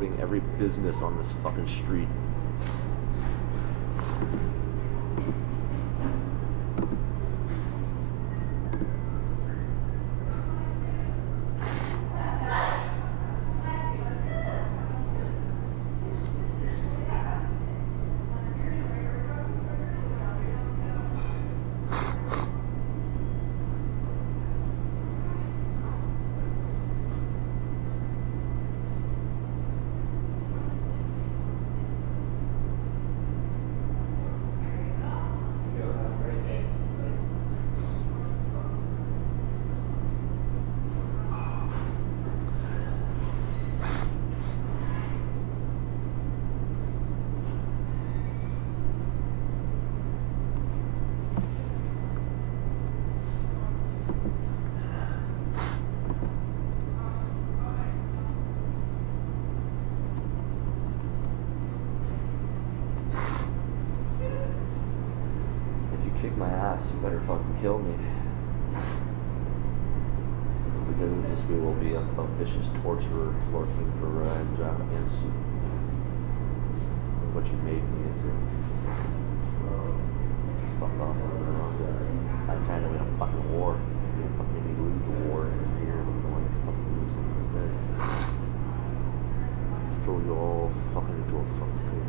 promoting every business on this fucking street. Kick my ass, you better fucking kill me. Because this will be a vicious torturer lurking for revenge against you. What you made me into. Fuck off, I'm trying to win a fucking war. You're fucking making me lose the war every year. I'm the one that's fucking losing instead. Throw you all fucking into a fucking pit.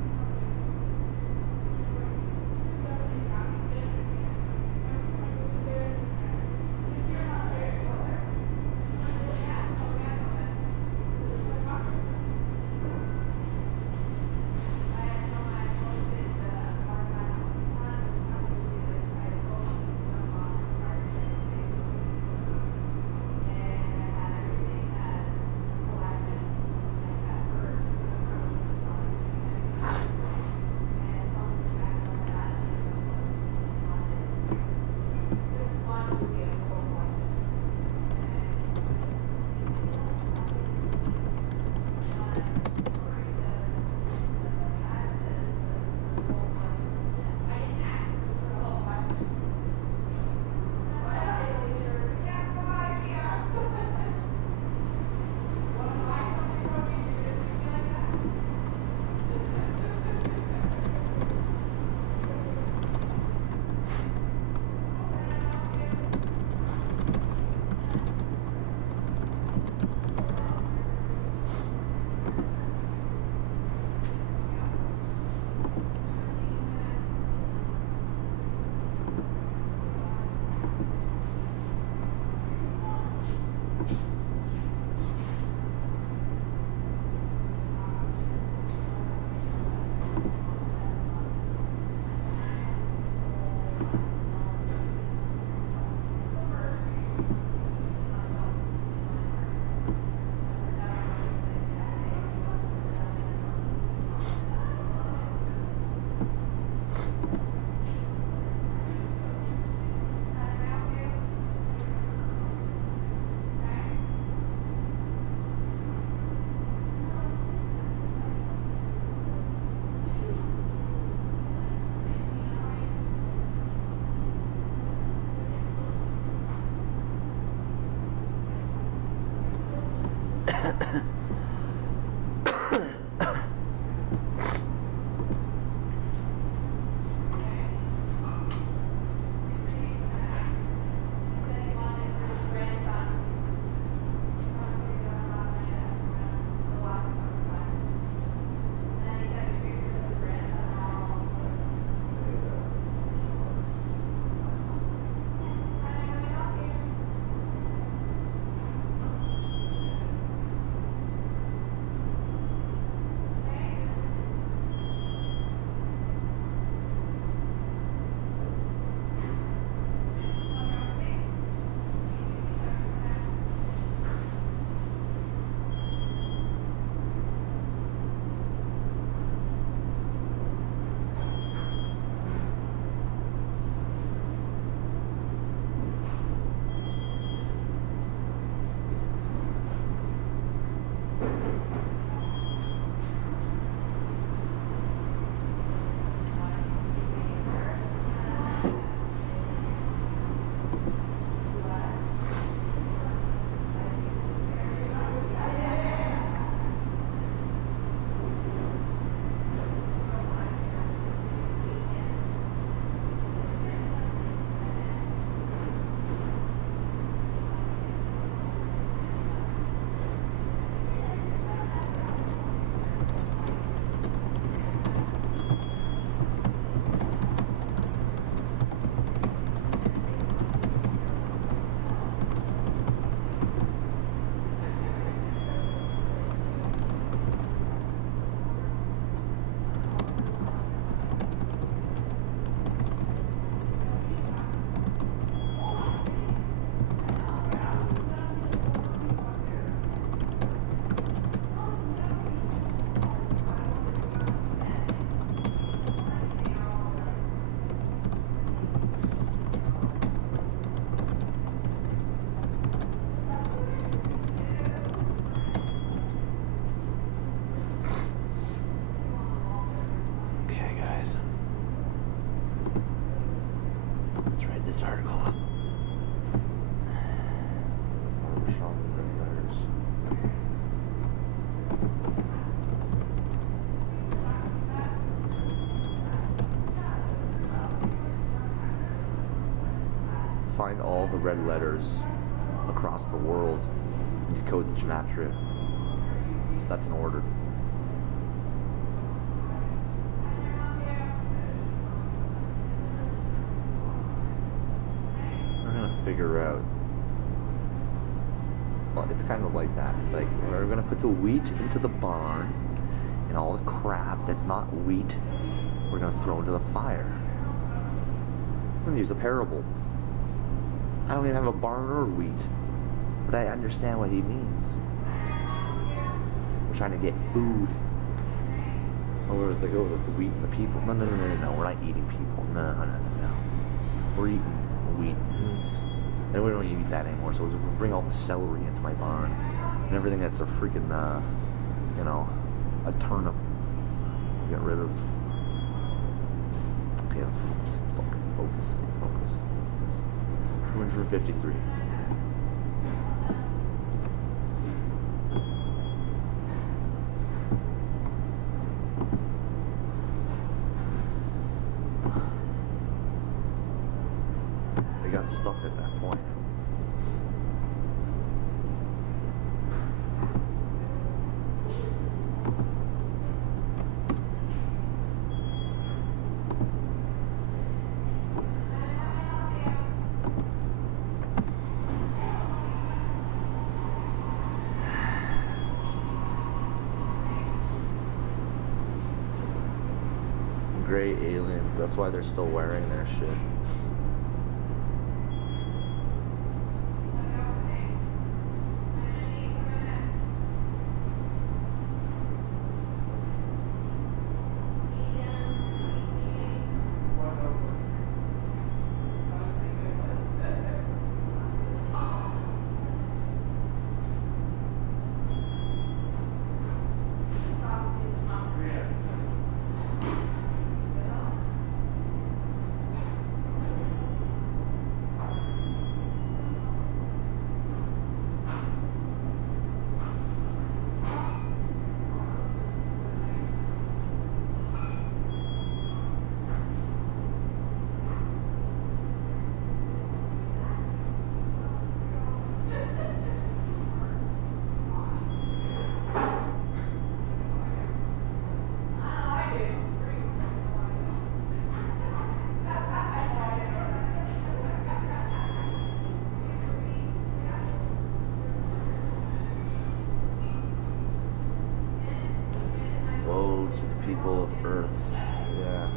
this article up. Barbershop red letters. Find all the red letters across the world and decode the gematria. That's an order. We're gonna figure out. Well, it's kind of like that. It's like we're gonna put the wheat into the barn, and all the crap that's not wheat, we're gonna throw into the fire. I'm gonna use a parable. I don't even have a barn or wheat, but I understand what he means. We're trying to get food. Or it's like, oh, the wheat and the people. No, we're not eating people. No. We're eating wheat. And we don't eat that anymore, so we'll bring all the celery into my barn. And everything that's a freaking, a turnip. Get rid of. Okay, let's focus. 253. They got stuck at that point. Gray aliens, that's why they're still wearing their shit. People of Earth, yeah.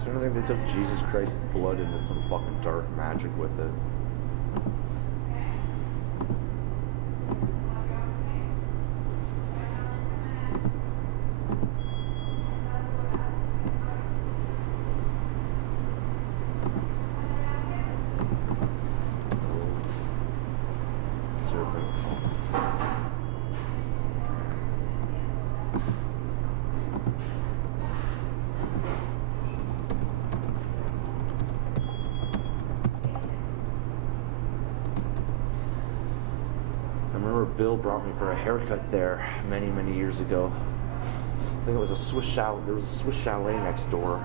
I don't think they took Jesus Christ's blood into some fucking dark magic with it. Bill brought me for a haircut there many years ago. I think it was a Swiss chalet. There was a Swiss chalet next door.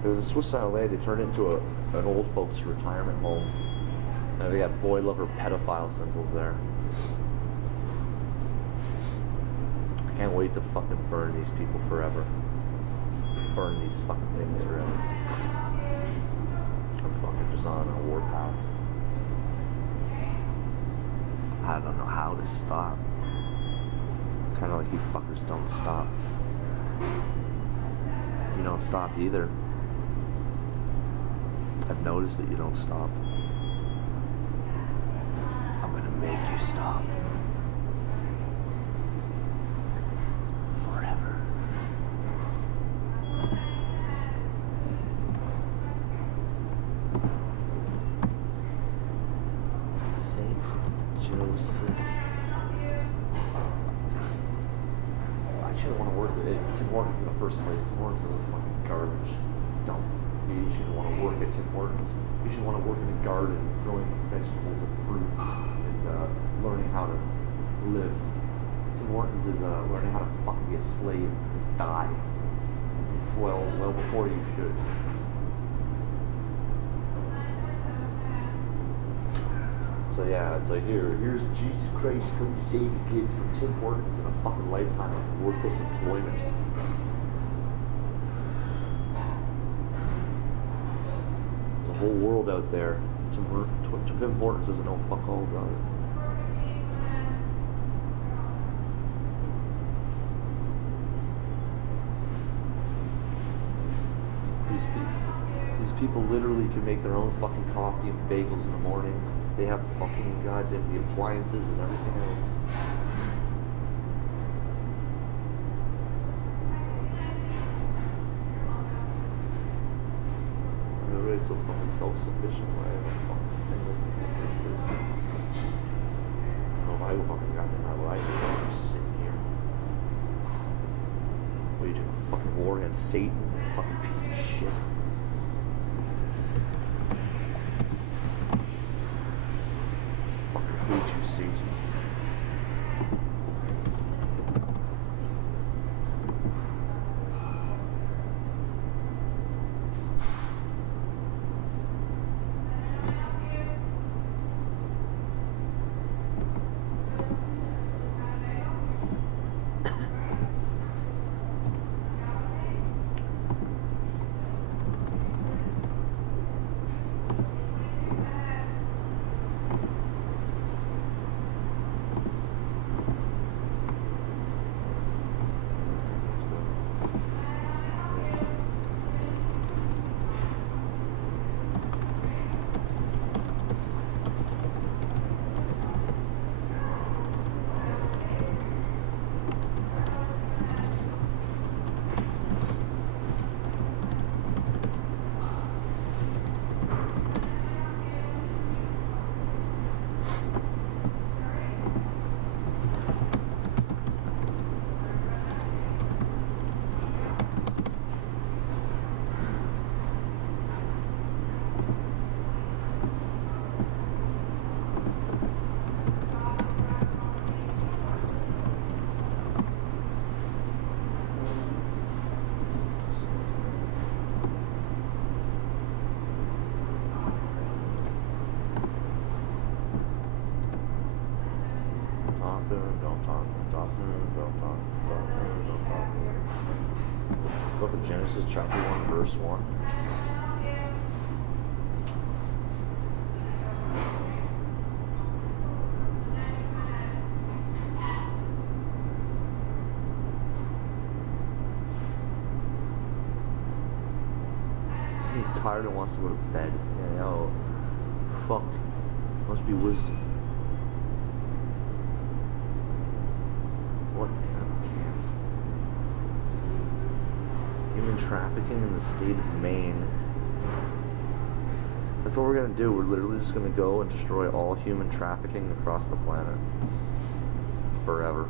There was a Swiss chalet. They turned it into an old folks retirement home. And they got boy lover pedophile symbols there. I can't wait to fucking burn these people forever. Burn these fucking things forever. I'm fucking just on a warpath. I don't know how to stop. Kind of like you fuckers don't stop. You don't stop either. I've noticed that you don't stop. I'm gonna make you stop. Forever. Saint Joseph. I shouldn't want to work at Tim Hortons in the first place. Tim Hortons is a fucking garbage dump. You shouldn't want to work at Tim Hortons. You should want to work in a garden, growing vegetables and fruit, and learning how to live. Tim Hortons is learning how to fucking be a slave and die. Well before you should. So yeah, it's like here's Jesus Christ come to save you kids from Tim Hortons in a fucking lifetime of worthless employment. There's a whole world out there. Tim Hortons doesn't know fuck all about it. These people literally can make their own fucking coffee and bagels in the morning. They have fucking goddamn the appliances and everything else. Everybody's so fucking self-sufficient. Why I have a fucking thing like this in the first place? I don't know if I fucking got that right. I'm just sitting here. Waging a fucking war against Satan, you fucking piece of shit. Hate you, Satan. Book of Genesis, chapter 1, verse 1. He's tired and wants to go to bed. Yeah, oh, fuck. Must be wisdom. What kind of can't? Human trafficking in the state of Maine. That's what we're gonna do. We're literally just gonna go and destroy all human trafficking across the planet. Forever.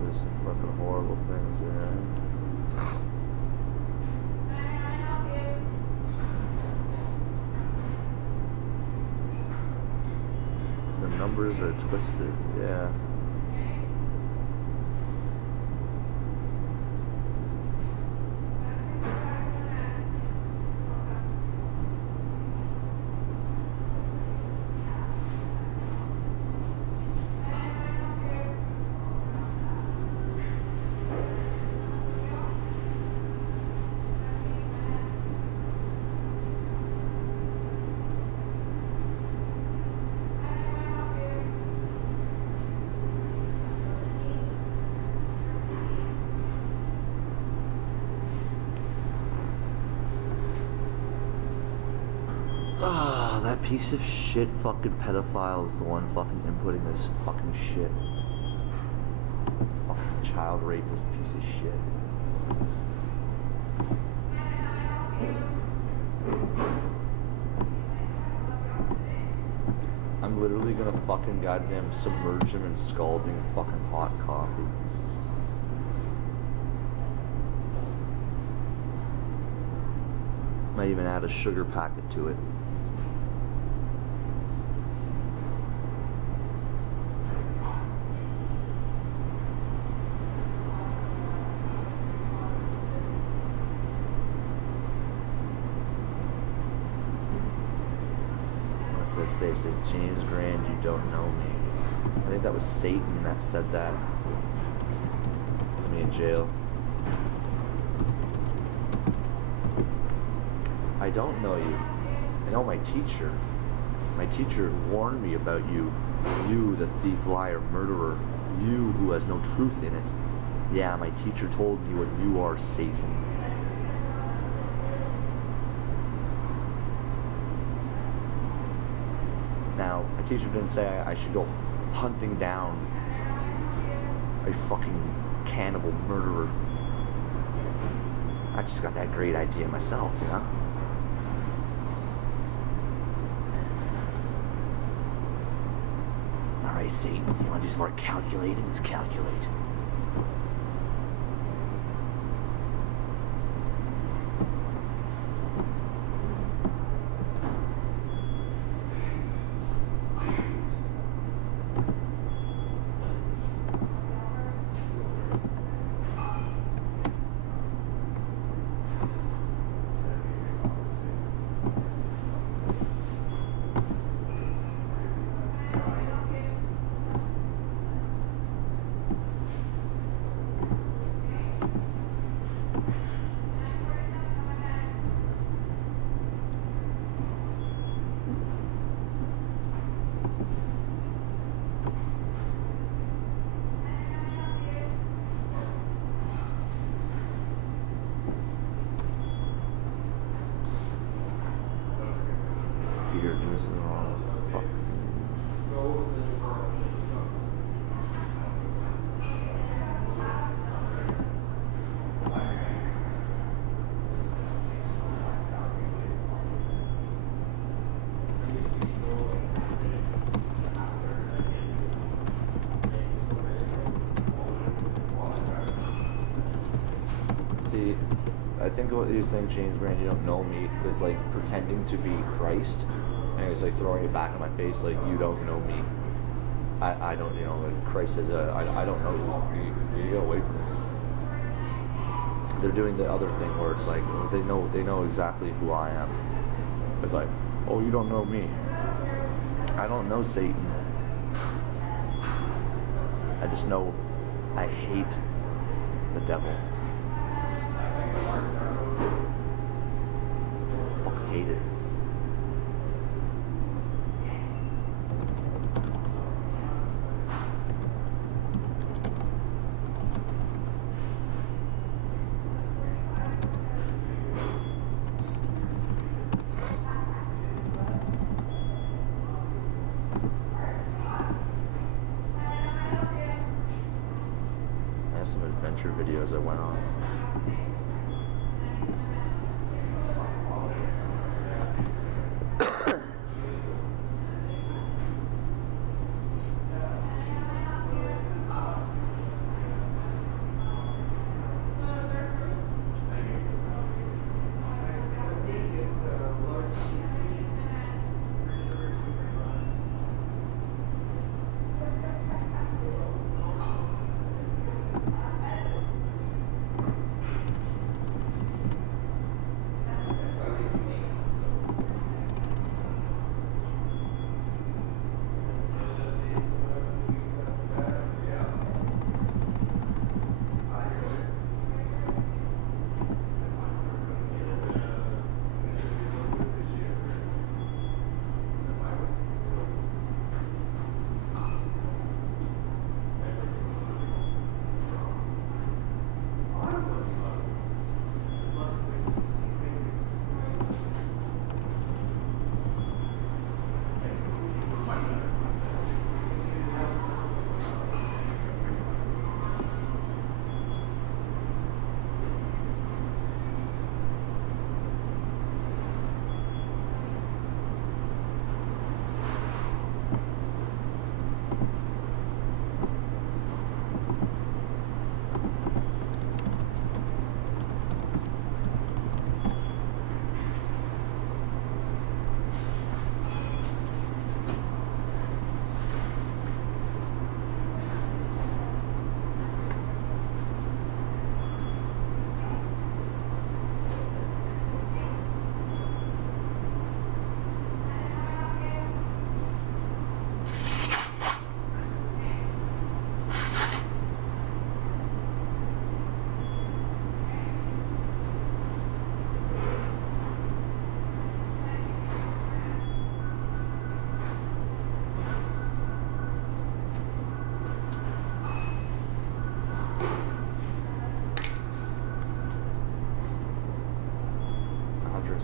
There's some fucking horrible things there. The numbers are twisted, yeah. Ah, that piece of shit fucking pedophile is the one fucking inputting this fucking shit. Fucking child rapist piece of shit. I'm literally gonna fucking goddamn submerge him in scalding fucking hot coffee. Might even add a sugar packet to it. What's this say? It says, James Grand, you don't know me. I think that was Satan that said that to me in jail. I don't know you. I know my teacher. My teacher warned me about you. You, the thief, liar, murderer. You who has no truth in it. Yeah, my teacher told me what you are, Satan. Now, my teacher didn't say I should go hunting down a fucking cannibal murderer. I just got that great idea myself, you know? Alright, Satan, you want to do some more calculating? Let's calculate. You're doing something wrong. Fuck. See, I think what he was saying, James Brand, you don't know me, is like pretending to be Christ. And he was like throwing it back in my face, like, you don't know me. I don't, you know, like Christ says, I don't know you. You get away from me. They're doing the other thing where it's like, they know exactly who I am. It's like, oh, you don't know me. I don't know Satan. I just know I hate the devil. I fucking hate it. Some adventure videos I went on.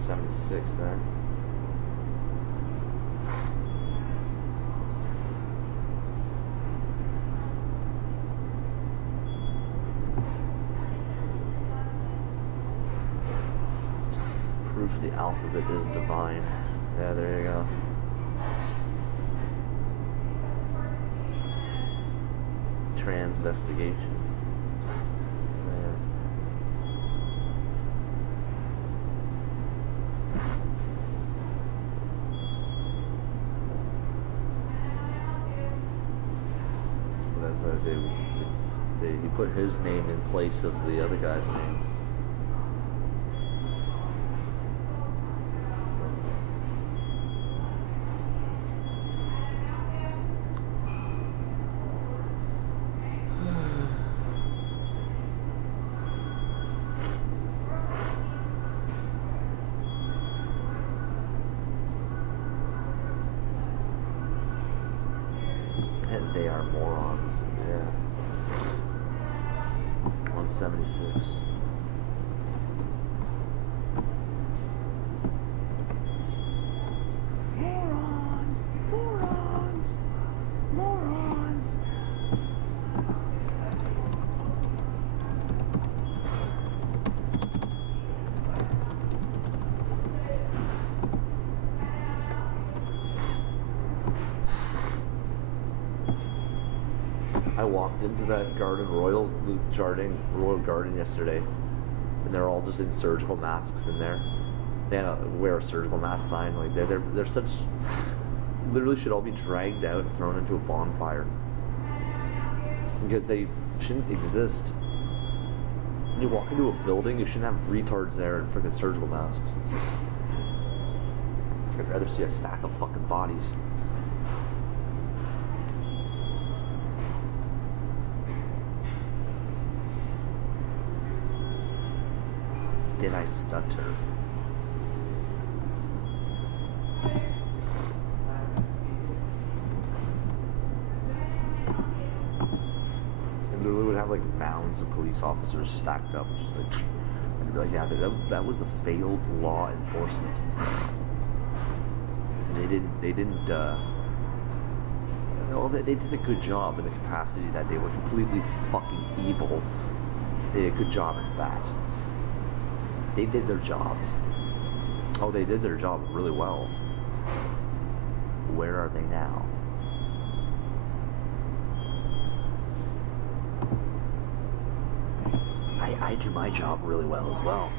176 there. Proof the alphabet is divine. Yeah, there you go. Transvestigation. He put his name in place of the other guy's name. And they are morons. Yeah. 176. Morons! Morons! Morons! I walked into that Royal Garden yesterday, and they're all just in surgical masks in there. They had to wear a surgical mask sign. Like they're such, literally should all be dragged out and thrown into a bonfire because they shouldn't exist. When you walk into a building, you shouldn't have retards there in freaking surgical masks. I'd rather see a stack of fucking bodies. Did I stutter? And literally would have like mounds of police officers stacked up, just like, and be like, yeah, that was the failed law enforcement. They didn't. Well, they did a good job in the capacity that they were completely fucking evil. They did a good job at that. They did their jobs. Oh, they did their job really well. Where are they now? I do my job really well as well.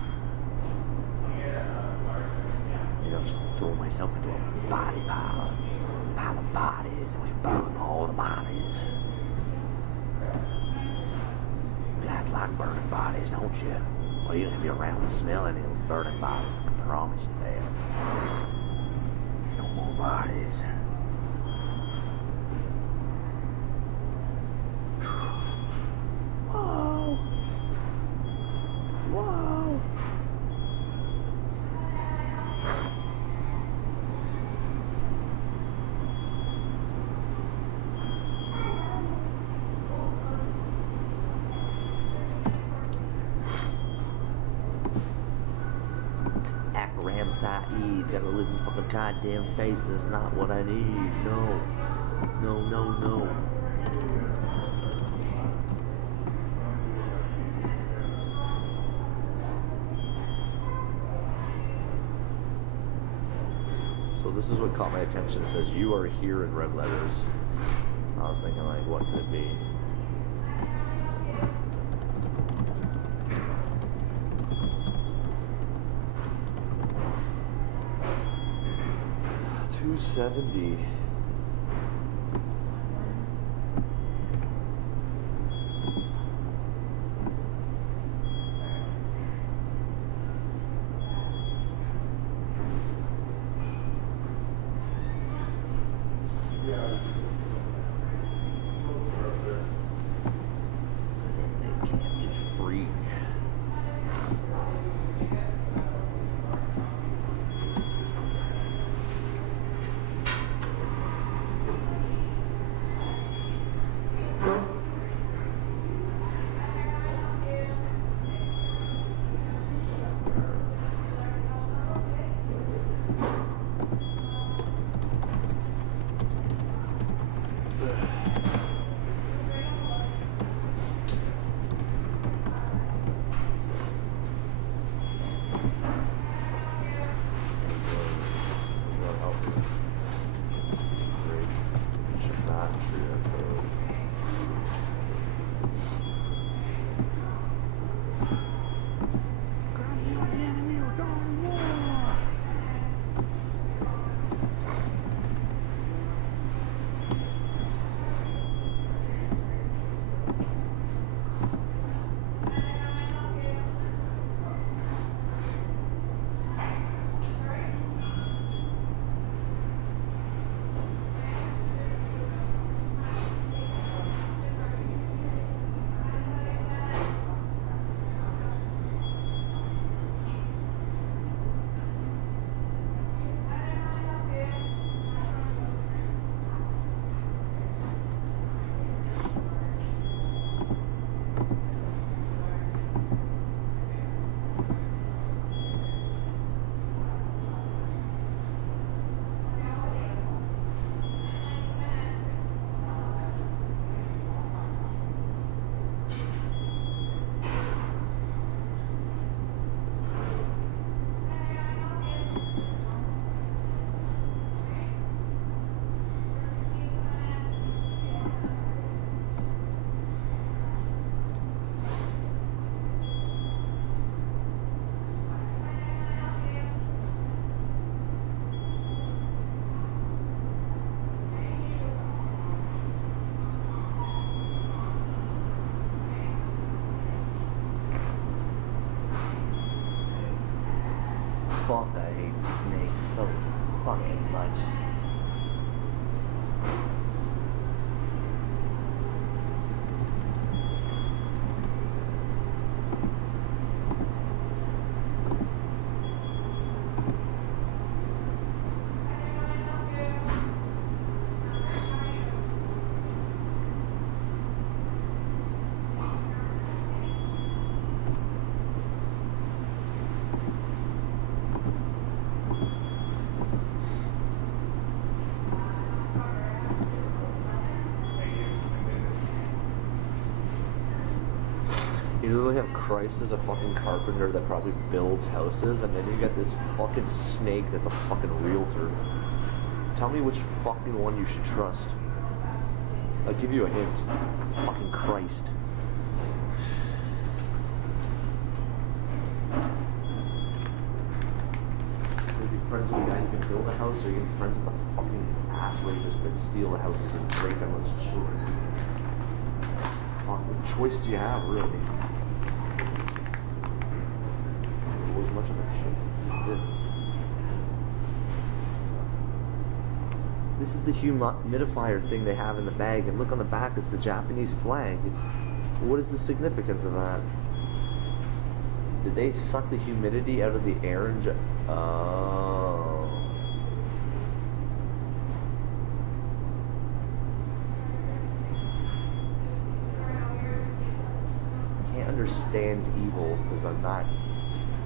You know, just throw myself into a body pile of bodies, and we burn all the bodies. You act like burning bodies, don't you? Well, you don't have to be around to smell any of the burning bodies, I can promise you that. No more bodies. Whoa! Whoa! Saeed, gotta listen to fucking goddamn face. That's not what I need. No. No, no, no. So this is what caught my attention. It says, "You are here" in red letters. So I was thinking, like, what could it be? $270. fuck, I hate snakes so fucking much. You literally have Christ as a fucking carpenter that probably builds houses, and then you got this fucking snake that's a fucking realtor. Tell me which fucking one you should trust. I'll give you a hint. Fucking Christ. You're gonna be friends with a guy who can build a house, or you're gonna be friends with a fucking ass rapist that steal the houses and rape everyone's children. Fuck, what choice do you have, really? As much of a shit as this is the humidifier thing they have in the bag, and look on the back, it's the Japanese flag. What is the significance of that? Did they suck the humidity out of the air and oh. I can't understand evil because I'm not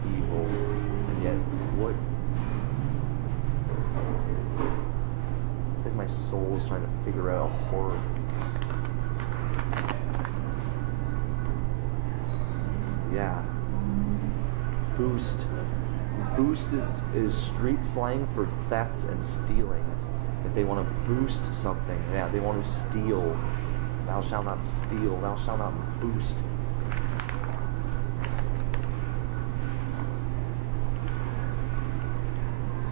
evil, and yet what? It's like my soul is trying to figure out horror. Yeah. Boost. Boost is street slang for theft and stealing. If they want to boost something, yeah, they want to steal. Thou shalt not steal. Thou shalt not boost.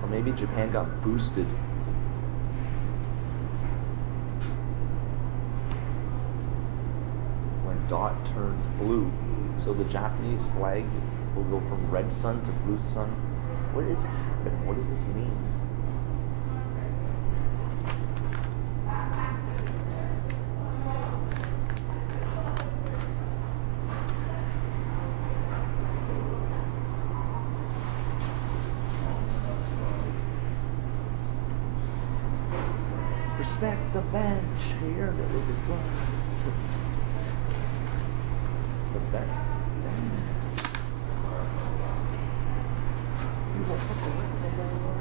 Maybe Japan got boosted. When dot turns blue. So the Japanese flag will go from red sun to blue sun. What is happening? What does this mean? Respect the bench here that it is gone. The bench. You won't put the window door.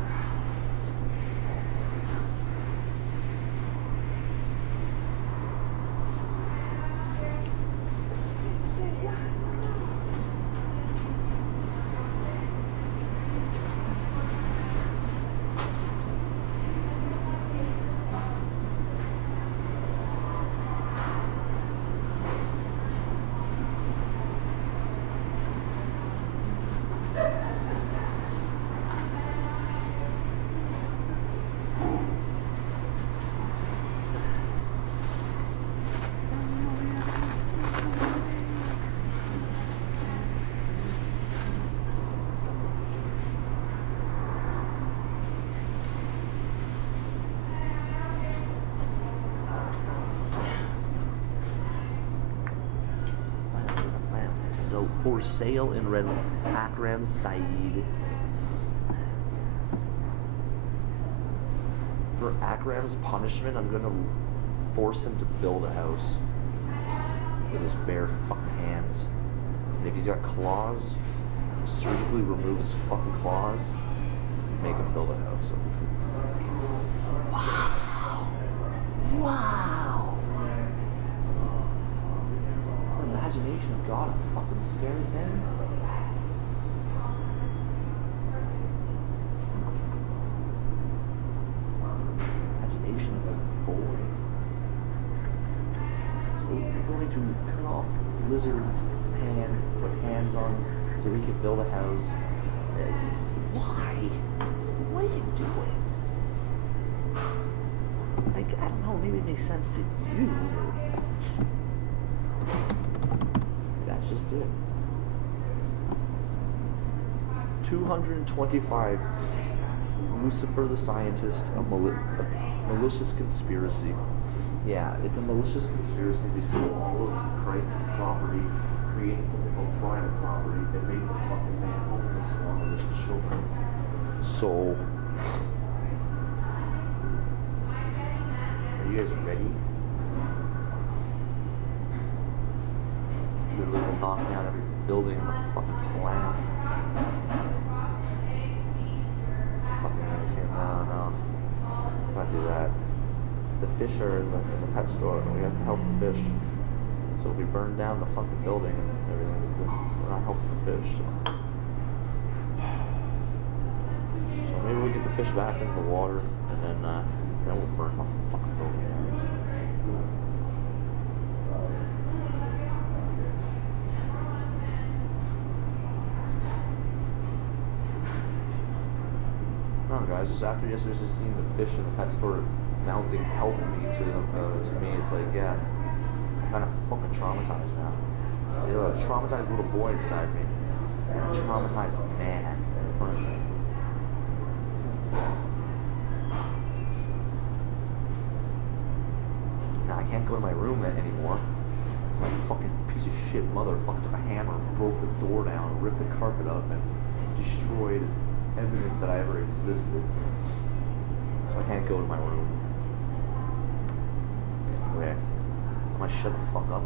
So for sale in Red Akram Saeed. For Akram's punishment, I'm gonna force him to build a house with his bare fucking hands. And if he's got claws, surgically remove his fucking claws, make him build a house. Wow! Wow! The imagination of God, a fucking scary thing. Imagination of a boy. So you're going to cut off lizard's hand, put hands on so he can build a house. Why? What are you doing? Like, I don't know, maybe it makes sense to you. That's just it. 225. Lucifer the Scientist, a malicious conspiracy. Yeah, it's a malicious conspiracy to steal all of Christ's property, creating something called private property that made the fucking man homeless along with his children. So, are you guys ready? Literally will knock down every building in the fucking planet. Fucking hurricane. No. Let's not do that. The fish are in the pet store, and we have to help the fish. So if we burn down the fucking building and everything, we're not helping the fish. So maybe we get the fish back into the water, and then we'll burn the fucking building down. No, guys, just after yesterday's just seeing the fish in the pet store mouthing help me to me, it's like, yeah, I'm kind of fucking traumatized now. You know, a traumatized little boy inside me, and a traumatized man in front of me. Now I can't go to my room anymore. Some fucking piece of shit motherfucker took a hammer and broke the door down, ripped the carpet up, and destroyed evidence that I ever existed. So I can't go to my room. Okay. I'm gonna shut the fuck up.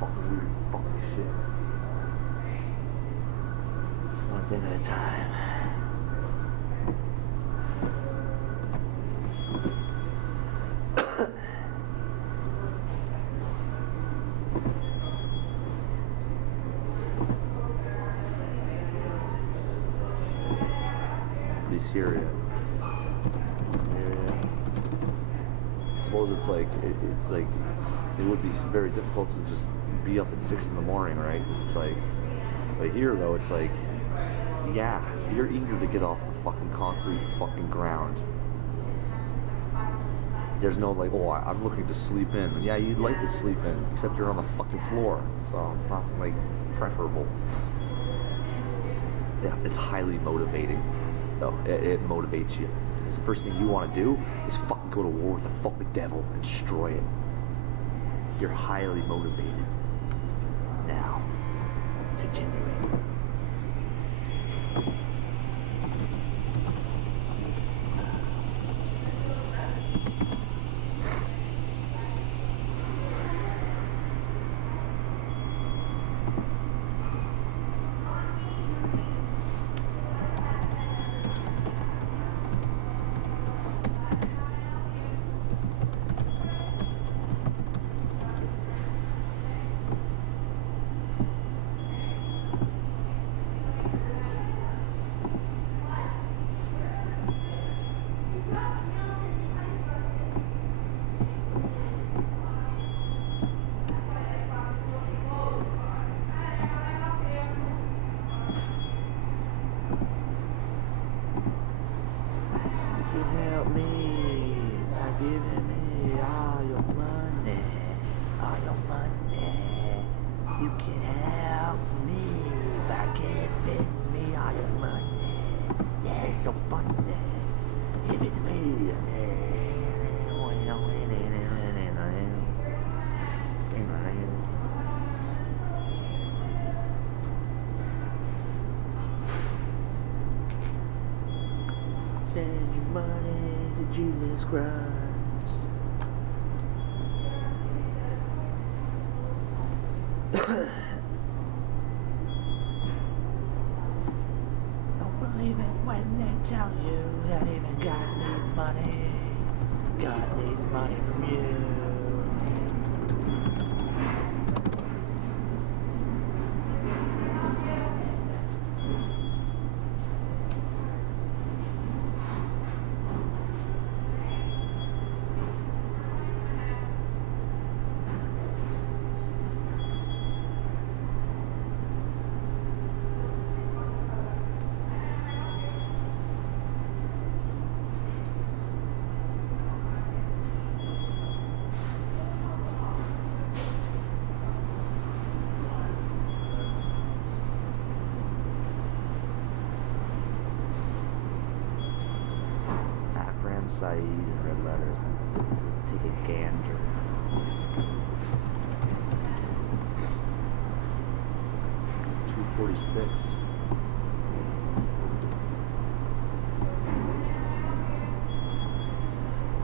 fucking weird fucking shit. One thing at a time. Syria. I suppose it's like it would be very difficult to just be up at 6 in the morning, right? Because it's like, but here though, it's like, yeah, you're eager to get off the fucking concrete fucking ground. There's no like, oh, I'm looking to sleep in. Yeah, you'd like to sleep in, except you're on the fucking floor, so it's not like preferable. Yeah, it's highly motivating. though. It motivates you. Because the first thing you want to do is fucking go to war with the fucking devil and destroy it. You're highly motivated. Now, continuing. Send your money to Jesus Christ. Don't believe it when they tell you that even God needs money. God needs money from you. Saeed in red letters. Let's take a gander. $2.46.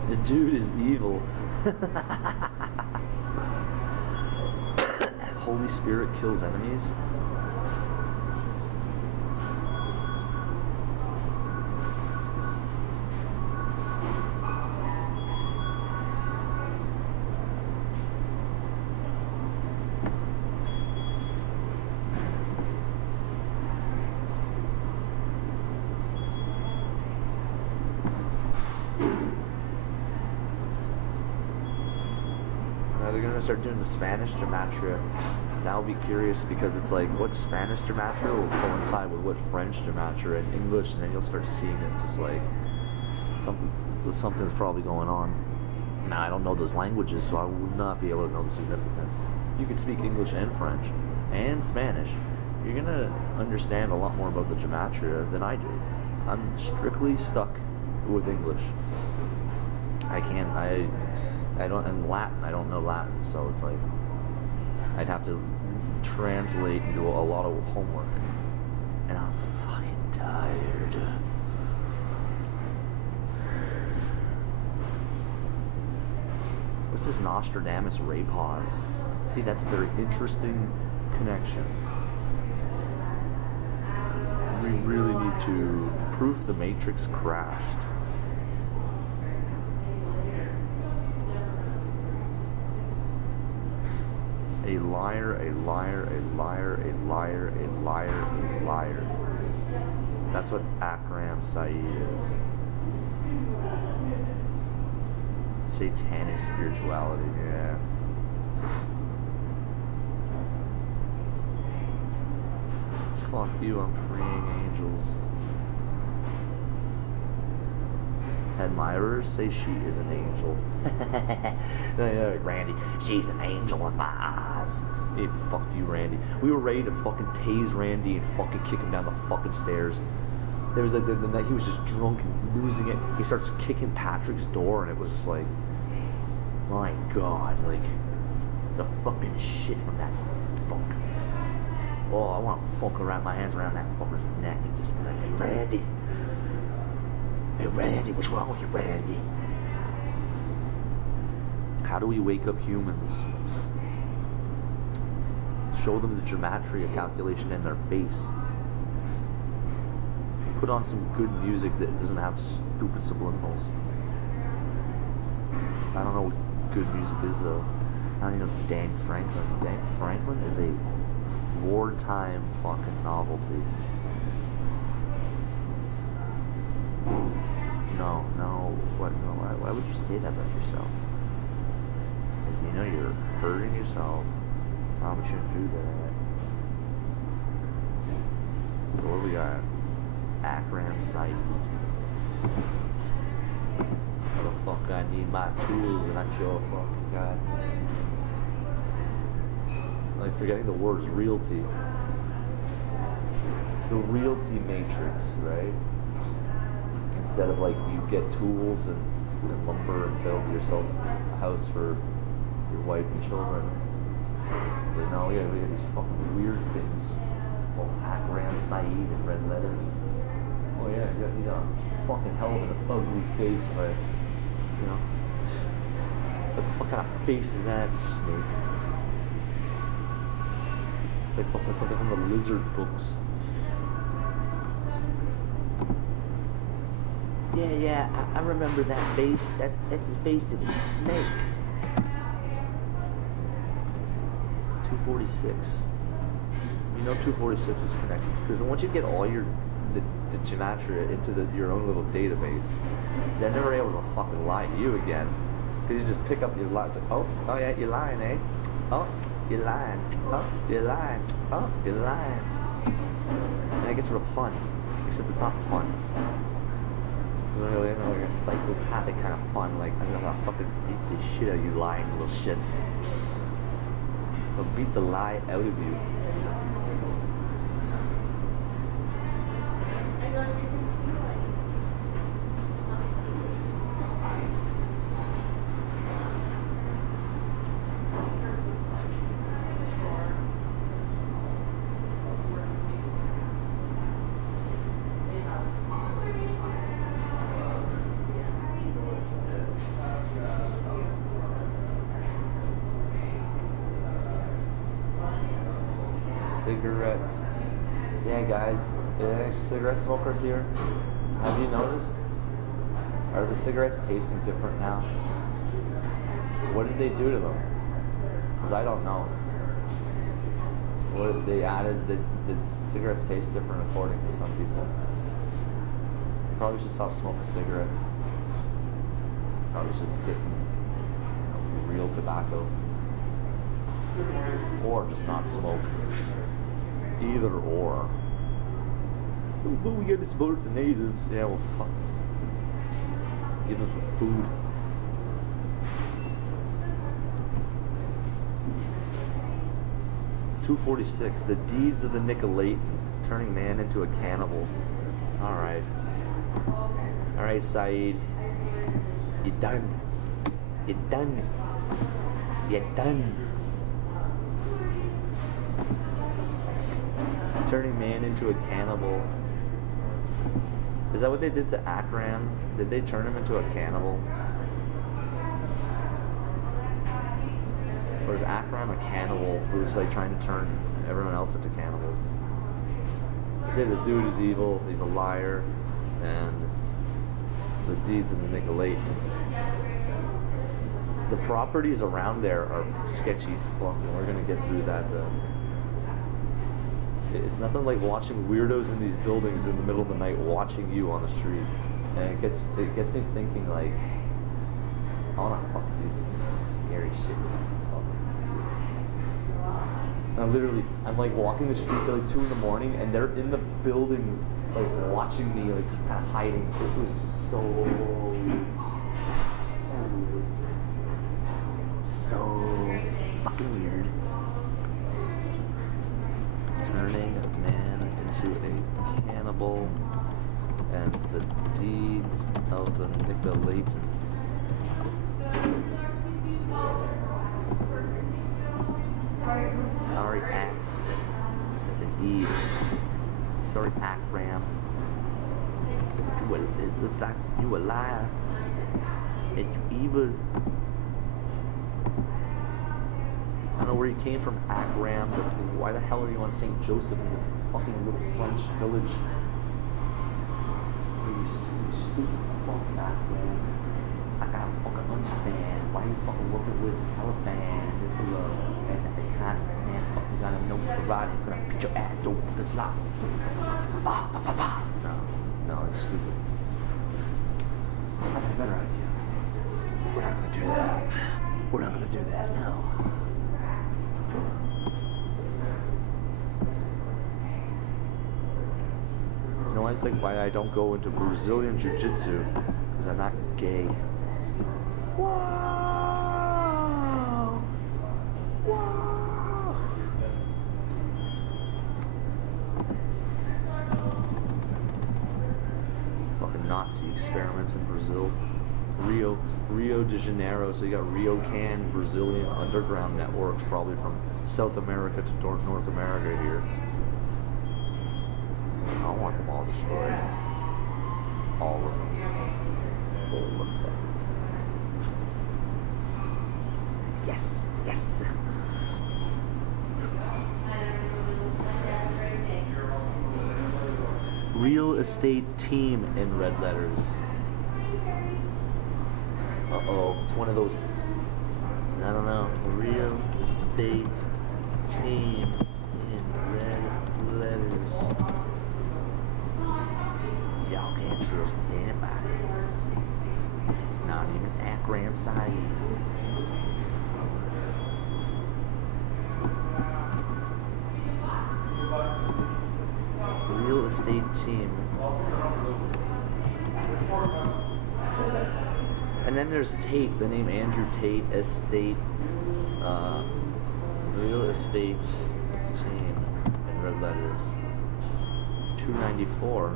The dude is evil. Holy Spirit kills enemies. They're gonna start doing the Spanish gematria. Now I'll be curious because it's like, what Spanish gematria will coincide with what French gematria and English, and then you'll start seeing it's just like something's probably going on. Now I don't know those languages, so I would not be able to know the significance. You can speak English and French and Spanish. You're gonna understand a lot more about the gematria than I do. I'm strictly stuck with English. I don't, and Latin, I don't know Latin, so it's like, I'd have to translate and do a lot of homework, and I'm fucking tired. What's this Nostradamus ray pause? See, that's a very interesting connection. We really need to prove the Matrix crashed. A liar, a liar, a liar, a liar, a liar, a liar. That's what XVII is. Satanic spirituality, yeah. Fuck you, I'm freeing angels. Admirers say she is an angel. No, Randy, she's an angel in my eyes. Hey, fuck you, Randy. We were ready to fucking tase Randy and fucking kick him down the fucking stairs. There was like the night he was just drunk and losing it. He starts kicking Patrick's door, and it was just like, my God, like the fucking shit from that fuck. Oh, I want to fucking wrap my hands around that fucker's neck and just be like, hey, Randy. Hey, Randy, what's wrong with you, Randy? How do we wake up humans? Show them the geometry of calculation in their face. Put on some good music that doesn't have stupid subliminals. I don't know what good music is, though. I don't even know Dan Franklin. Dan Franklin is a wartime fucking novelty. No, what? No, why would you say that about yourself? You know you're hurting yourself. Probably shouldn't do that. So what do we got? XVII. How the fuck I need my tools and I show a fucking guy. Like forgetting the words realty. The realty matrix, right? Instead of like you get tools and lumber and build yourself a house for your wife and children. But no, we got these fucking weird things. Oh, XVII in red letters. Oh yeah, he's got a fucking hell of an ugly face, but you know. What the fuck kind of face is that, Snake? It's like fucking something from the Lizard books. Yeah, I remember that face. That's his face to the snake. 246. You know 246 is connected because once you get all the gematria into your own little database, they're never able to fucking lie to you again. Because you just pick up your lies like, oh yeah, you're lying, eh? Oh, you're lying. Oh, you're lying. Oh, you're lying. And it gets real fun. Except it's not fun. It's really like a psychopathic kind of fun. Like, I'm gonna fucking beat the shit out of you lying little shits. I'll beat the lie out of you. Cigarettes. Yeah, guys. Any cigarette smokers here? Have you noticed? Are the cigarettes tasting different now? What did they do to them? Because I don't know. What they added? The cigarettes taste different according to some people. Probably should stop smoking cigarettes. Probably should get some real tobacco. Or just not smoke. Either or. But we gotta support the natives. Yeah, well, fuck. Give them some food. .246. The deeds of the Nicolaitans, turning man into a cannibal. Alright. Alright, Saeed. You're done. You're done. You're done. Turning man into a cannibal. Is that what they did to Akram? Did they turn him into a cannibal? Or is Akram a cannibal who's like trying to turn everyone else into cannibals? They say the dude is evil, he's a liar, and the deeds of the Nicolaitans. The properties around there are sketchy as fuck, and we're gonna get through that. It's nothing like watching weirdos in these buildings in the middle of the night watching you on the street, and it gets me thinking like, I wanna fucking do some scary shit with these fucks. I'm like walking the streets at like 2 a.m, and they're in the buildings like watching me, like just kind of hiding. It was so weird. So fucking weird. Turning a man into a cannibal and the deeds of the Nicolaitans. Sorry, Ak. That's an E. Sorry, Akram. It looks like you a liar. And you evil. I don't know where you came from, Akram, but why the hell are you on St. Joseph in this fucking little French village? You stupid fucking Akram. I gotta fucking understand why you fucking working with Taliban, this little, and that kind of man fucking got a note to ride, he's gonna beat your ass, don't put this lock. No, it's stupid. That's a better idea. We're not gonna do that. We're not gonna do that, no. You know, I think why I don't go into Brazilian Jiu-Jitsu, because I'm not gay. Whoa! Whoa! Fucking Nazi experiments in Brazil. Rio de Janeiro, so you got Ryokan, Brazilian underground networks, probably from South America to North America here. I want them all destroyed. All of them. All of them. Yes, yes. Real estate team in red letters. Uh-oh, it's one of those, I don't know, real estate team in red letters. Y'all can't trust anybody. Not even Akram Saeed. Real estate team. And then there's Tate, the name Andrew Tate, estate, real estate team in red letters. 294.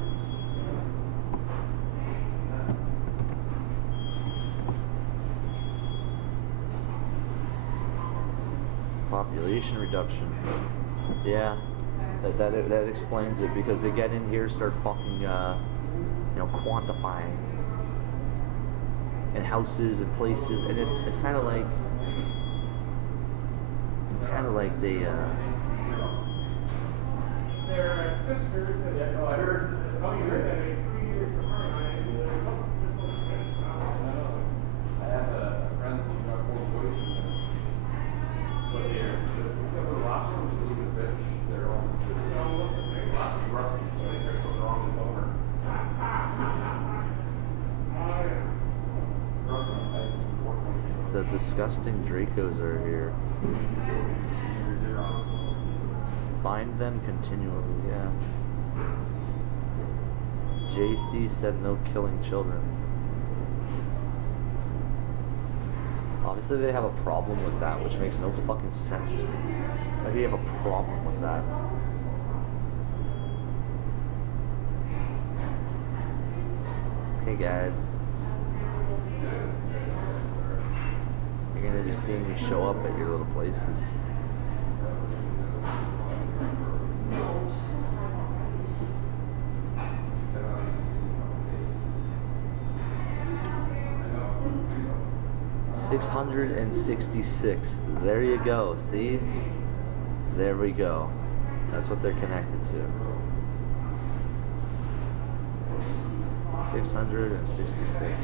Population reduction. Yeah, that explains it, because they get in here, start fucking, quantifying. And houses and places, and it's kind of like they They're sisters, and I heard. Oh, you heard that 3 years from her. I have a friend who got 4 boys, but except for the last one, was a little bit bitch. They're all rusty, so I think there's something wrong with the owner. The disgusting Dracos are here. Bind them continually, yeah. JC said no killing children. Obviously they have a problem with that, which makes no fucking sense to me. Why do you have a problem with that? Hey guys. You're gonna be seeing me show up at your little places. 666. There you go. See? There we go. That's what they're connected to. 666.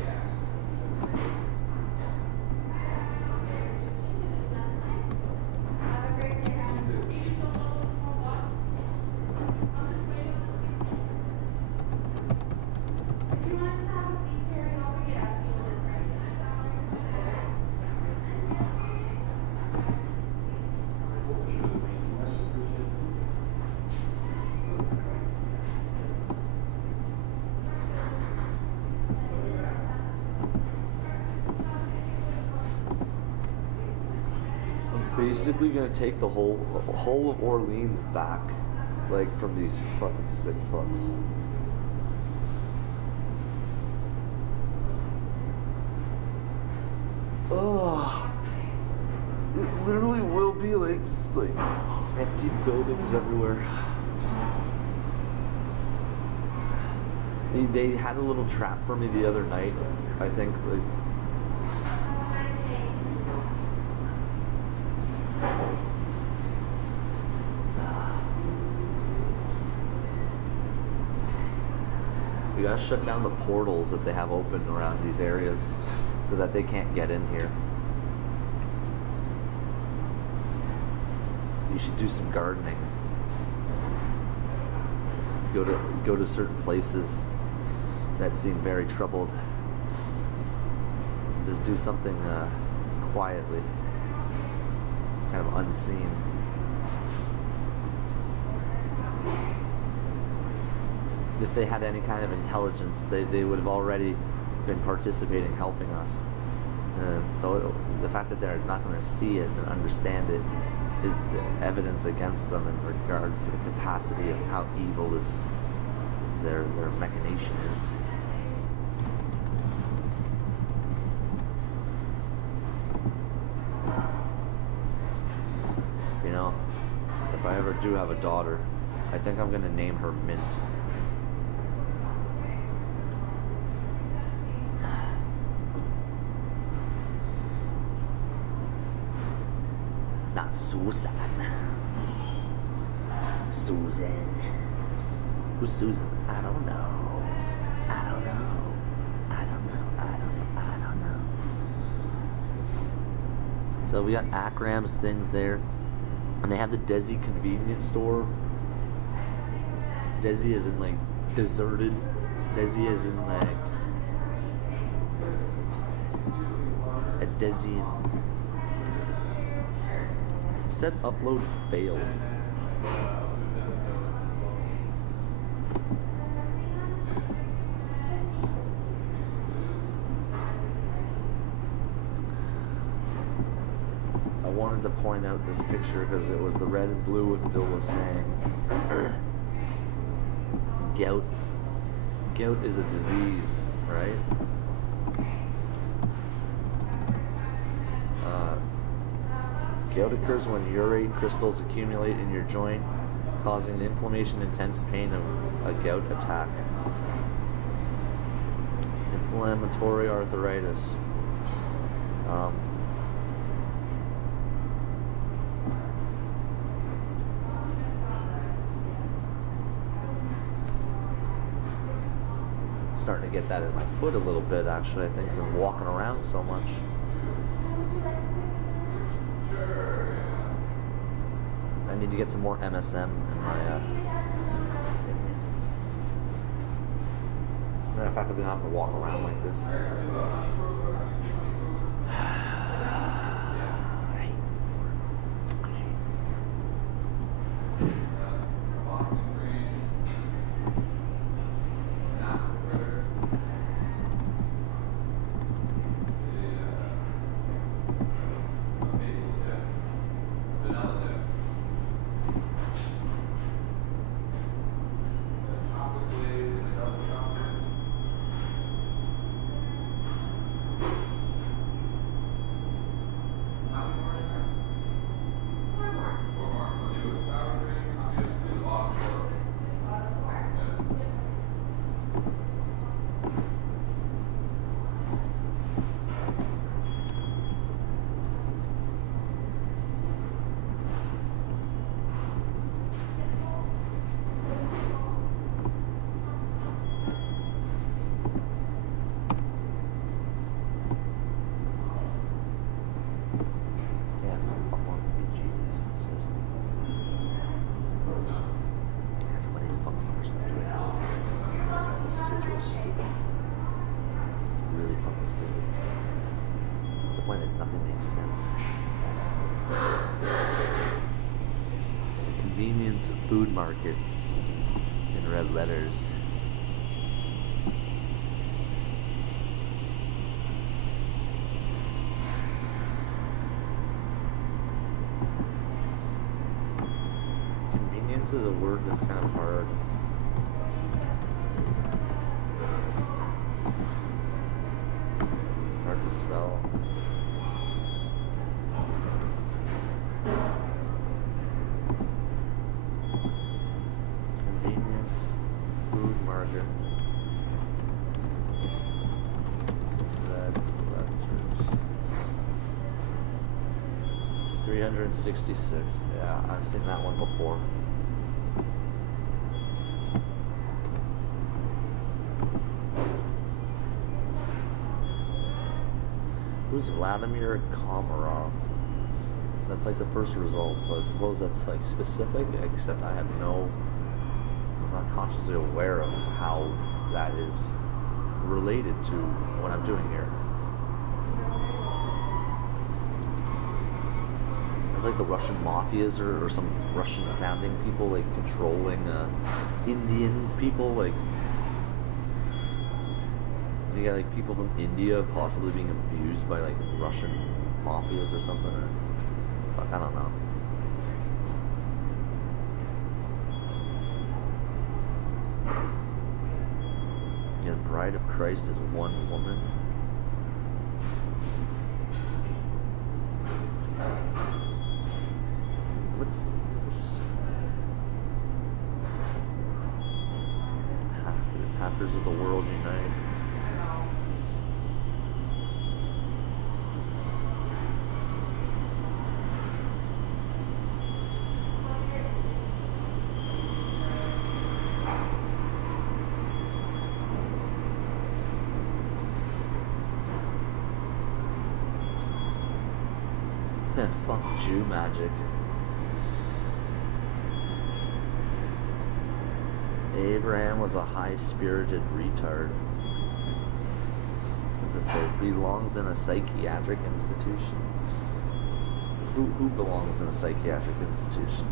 Basically gonna take the whole of Orleans back, like, from these fucking sick fucks. Oh, it literally will be like empty buildings everywhere. They had a little trap for me the other night, I think, like. We gotta shut down the portals that they have open around these areas so that they can't get in here. You should do some gardening. Go to certain places that seem very troubled. Just do something quietly, kind of unseen. If they had any kind of intelligence, they would have already been participating, helping us. So the fact that they're not going to see it and understand it is the evidence against them in regards to the capacity of how evil their machination is. You know, if I ever do have a daughter, I think I'm going to name her Mint. Not Susan. Susan. Who's Susan? I don't know. I don't know. I don't know. I don't know. I don't know. So we got Akram's thing there. And they have the Desi convenience store. Desi is in like deserted. Desi is in like a Desi. Said upload failed. I wanted to point out this picture because it was the red and blue what Bill was saying. Gout. Gout is a disease, right? Gout occurs when urate crystals accumulate in your joint, causing inflammation, intense pain, of a gout attack. Inflammatory arthritis. Starting to get that in my foot a little bit, actually. I think from walking around so much. I need to get some more MSM in my matter of fact, I've been having to walk around like this. stupid. Really fucking stupid. To the point that nothing makes sense. It's a convenience food market in red letters. Convenience is a word that's kind of hard. Hard to spell. Convenience food market. Red letters. 366. Yeah, I've seen that one before. Who's Vladimir Komarov? That's like the first result, so I suppose that's like specific, except I'm not consciously aware of how that is related to what I'm doing here. It's like the Russian mafias or some Russian sounding people like controlling Indians people, like you got like people from India possibly being abused by like Russian mafias or something. Or, fuck, I don't know. Yeah, the Bride of Christ is one woman. What's this? Hackers of the world unite. Fuck Jew magic. Abraham was a high-spirited retard. As it say, belongs in a psychiatric institution. Who belongs in a psychiatric institution?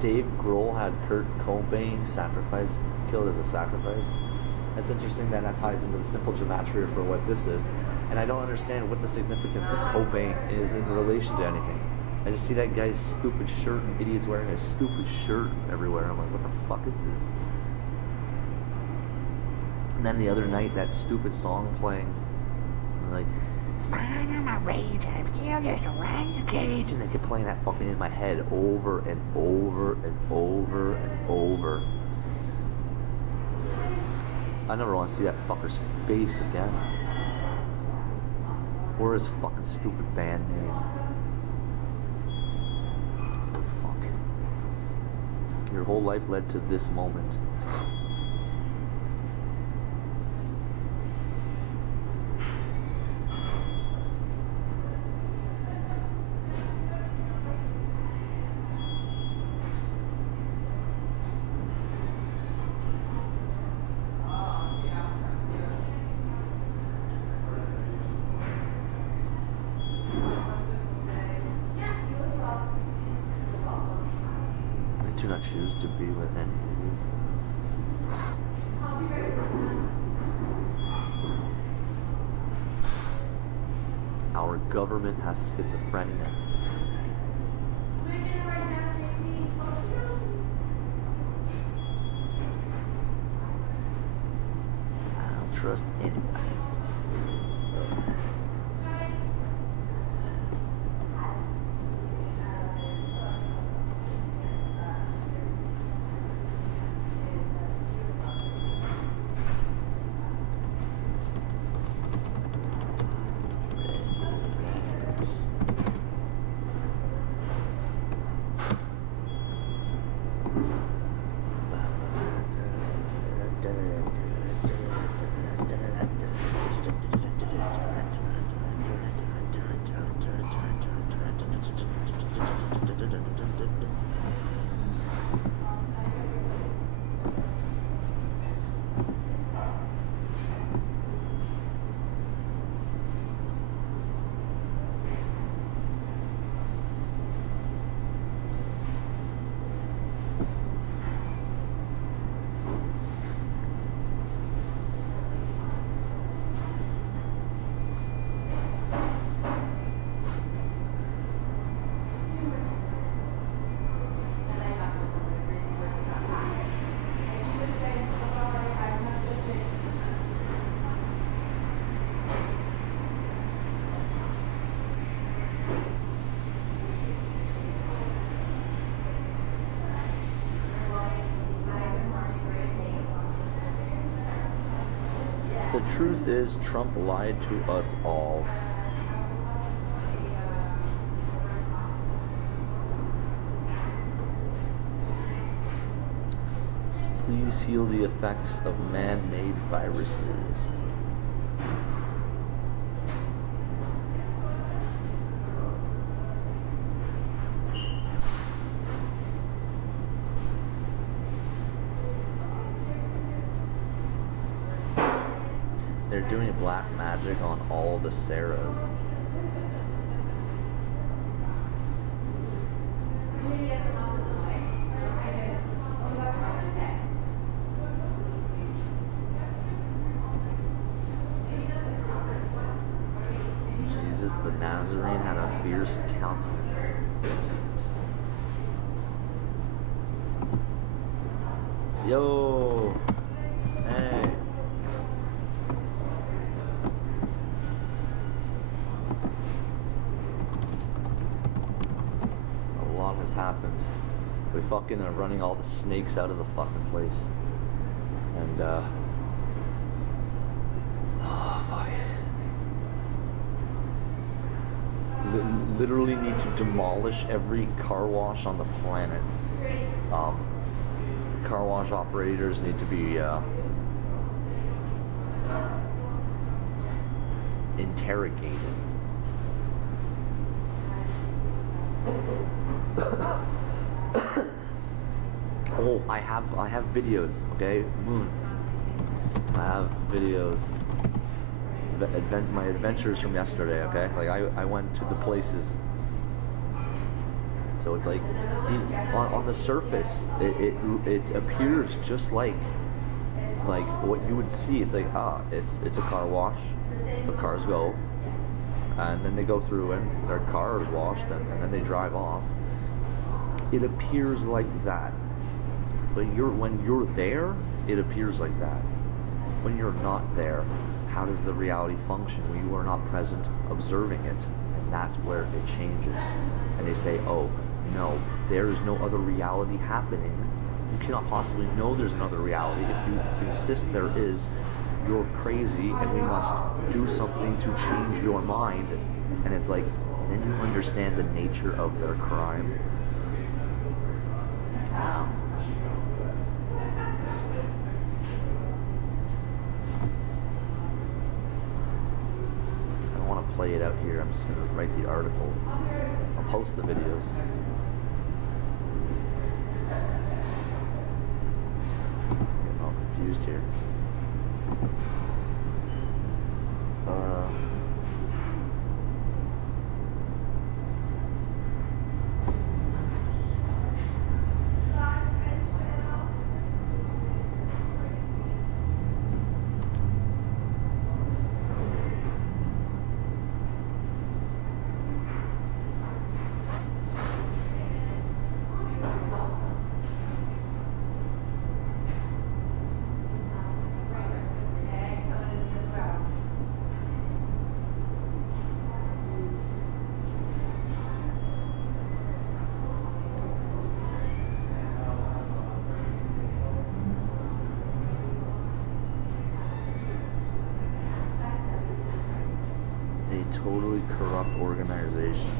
Dave Grohl had Kurt Cobain killed as a sacrifice. That's interesting that ties into the simple gematria for what this is. And I don't understand what the significance of Cobain is in relation to anything. I just see that guy's stupid shirt and idiots wearing a stupid shirt everywhere. I'm like, what the fuck is this? And then the other night, that stupid song playing. And like, smiling on my rage, I feel this rage cage. And they kept playing that fucking in my head over and over and over and over. I never want to see that fucker's face again. Or his fucking stupid band name. Fuck. Your whole life led to this moment. Do not choose to be with any of you. Our government has schizophrenia. I don't trust anybody. So. The truth is, Trump lied to us all. Please heal the effects of man-made viruses. They're doing black magic on all the Sarahs. Jesus the Nazarene had a fierce countenance. Yo! Hey! A lot has happened. We fucking are running all the snakes out of the fucking place. And, oh, fuck. Literally need to demolish every car wash on the planet. Car wash operators need to be interrogated. Oh, I have videos, okay? Moon. I have videos. My adventures from yesterday, okay? Like I went to the places. So it's like on the surface, it appears just like what you would see. It's like it's a car wash. The cars go, and then they go through, and their car is washed, and then they drive off. It appears like that, but when you're there, it appears like that. When you're not there, how does the reality function when you are not present observing it? And that's where it changes. And they say, oh, no, there is no other reality happening. You cannot possibly know there's another reality. If you insist there is, you're crazy, and we must do something to change your mind. And it's like, then you understand the nature of their crime. Play it out here. I'm just going to write the article. I'll post the videos. Getting all confused here. Totally corrupt organization.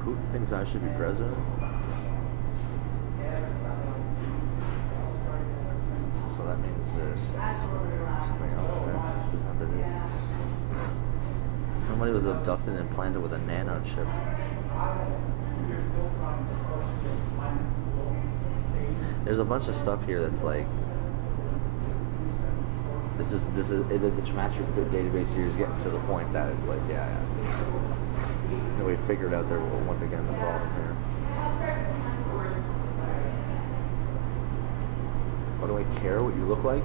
Putin thinks I should be president? So that means there's something else there. This is not the deal. Somebody was abducted and implanted with a nanochip. There's a bunch of stuff here that's like, this is the geometric database series getting to the point that it's like, yeah. We figured out there once again the problem here. What do I care what you look like?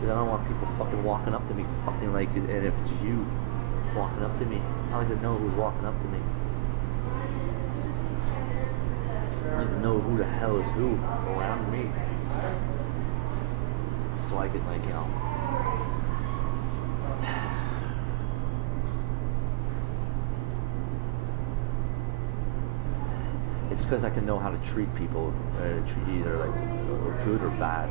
Because I don't want people fucking walking up to me, fucking like, and if it's you walking up to me, I don't even know who's walking up to me. I don't even know who the hell is who around me. So I can, like, you know, it's because I can know how to treat people, treat either like good or bad,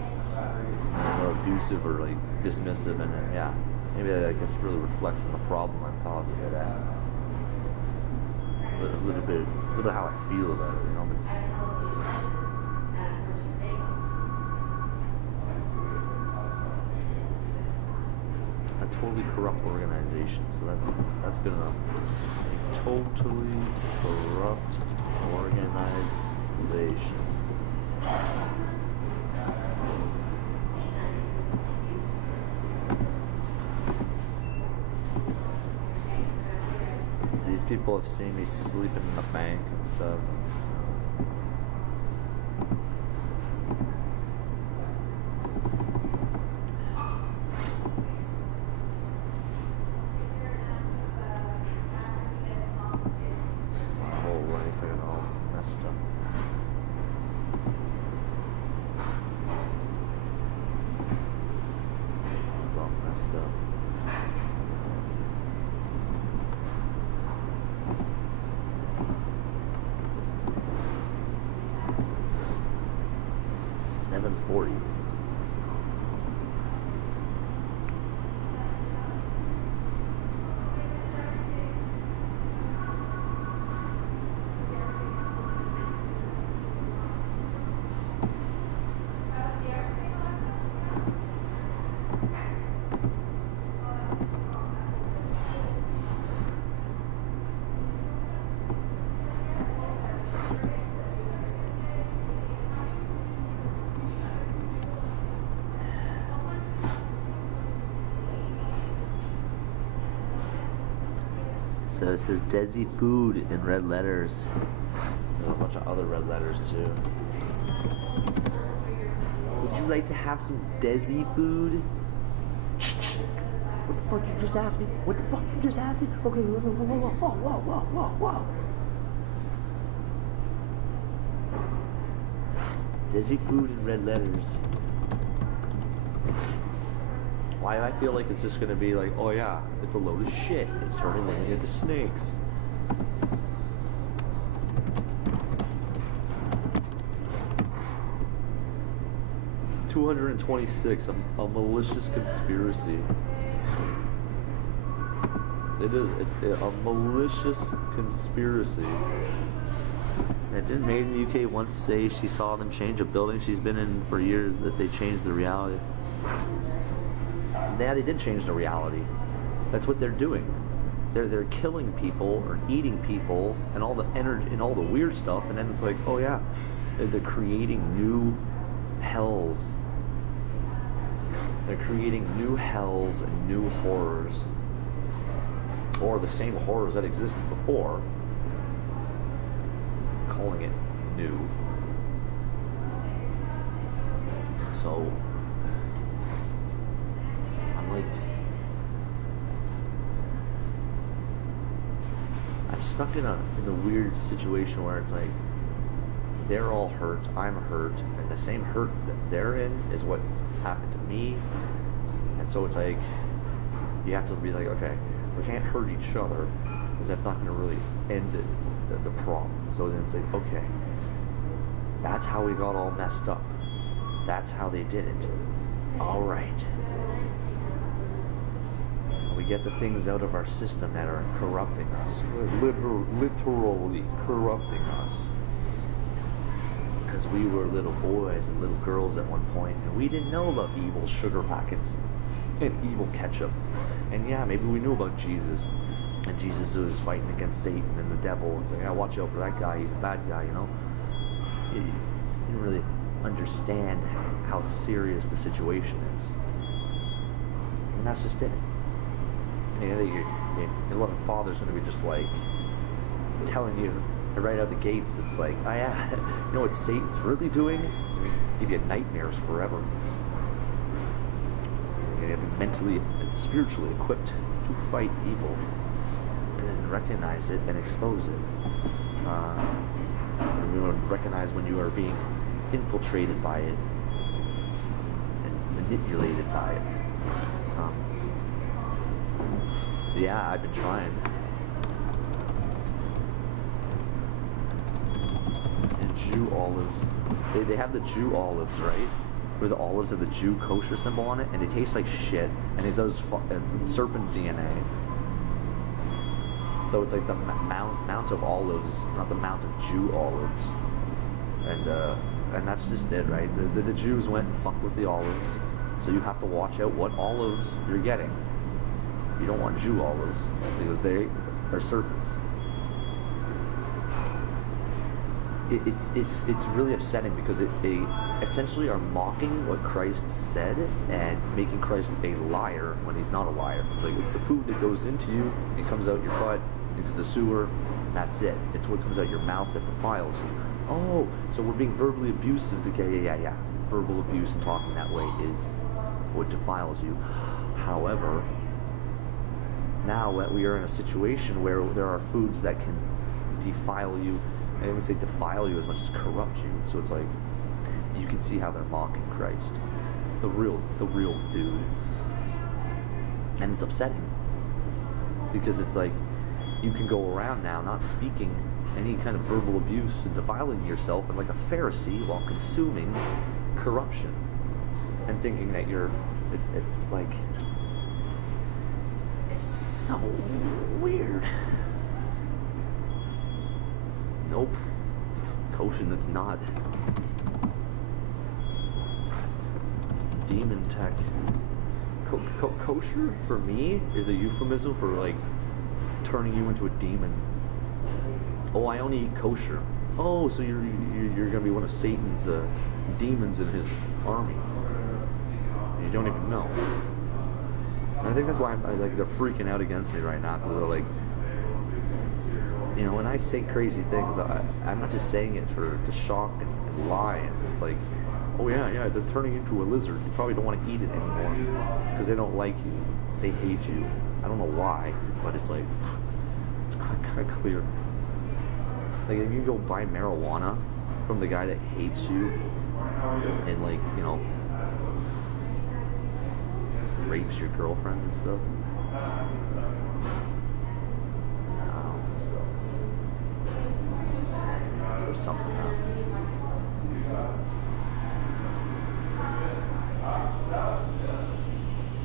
or abusive or like dismissive, and then, yeah, maybe that I guess really reflects on the problem I'm causing it at. A little bit how I feel about it, you know. A totally corrupt organization, so that's good enough. A totally corrupt organization. These people have seen me sleeping in the bank and stuff. My whole life I got all messed up. It's all messed up. It's 7:40. So it says Desi Food in red letters. There's a bunch of other red letters too. Would you like to have some Desi food? What the fuck you just asked me? What the fuck you just asked me? Okay, whoa. Desi Food in red letters. Why do I feel like it's just gonna be like, oh yeah, it's a load of shit. It's turning women into snakes. $226, a malicious conspiracy. It's a malicious conspiracy. And didn't Made in the UK once say she saw them change a building she's been in for years, that they changed the reality? Yeah, they did change the reality. That's what they're doing. They're killing people or eating people and all the energy and all the weird stuff, and then it's like, oh yeah, they're creating new hells. They're creating new hells and new horrors, or the same horrors that existed before, calling it new. So I'm stuck in a weird situation where it's like they're all hurt, I'm hurt, and the same hurt that they're in is what happened to me. And so it's like you have to be like, okay, we can't hurt each other because that's not going to really end the problem. So then it's like, okay, that's how we got all messed up. That's how they did it. All right. We get the things out of our system that are corrupting us, literally corrupting us. Because we were little boys and little girls at one point, and we didn't know about evil sugar packets and evil ketchup. And yeah, maybe we knew about Jesus, and Jesus was fighting against Satan and the devil. It's like, yeah, watch out for that guy. He's a bad guy, you know. You didn't really understand how serious the situation is, and that's just it. Your loving father's going to be just like telling you right out the gates. It's like, oh yeah, you know what Satan's really doing? Give you nightmares forever. You have to be mentally and spiritually equipped to fight evil and recognize it and expose it. You know, recognize when you are being infiltrated by it and manipulated by it. Yeah, I've been trying. Jew olives. They have the Jew olives, right? Where the olives have the Jew kosher symbol on it, and it tastes like shit, and it does serpent DNA. So it's like the mount of olives, not the mount of Jew olives. And that's just it, right? The Jews went and fucked with the olives, so you have to watch out what olives you're getting. You don't want Jew olives, because they are serpents. It's really upsetting because they essentially are mocking what Christ said and making Christ a liar when he's not a liar. It's like, it's the food that goes into you, it comes out your butt, into the sewer, that's it. It's what comes out your mouth that defiles you. Oh, so we're being verbally abusive. It's like, yeah. Verbal abuse and talking that way is what defiles you. However, now that we are in a situation where there are foods that can defile you, I didn't even say defile you as much as corrupt you. So it's like, you can see how they're mocking Christ, the real dude, and it's upsetting because it's like you can go around now not speaking any kind of verbal abuse and defiling yourself and like a Pharisee while consuming corruption and thinking that it's like, it's so weird. Nope. Kosher, that's not. Demon tech. Kosher, for me, is a euphemism for, like, turning you into a demon. Oh, I only eat kosher. Oh, so you're gonna be one of Satan's demons in his army. You don't even know. And I think that's why they're freaking out against me right now, because they're like, you know, when I say crazy things, I'm not just saying it to shock and lie. And it's like, oh yeah, they're turning into a lizard. You probably don't want to eat it anymore because they don't like you. They hate you. I don't know why, but it's like, it's kind of clear. Like, if you go buy marijuana from the guy that hates you and, like, you know, rapes your girlfriend and stuff. Or something up.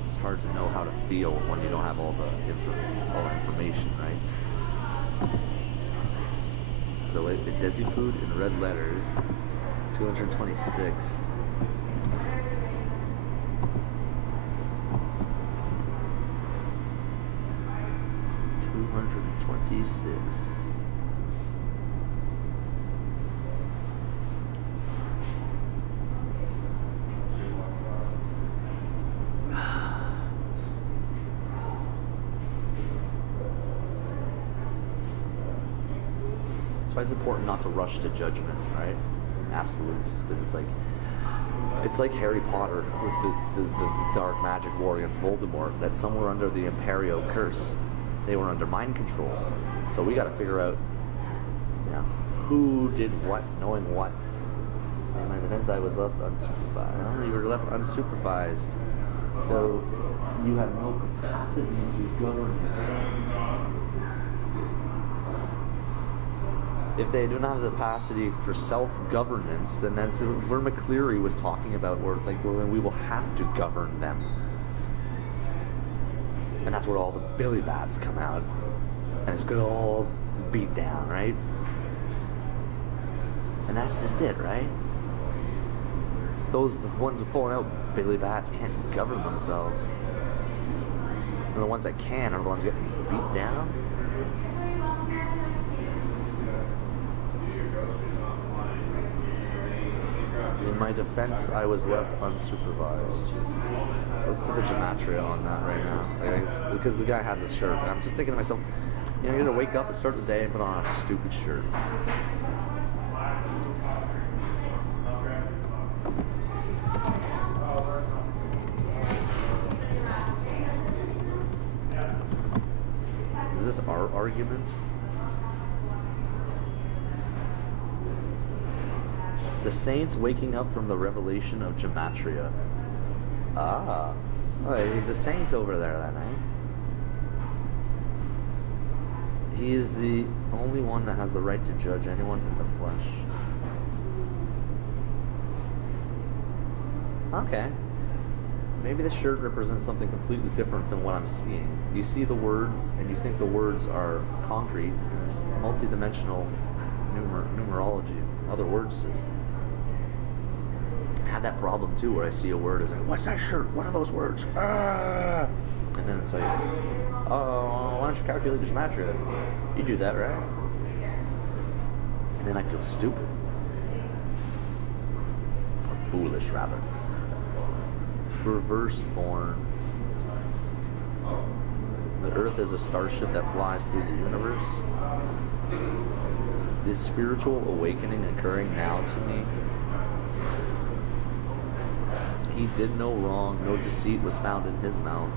It's hard to know how to feel when you don't have all the information, right? So it Desi Food in red letters, 226. That's why it's important not to rush to judgment, right? Absolutes, because it's like Harry Potter with the dark magic war against Voldemort. That some were under the Imperio curse. They were under mind control. So we got to figure out, you know, who did what, knowing what. In my defense, I was left unsupervised. Oh, you were left unsupervised. So you had no capacity to govern yourself. If they do not have the capacity for self-governance, then that's where McCleary was talking about, where it's like, well, then we will have to govern them. And that's where all the Billy Bats come out. And it's good old beat down, right? And that's just it, right? The ones who are pulling out Billy Bats can't govern themselves. And the ones that can are the ones getting beat down. In my defense, I was left unsupervised. Let's do the gematria on that right now. Because the guy had this shirt. And I'm just thinking to myself, you know, you're going to wake up and start the day and put on a stupid shirt. Is this our argument? The saints waking up from the revelation of gematria. Ah. Oh, he's a saint over there that night. He is the only one that has the right to judge anyone in the flesh. Okay. Maybe the shirt represents something completely different than what I'm seeing. You see the words, and you think the words are concrete, and it's multi-dimensional numerology. Other words just I have that problem too, where I see a word, it's like, what's that shirt? What are those words? Ah! And then it's like, oh, why don't you calculate your gematria? You do that, right? And then I feel stupid. Or foolish, rather. Reverse born. The Earth is a starship that flies through the universe. Is spiritual awakening occurring now to me? He did no wrong, no deceit was found in his mouth.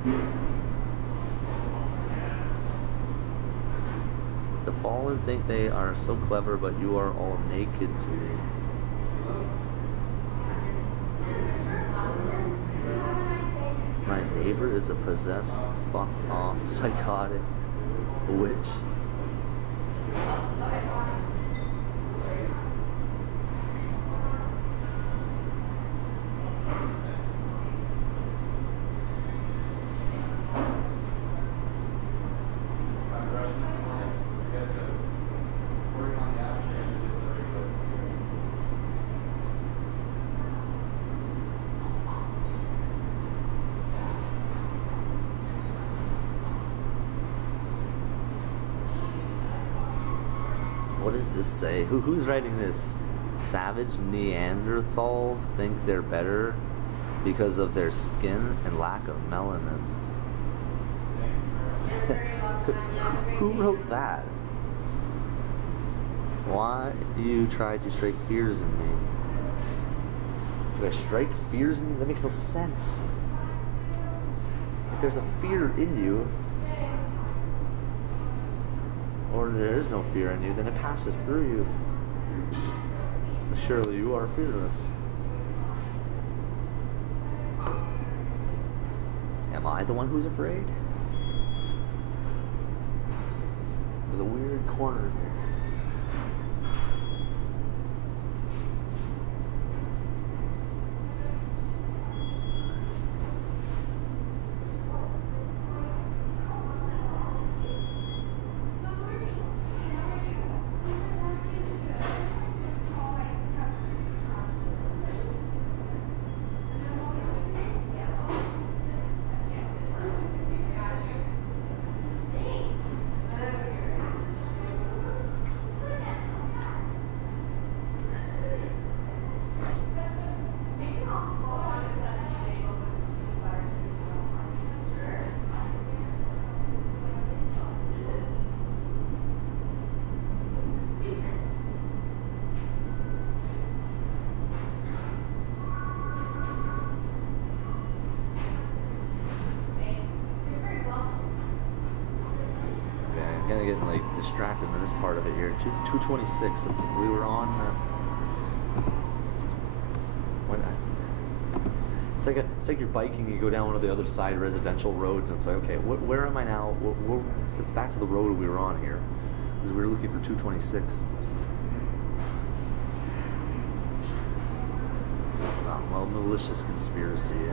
The fallen think they are so clever, but you are all naked to me. My neighbor is a possessed, fucked off, psychotic witch. What does this say? Who's writing this? Savage Neanderthals think they're better because of their skin and lack of melanin. Who wrote that? Why do you try to strike fears in me? Do I strike fears in you? That makes no sense. If there's a fear in you, or there is no fear in you, then it passes through you. Surely you are fearless. Am I the one who's afraid? There's a weird corner here. I'm gonna get like distracted in this part of it here. 226. We were on. It's like you're biking. You go down one of the other side residential roads, and it's like, okay, where am I now? It's back to the road we were on here, because we were looking for 226. Well, malicious conspiracy. Yeah.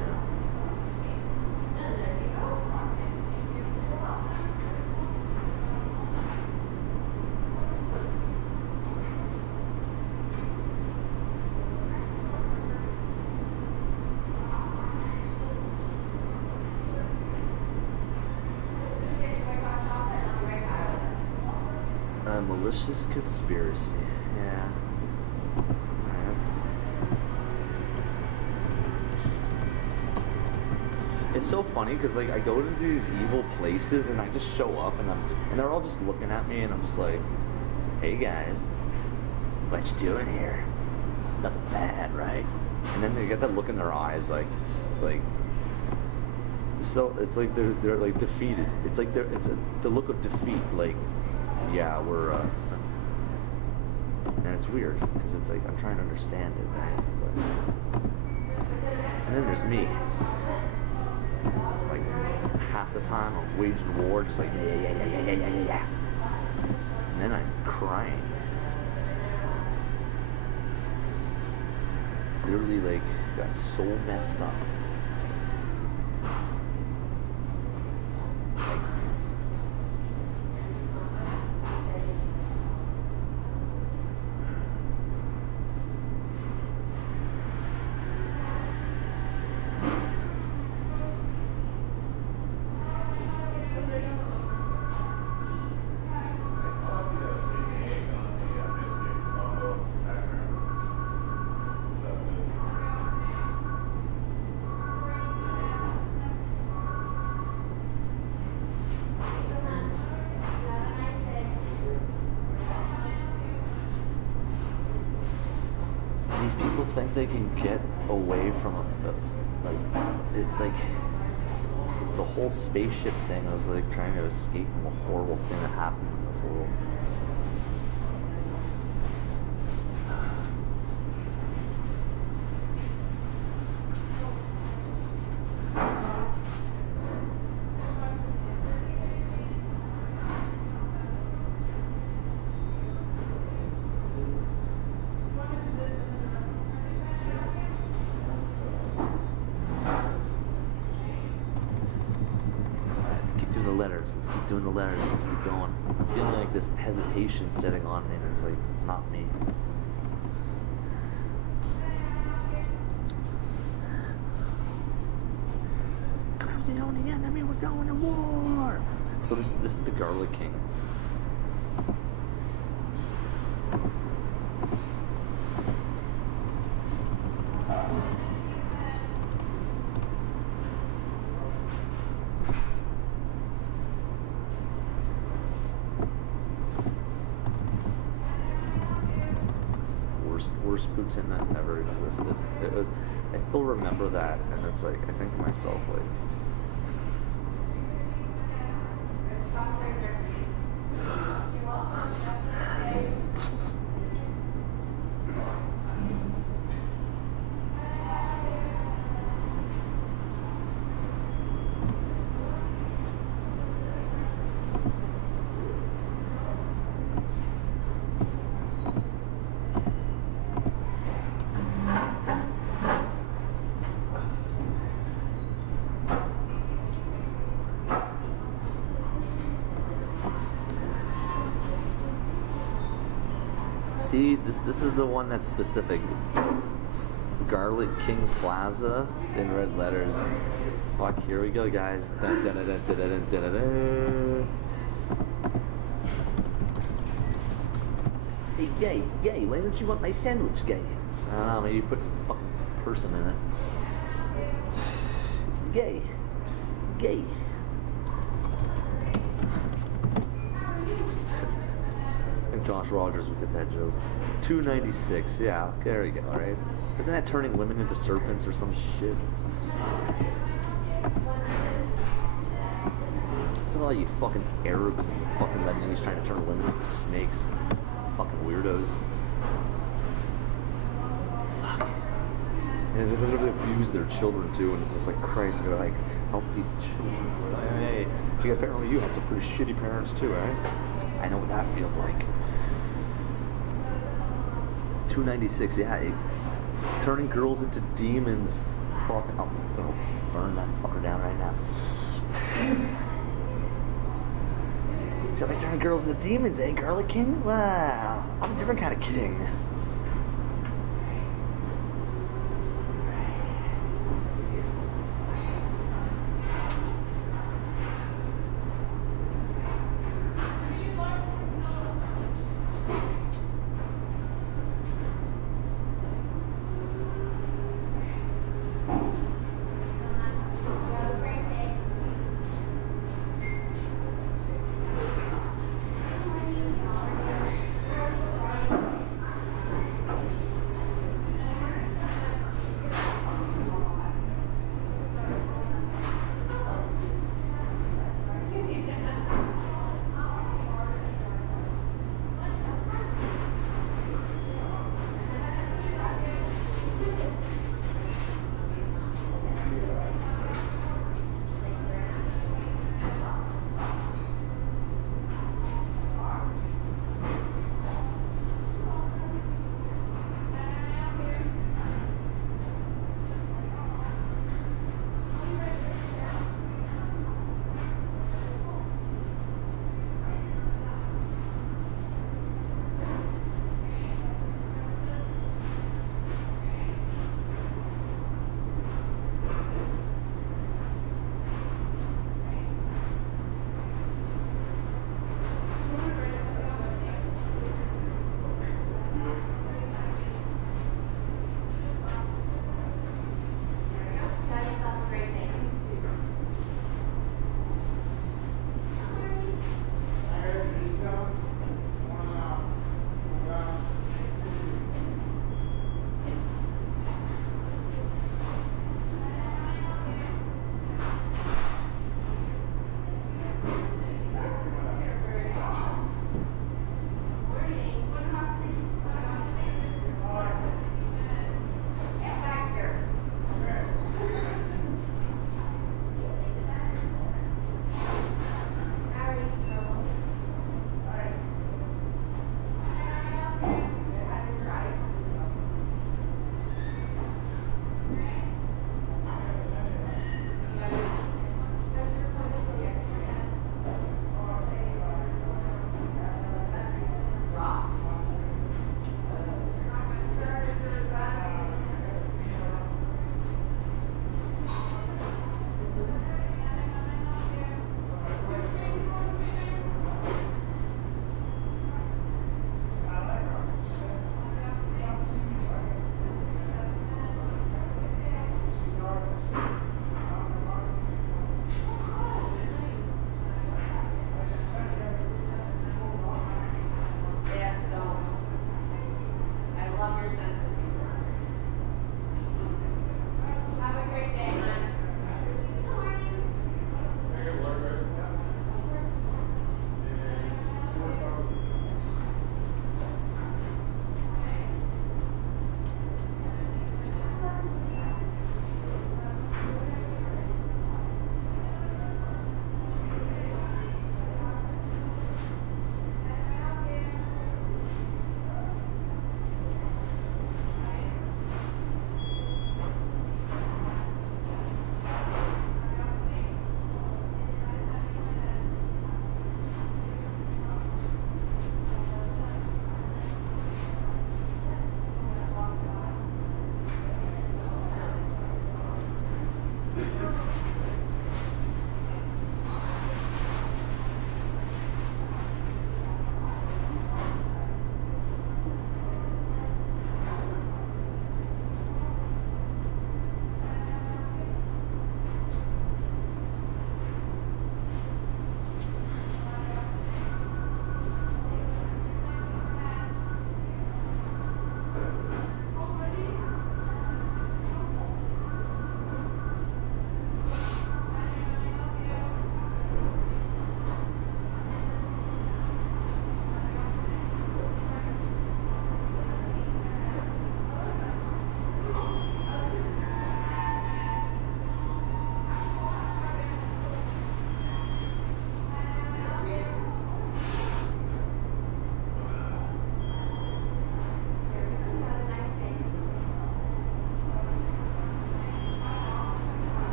Malicious conspiracy. Yeah. It's so funny because like I go to these evil places and I just show up and and they're all just looking at me and I'm just like, hey guys, what you doing here? Nothing bad, right? And then they get that look in their eyes like so it's like they're like defeated. It's like the look of defeat. Like, yeah, we're and it's weird because it's like I'm trying to understand it, right? It's like, and then there's me. Like half the time I'm waging war, just like yeah. And then I'm crying. Literally like Got so messed up. These people think they can get away from like, it's like the whole spaceship thing was like trying to escape from a horrible thing that happened in this world. Let's keep doing the letters. Let's keep going. I'm feeling like this hesitation setting on me, and it's like, it's not me. Crazy on the enemy, we're going to war. So this is the Garlic King. Worst poutine that ever existed. It was. I still remember that, and it's like I think to myself like. See, this is the one that's specific. Garlic King Plaza in red letters. Fuck, here we go, guys. Dun, dun, dun, dun, dun, dun, dun, dun, dun. Hey, gay, why don't you want my sandwich, gay? I don't know, maybe you put some fucking person in it. Gay. Josh Rogers would get that joke. 296, yeah, there we go, right? Isn't that turning women into serpents or some shit? Isn't all you fucking Arabs and fucking Lebanese trying to turn women into snakes? Fucking weirdos. Fuck. And they literally abuse their children too, and it's just like, Christ, they're like, help these children. Hey, apparently you had some pretty shitty parents too, right? I know what that feels like. 296, yeah. Turning girls into demons. Fucking, I'm gonna burn that fucker down right now. Shall I turn girls into demons, eh, Garlic King? Wow, I'm a different kind of king.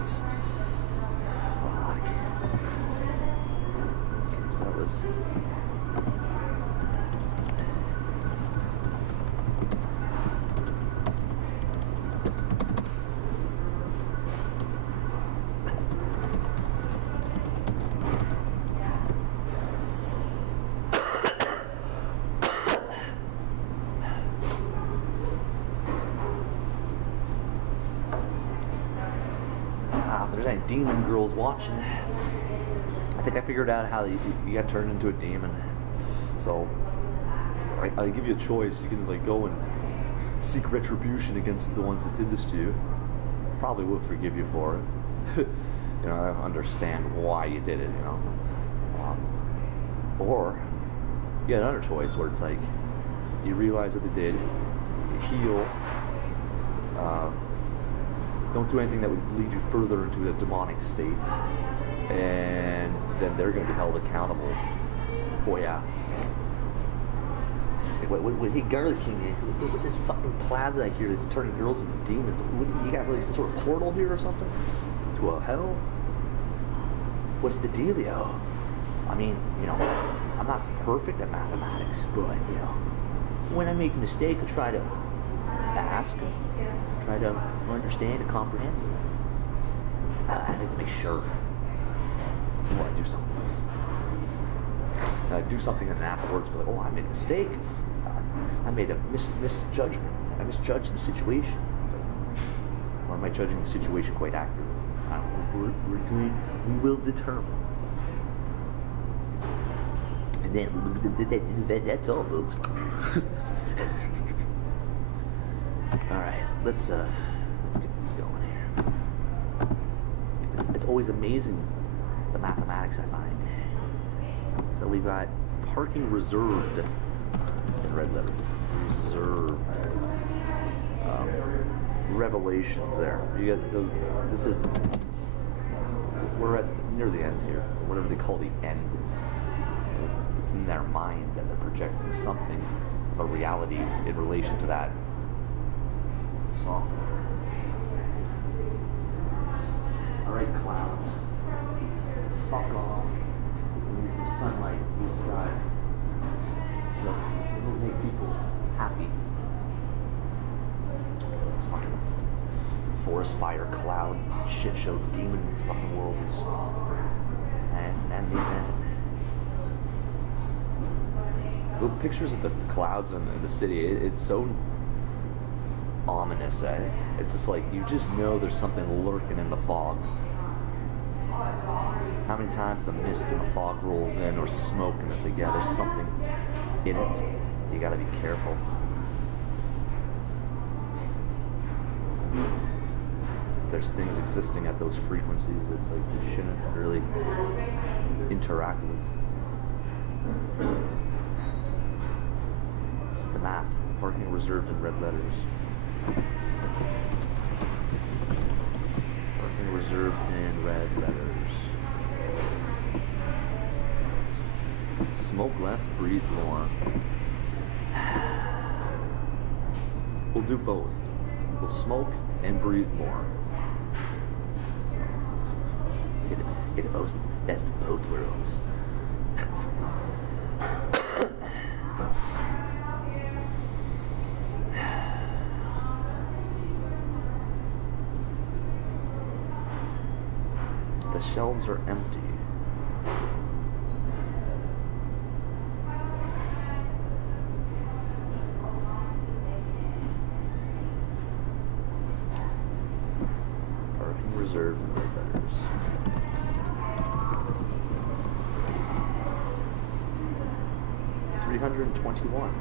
demons. Fuck. Okay, so that was. If there's any demon girls watching, I think I figured out how you got turned into a demon. So I give you a choice. You can like go and seek retribution against the ones that did this to you. Probably would forgive you for it. You know, I understand why you did it. You know, or you get another choice where it's like you realize what they did, you heal. Don't do anything that would lead you further into a demonic state, and then they're going to be held accountable. Oh yeah. Hey, Garlic King, what's this fucking plaza here that's turning girls into demons? You got like some sort of portal here or something? To a hell? What's the dealio? I mean, you know, I'm not perfect at mathematics, but, you know, when I make a mistake, I try to ask, try to understand and comprehend. I like to make sure before I do something. I do something and then afterwards be like, oh, I made a mistake. I made a misjudgment. I misjudged the situation. Or am I judging the situation quite accurately? I don't know. We will determine. And then that's all, folks. Alright, let's get this going here. It's always amazing the mathematics I find. So we've got parking reserved in red letters. Reserved. Revelations there. You get this is, we're at near the end here, whatever they call the end. It's in their mind that they're projecting something of a reality in relation to that song. Alright, clouds. Fuck off. We need some sunlight, blue sky. It'll make people happy. This fucking forest fire cloud shit show demon fucking world is. And those pictures of the clouds in the city, it's so ominous, eh? It's just like, you just know there's something lurking in the fog. How many times the mist and the fog rolls in, or smoke, and it's like, yeah, there's something in it. You gotta be careful. There's things existing at those frequencies that it's like you shouldn't really interact with. The math, parking reserved in red letters. Parking reserved in red letters. Smoke less, breathe more. We'll do both. We'll smoke and breathe more. Get the most best of both worlds. The shelves are empty. Parking reserved in red letters. $321.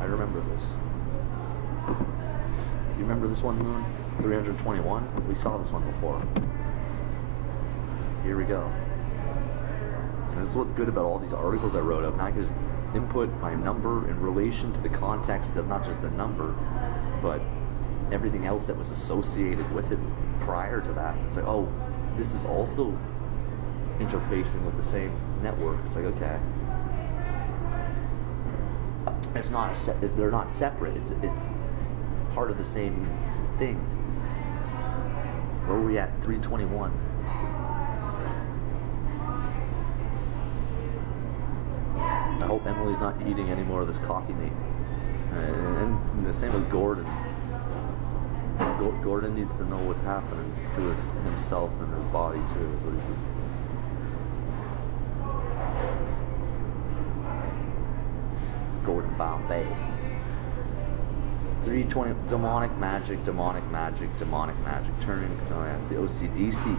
I remember this. You remember this one, Moon? 321? We saw this one before. Here we go. And this is what's good about all these articles I wrote up. Now I can just input my number in relation to the context of not just the number, but everything else that was associated with it prior to that. It's like, oh, this is also interfacing with the same network. It's like, okay, it's not they're not separate. It's part of the same thing. Where are we at? 3:21. I hope Emily's not eating any more of this coffee meat. And the same with Gordon. Gordon needs to know what's happening to himself and his body too. So this is Gordon Bombay. 3:20. Demonic magic, demonic magic, demonic magic. Turning. Oh yeah, it's the OCDC.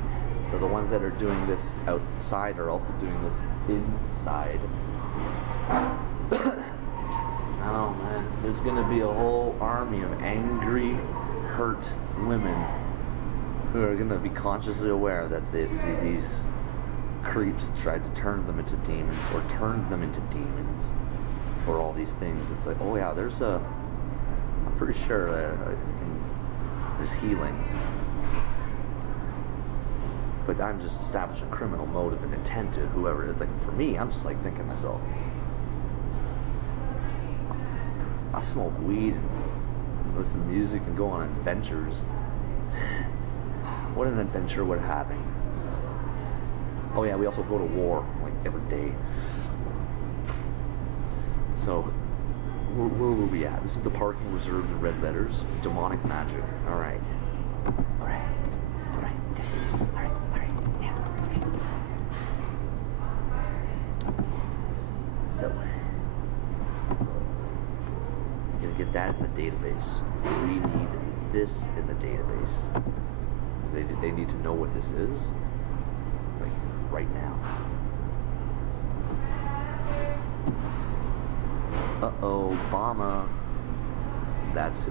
So the ones that are doing this outside are also doing this inside. Oh man, there's gonna be a whole army of angry, hurt women who are gonna be consciously aware that these creeps tried to turn them into demons or turned them into demons or all these things. It's like, oh yeah, I'm pretty sure that there's healing. But I'm just establishing criminal motive and intent to whoever. It's like, for me, I'm just like thinking to myself, I smoke weed and listen to music and go on adventures. What an adventure we're having. Oh yeah, we also go to war like every day. So, where were we at? This is the parking reserved in red letters. Demonic magic. Alright. Alright. Alright. Okay. Alright. Alright. Yeah. Okay. So, gonna get that in the database. We need this in the database. They need to know what this is, like right now. Uh-oh, Obama. That's.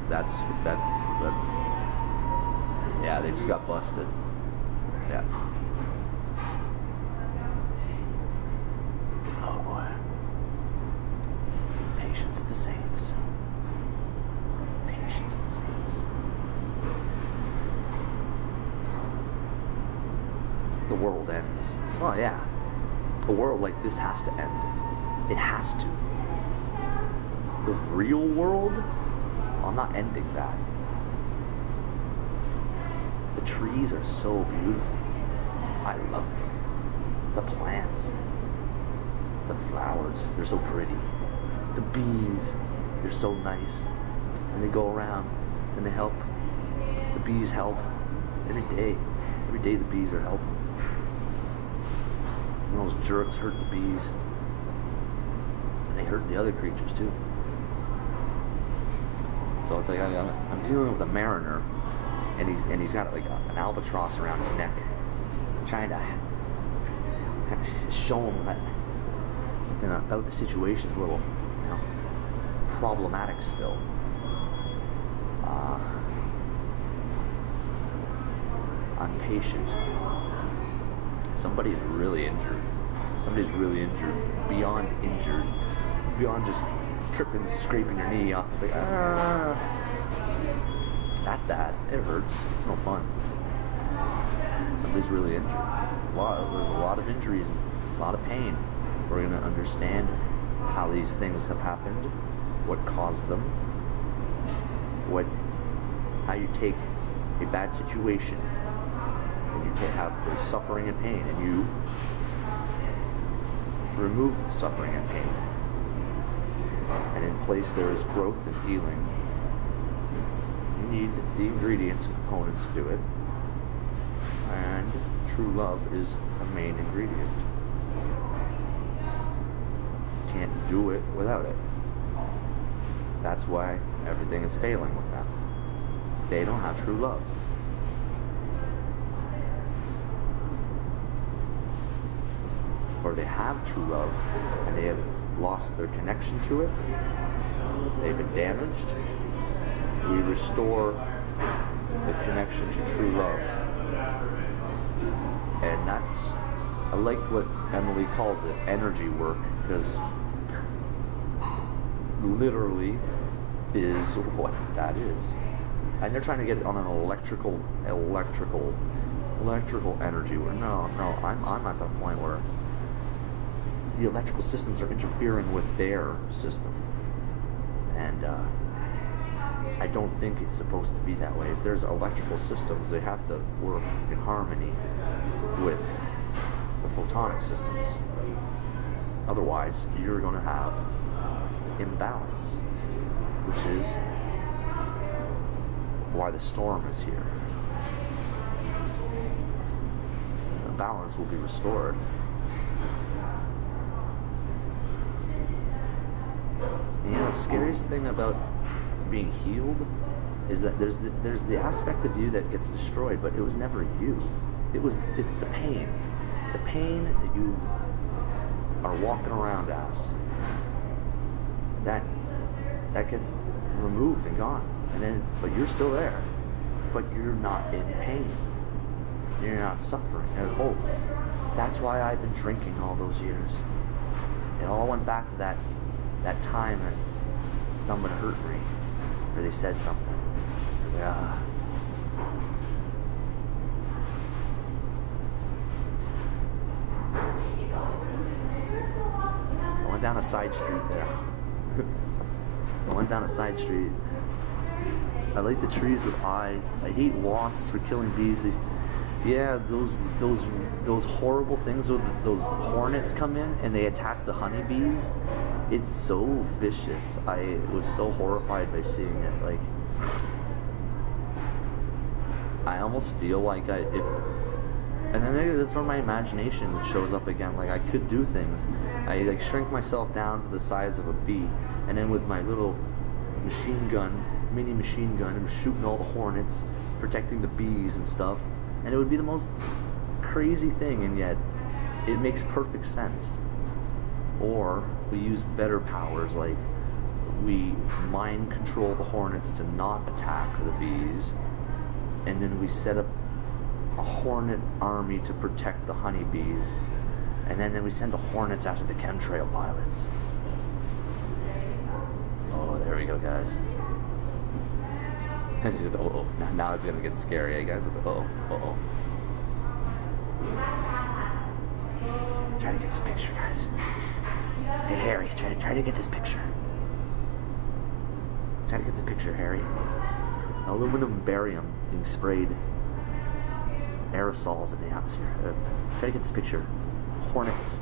Yeah, they just got busted. Yeah. Oh boy. Patience of the saints. Patience of the saints. The world ends. Well, yeah. A world like this has to end. It has to. The real world, I'm not ending that. The trees are so beautiful. I love them. The plants, the flowers, they're so pretty. The bees, they're so nice. And they go around and they help. The bees help every day. Every day the bees are helping. And those jerks hurt the bees. And they hurt the other creatures too. So it's like I'm dealing with a mariner, and he's got like an albatross around his neck. I'm trying to kind of show him that something about the situation is a little, problematic still. I'm patient. Somebody's really injured. Somebody's really injured. Beyond injured. Beyond just tripping, scraping your knee off. It's like, that's bad. It hurts. It's no fun. Somebody's really injured. There's a lot of injuries, a lot of pain. We're going to understand how these things have happened, what caused them, how you take a bad situation and you have the suffering and pain, and you remove the suffering and pain. And in place there is growth and healing. You need the ingredients and components to do it. And true love is a main ingredient. You can't do it without it. That's why everything is failing with them. They don't have true love. Or they have true love and they have lost their connection to it. They've been damaged. We restore the connection to true love. And I like what Emily calls it, energy work, because literally is what that is. And they're trying to get it on an electrical energy. No, I'm at the point where the electrical systems are interfering with their system, and I don't think it's supposed to be that way. If there's electrical systems, they have to work in harmony with the photonic systems. Otherwise, you're going to have imbalance, which is why the storm is here. The balance will be restored. And the scariest thing about being healed is that there's the aspect of you that gets destroyed, but it was never you. It's the pain that you are walking around as that gets removed and gone, and then but you're still there, but you're not in pain. You're not suffering. And oh, that's why I've been drinking all those years. It all went back to that time that someone hurt me, or they said something. Yeah. I went down a side street there. I went down a side street. I like the trees with eyes. I hate wasps for killing bees. Those horrible things where those hornets come in and they attack the honeybees. It's so vicious. I was so horrified by seeing it. Like, I almost feel like and then maybe that's where my imagination shows up again. Like, I could do things. I like shrink myself down to the size of a bee, and then with my little mini machine gun, I'm shooting all the hornets, protecting the bees and stuff. And it would be the most crazy thing, and yet it makes perfect sense. Or we use better powers, like we mind control the hornets to not attack the bees, and then we set up a hornet army to protect the honeybees, and then we send the hornets after the chemtrail pilots. Oh, there we go, guys. Oh, now it's gonna get scary, eh, guys? It's uh-oh. Try to get this picture, guys. Hey, Harry, try to get this picture. Try to get this picture, Harry. Aluminum barium being sprayed, aerosols in the atmosphere. Try to get this picture. Hornets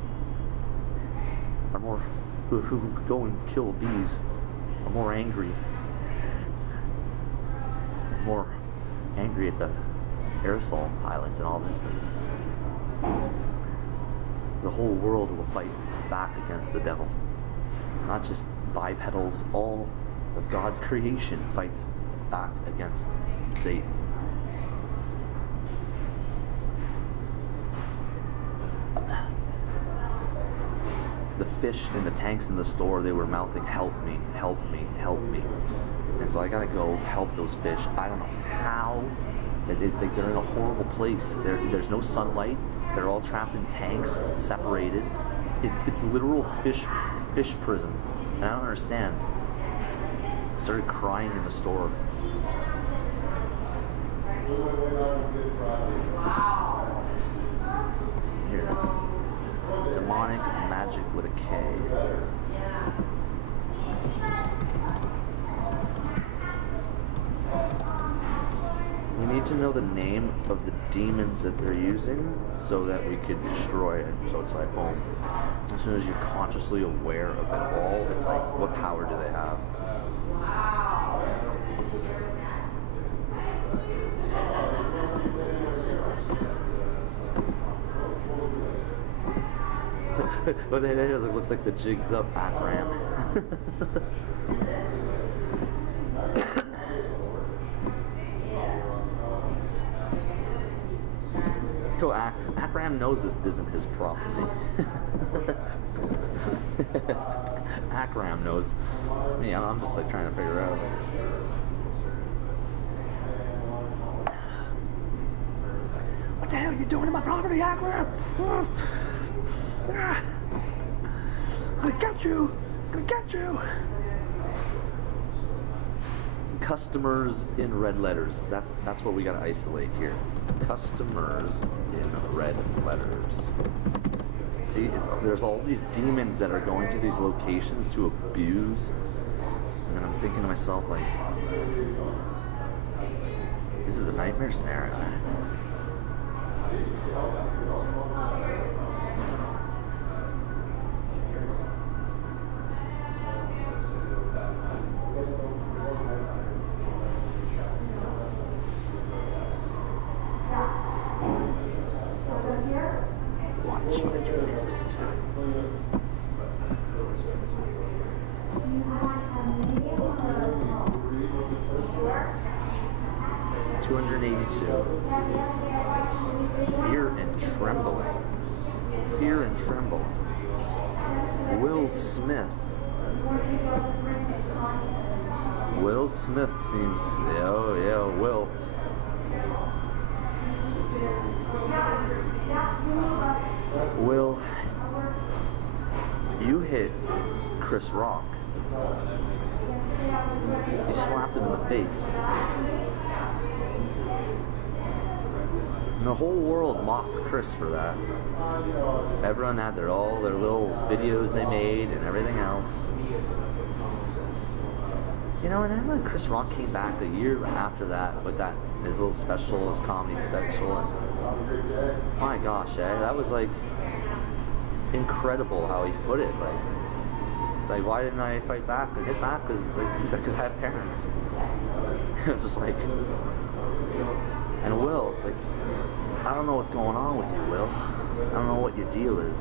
are more who go and kill bees are more angry at the aerosol pilots and all these things. The whole world will fight back against the devil. Not just bipedals, all of God's creation fights back against Satan. The fish in the tanks in the store, they were mouthing, "Help me, help me, help me." And so I gotta go help those fish. I don't know how. It's like they're in a horrible place. There's no sunlight. They're all trapped in tanks, separated. It's literal fish prison. And I don't understand. I started crying in the store. Here. Demonic magic with a K. We need to know the name of the demons that they're using so that we can destroy it. So it's like, boom. As soon as you're consciously aware of it all, it's like, what power do they have? But it looks like the jig's up, Akram. Cool, Akram knows this isn't his property. Akram knows. Yeah, I'm just like trying to figure out. What the hell are you doing to my property, Akram? I'm gonna get you! Customers in red letters. That's what we gotta isolate here. Customers in red letters. See, there's all these demons that are going to these locations to abuse. And I'm thinking to myself, like, This is a nightmare scenario, man. What should I do next? $282. Fear and trembling. Fear and tremble. Will Smith. Will Smith seems. Oh yeah, Will. Will, you hit Chris Rock. You slapped him in the face. And the whole world mocked Chris for that. Everyone had all their little videos they made and everything else. You know, and then when Chris Rock came back a year after that with that his little special, his comedy special, and my gosh, that was like incredible how he put it. Like, it's like, why didn't I fight back and hit back? Because he's like, because I have parents. It was just like, and Will, it's like, I don't know what's going on with you, Will. I don't know what your deal is.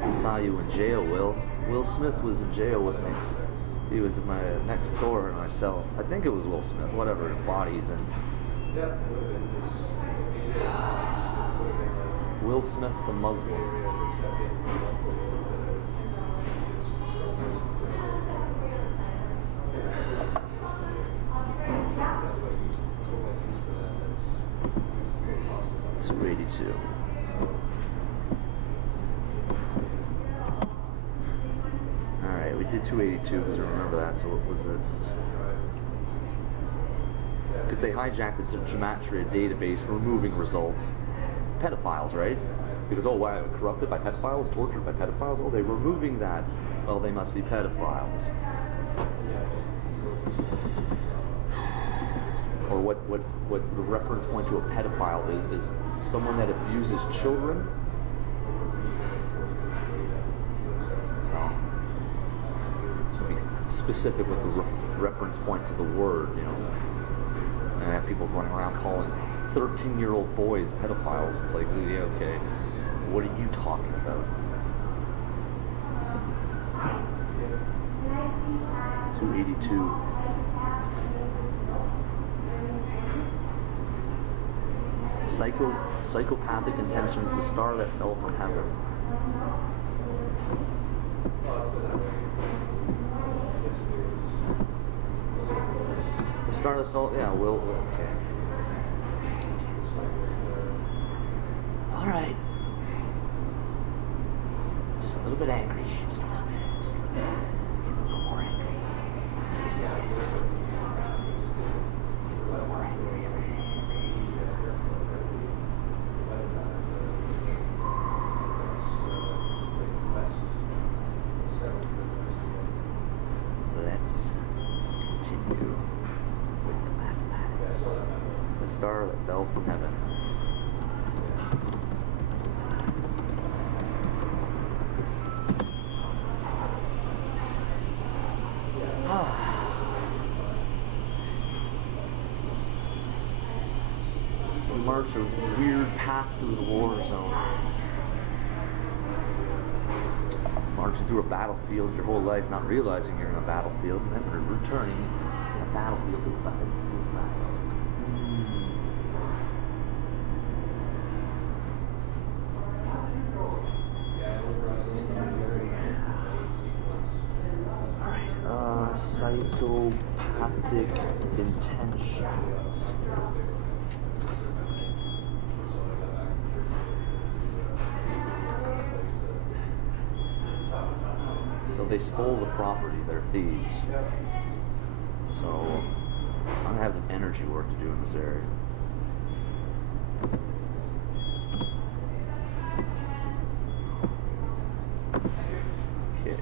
I saw you in jail, Will. Will Smith was in jail with me. He was my next door in my cell. I think it was Will Smith, whatever body he's in. Will Smith the Muslim. $282. Alright, we did 282 because I remember that, so what was it? Because they hijacked the gematria database, removing results. Pedophiles, right? Because, oh wow, corrupted by pedophiles, tortured by pedophiles, oh, they're removing that. Well, they must be pedophiles. Or what the reference point to a pedophile is someone that abuses children. So, to be specific with the reference point to the word, you know. And I have people running around calling 13-year-old boys pedophiles. It's like, yeah, okay. What are you talking about? 282. Psychopathic intentions, the star that fell from heaven. The star that fell, yeah, Will, okay. Alright. Just a little bit angry. Just a little bit. Just a little bit. A little more angry. A little more angry. Let's continue with the mathematics. The star that fell from heaven. March a weird path through the war zone. Marching through a battlefield your whole life, not realizing you're in a battlefield, and then returning in a battlefield to the Alright, psychopathic intentions. So they stole the property, they're thieves. So I'm gonna have some energy work to do in this area. Okay.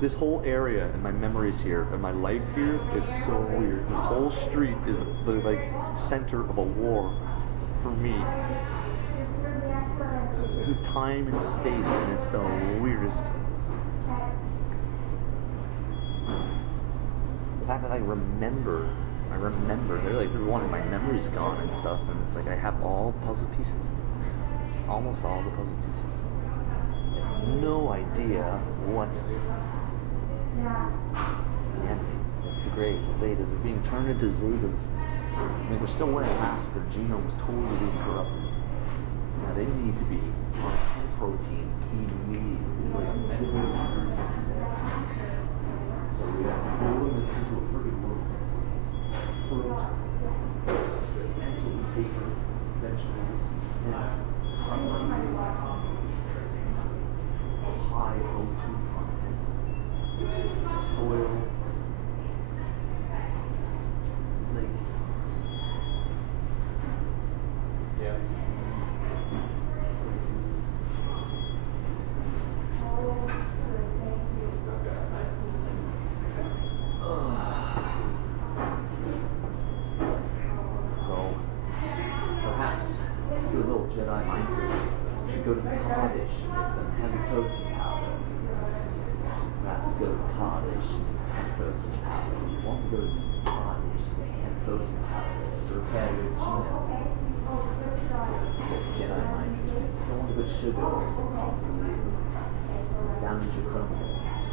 This whole area and my memories here and my life here is so weird. This whole street is the like center of a war for me. Through time and space, and it's the weirdest. The fact that I remember, they're like one of my memories gone and stuff, and it's like I have all the puzzle pieces, almost all the puzzle pieces. No idea what the enemy, it's the Greys, the Zetas, they're being turned into Zetas. I mean, they're still wearing masks, their genome was totally being corrupted. Now they need to be on hemp protein immediately, like medically emergency. So we have to roll this into a friggin' room. Fruit, pencils and paper, vegetables, and high O2 content, soil. It's like, Yeah. So, perhaps do a little Jedi mind trick. You should go to the cottage and get some heavy protein powder. Perhaps go to the cottage and get some heavy protein powder. You want to go to the cottage and get heavy protein powder to repair your genome. Jedi mind trick. You don't want to put sugar damage your chromosomes.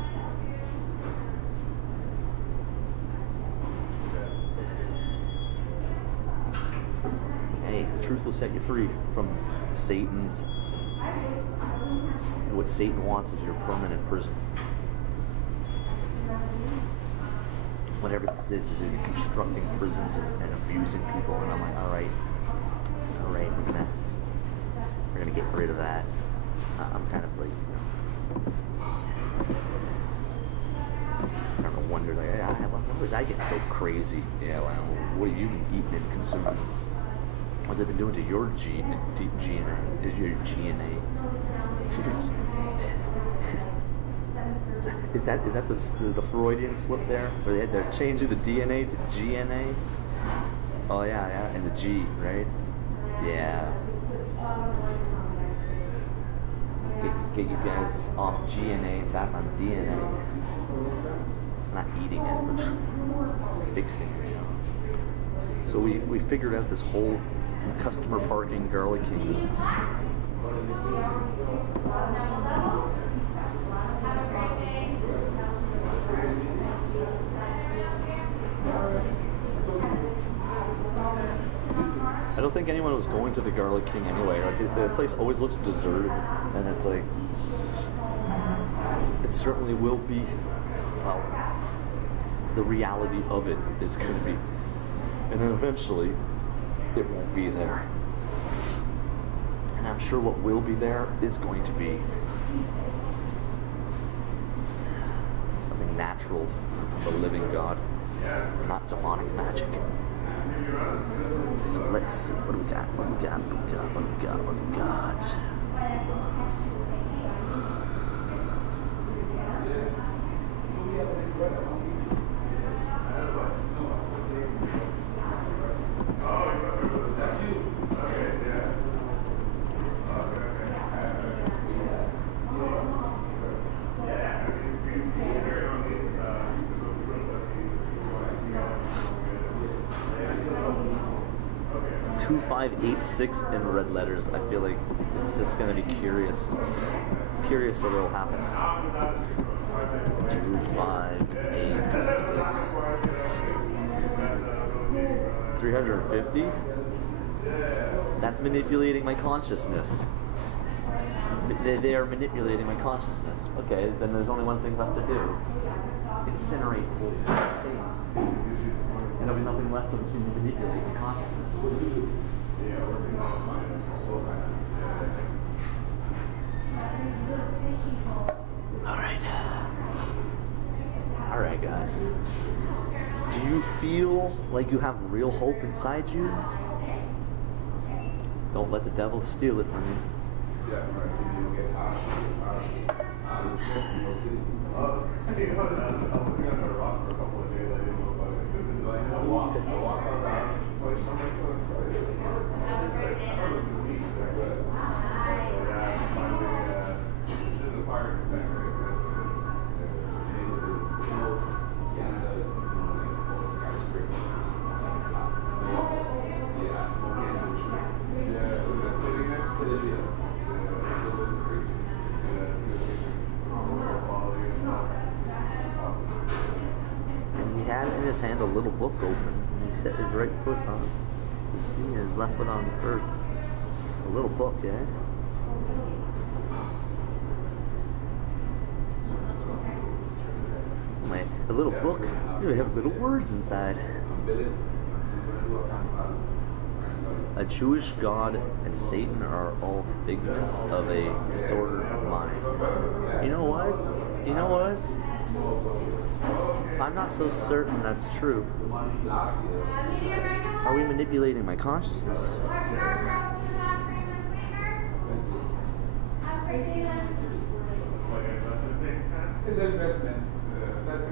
Hey, the truth will set you free from Satan's. What Satan wants is your permanent prison. Whatever this is, they're constructing prisons and abusing people, and I'm like, all right, we're gonna get rid of that. I'm kind of like, starting to wonder, like, when was I getting so crazy? Yeah, well, what have you been eating and consuming? What's it been doing to your GNA? Your GNA? Is that the Freudian slip there? Where they're changing the DNA to GNA? Oh yeah, and the G, right? Yeah. Get you guys off GNA back on DNA. Not eating it, but fixing it. So we figured out this whole customer parking garlic king. I don't think anyone was going to the Garlic King anyway. Like the place always looks deserted, and it's like it certainly will be. Well, the reality of it is going to be, and then eventually, it won't be there. And I'm sure what will be there is going to be something natural from the living God, not demonic magic. So let's see, what do we got? 2586 in red letters. I feel like it's just gonna be curious what will happen. 2586. 350? That's manipulating my consciousness. They are manipulating my consciousness. Okay, then there's only one thing left to do. Incinerate the whole thing. And there'll be nothing left of it to manipulate my consciousness. Alright, guys. Do you feel like you have real hope inside you? Don't let the devil steal it from you. And he had in his hand a little book open, and he set his right foot on the sea and his left foot on the earth. A little book, eh? A little book. You have little words inside. A Jewish God and Satan are all figments of a disordered mind. You know what? You know what? I'm not so certain that's true. Are we manipulating my consciousness? It's an investment. That's it.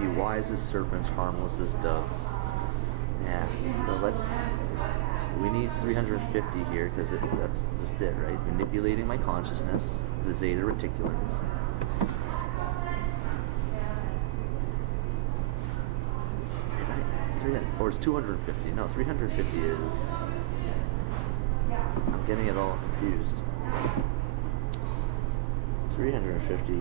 Be wise as serpents, harmless as doves. Yeah, so we need 350 here because that's just it, right? Manipulating my consciousness, the zeta reticulans. Or it's 250. No, 350 is... I'm getting it all confused. 350 is...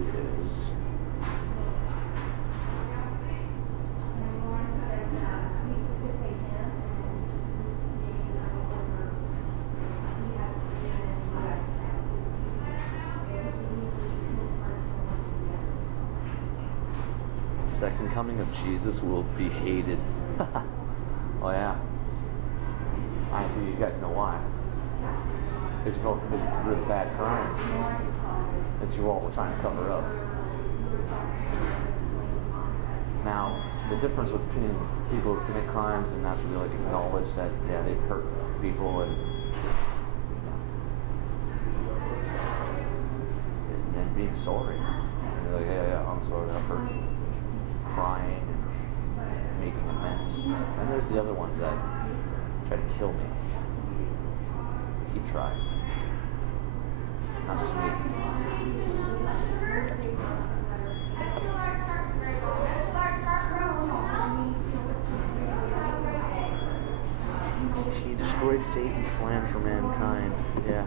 Second coming of Jesus will be hated. Oh yeah. I think you guys know why. Israel committed some really bad crimes that you all were trying to cover up. Now, the difference between people who commit crimes and have to be like acknowledge that they've hurt people and then being sorry. And they're like, yeah, I'm sorry, I hurt you. Crying and making amends. And there's the other ones that try to kill me. Keep trying. Not just me. He destroyed Satan's plan for mankind. Yeah.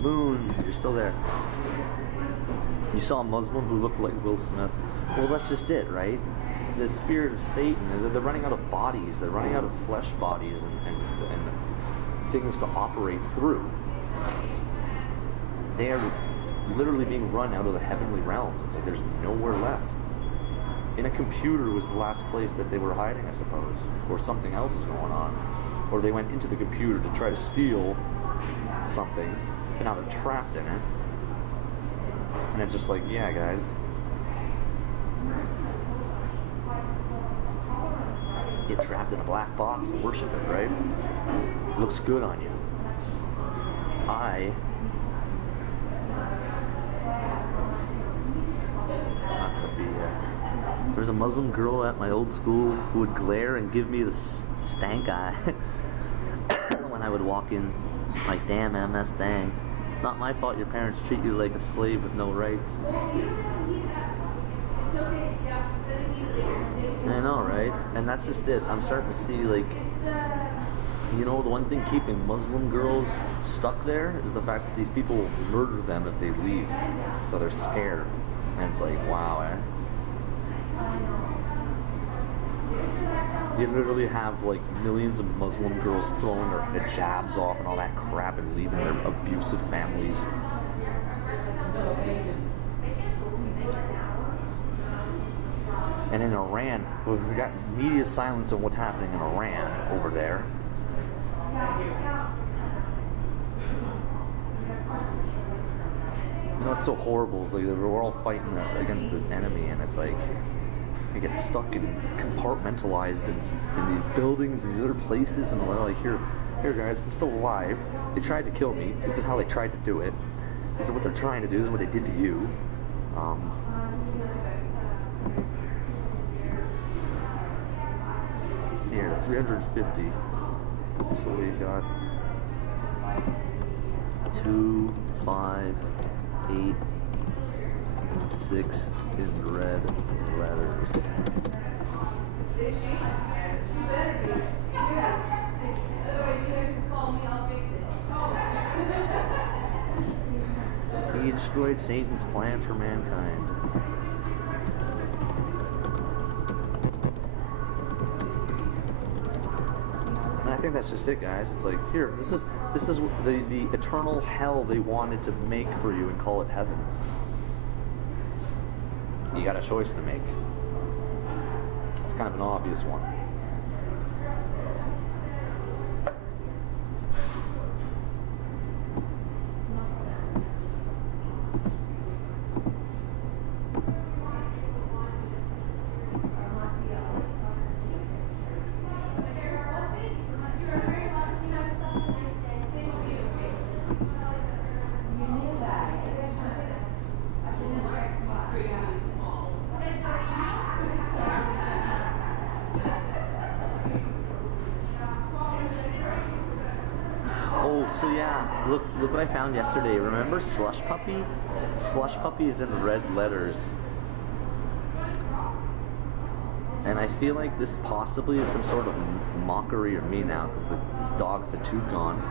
Moon, you're still there. You saw a Muslim who looked like Will Smith. Well, that's just it, right? The spirit of Satan, they're running out of bodies. They're running out of flesh bodies and things to operate through. They are literally being run out of the heavenly realms. It's like there's nowhere left. In a computer was the last place that they were hiding, I suppose. Or something else was going on. Or they went into the computer to try to steal something, and now they're trapped in it. And it's just like, yeah, guys. Get trapped in a black box and worship it, right? Looks good on you. There was a Muslim girl at my old school who would glare and give me the stank eye when I would walk in, like, damn, MS dang. It's not my fault your parents treat you like a slave with no rights. I know, right? And that's just it. I'm starting to see, like, you know, the one thing keeping Muslim girls stuck there is the fact that these people will murder them if they leave. So they're scared. And it's like, wow, eh? You literally have, like, millions of Muslim girls throwing their hijabs off and all that crap and leaving their abusive families. And in Iran, we've got media silence on what's happening in Iran over there. You know what's so horrible is like we're all fighting against this enemy, and it's like it gets stuck and compartmentalized in these buildings and these other places, and we're like, here guys, I'm still alive. They tried to kill me. This is how they tried to do it. This is what they're trying to do. This is what they did to you. Here, 350. So we've got 2, 5, 8, 6 in red letters. He destroyed Satan's plan for mankind. And I think that's just it, guys. It's like, here, this is the eternal hell they wanted to make for you and call it heaven. You got a choice to make. It's kind of an obvious one. So yeah, look what I found yesterday. Remember Slush Puppy? Slush Puppy is in red letters. And I feel like this possibly is some sort of mockery of me now, because the dog's a toucan.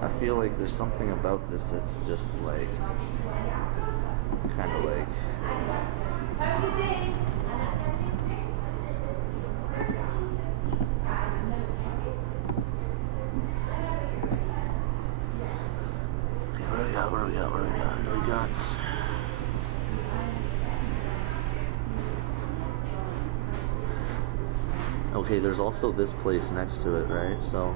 I feel like there's something about this that's just like, kind of like... Have a good day. What do we got? Okay, there's also this place next to it, right? So,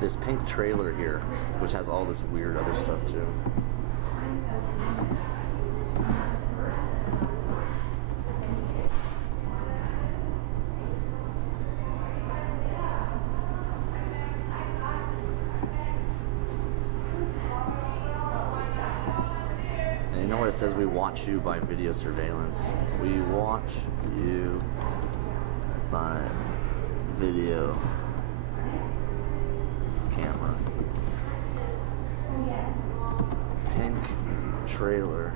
this pink trailer here, which has all this weird other stuff too. You know what it says? We watch you by video surveillance. We watch you by video camera. Pink trailer.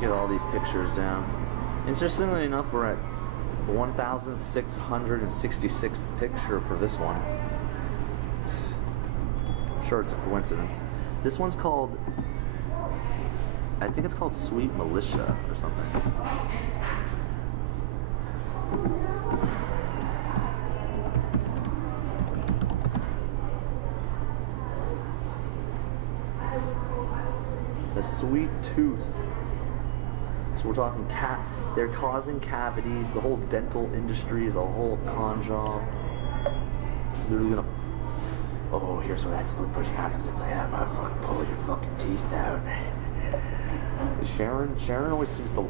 Get all these pictures down. Interestingly enough, we're at 1,666th picture for this one. I'm sure it's a coincidence. This one's called, I think it's called Sweet Militia or something. The Sweet Tooth. So we're talking they're causing cavities. The whole dental industry is a whole con job. They're gonna, oh, here's where that split push happens. It's like, yeah, motherfucker, pull your fucking teeth out. Sharon always seems to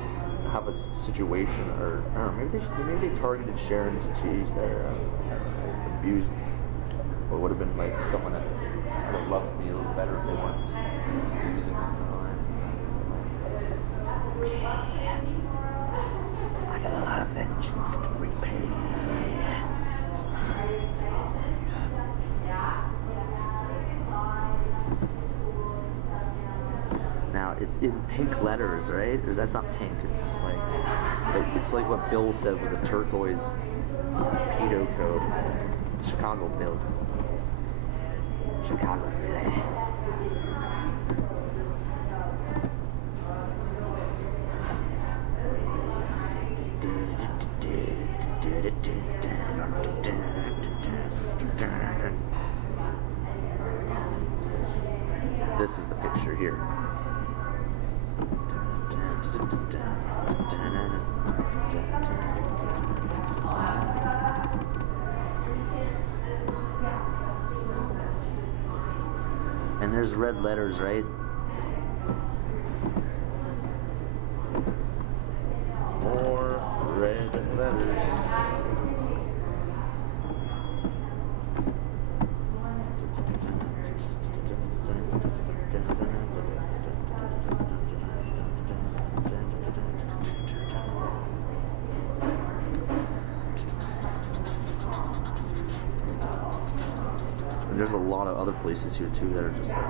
have a situation, or I don't know, maybe they targeted Sharon's teeth there, abused, or would have been like someone that would have loved me a little better if they weren't abusing her. I got a lot of vengeance to repay. it's in pink letters, right? Or that's not pink. It's just like it's like what Bill said with the turquoise pedo code. Chicago Bill. Chicago Bill. This is the picture here. And there's red letters, right? More red letters. And there's a lot of other places here too that are just like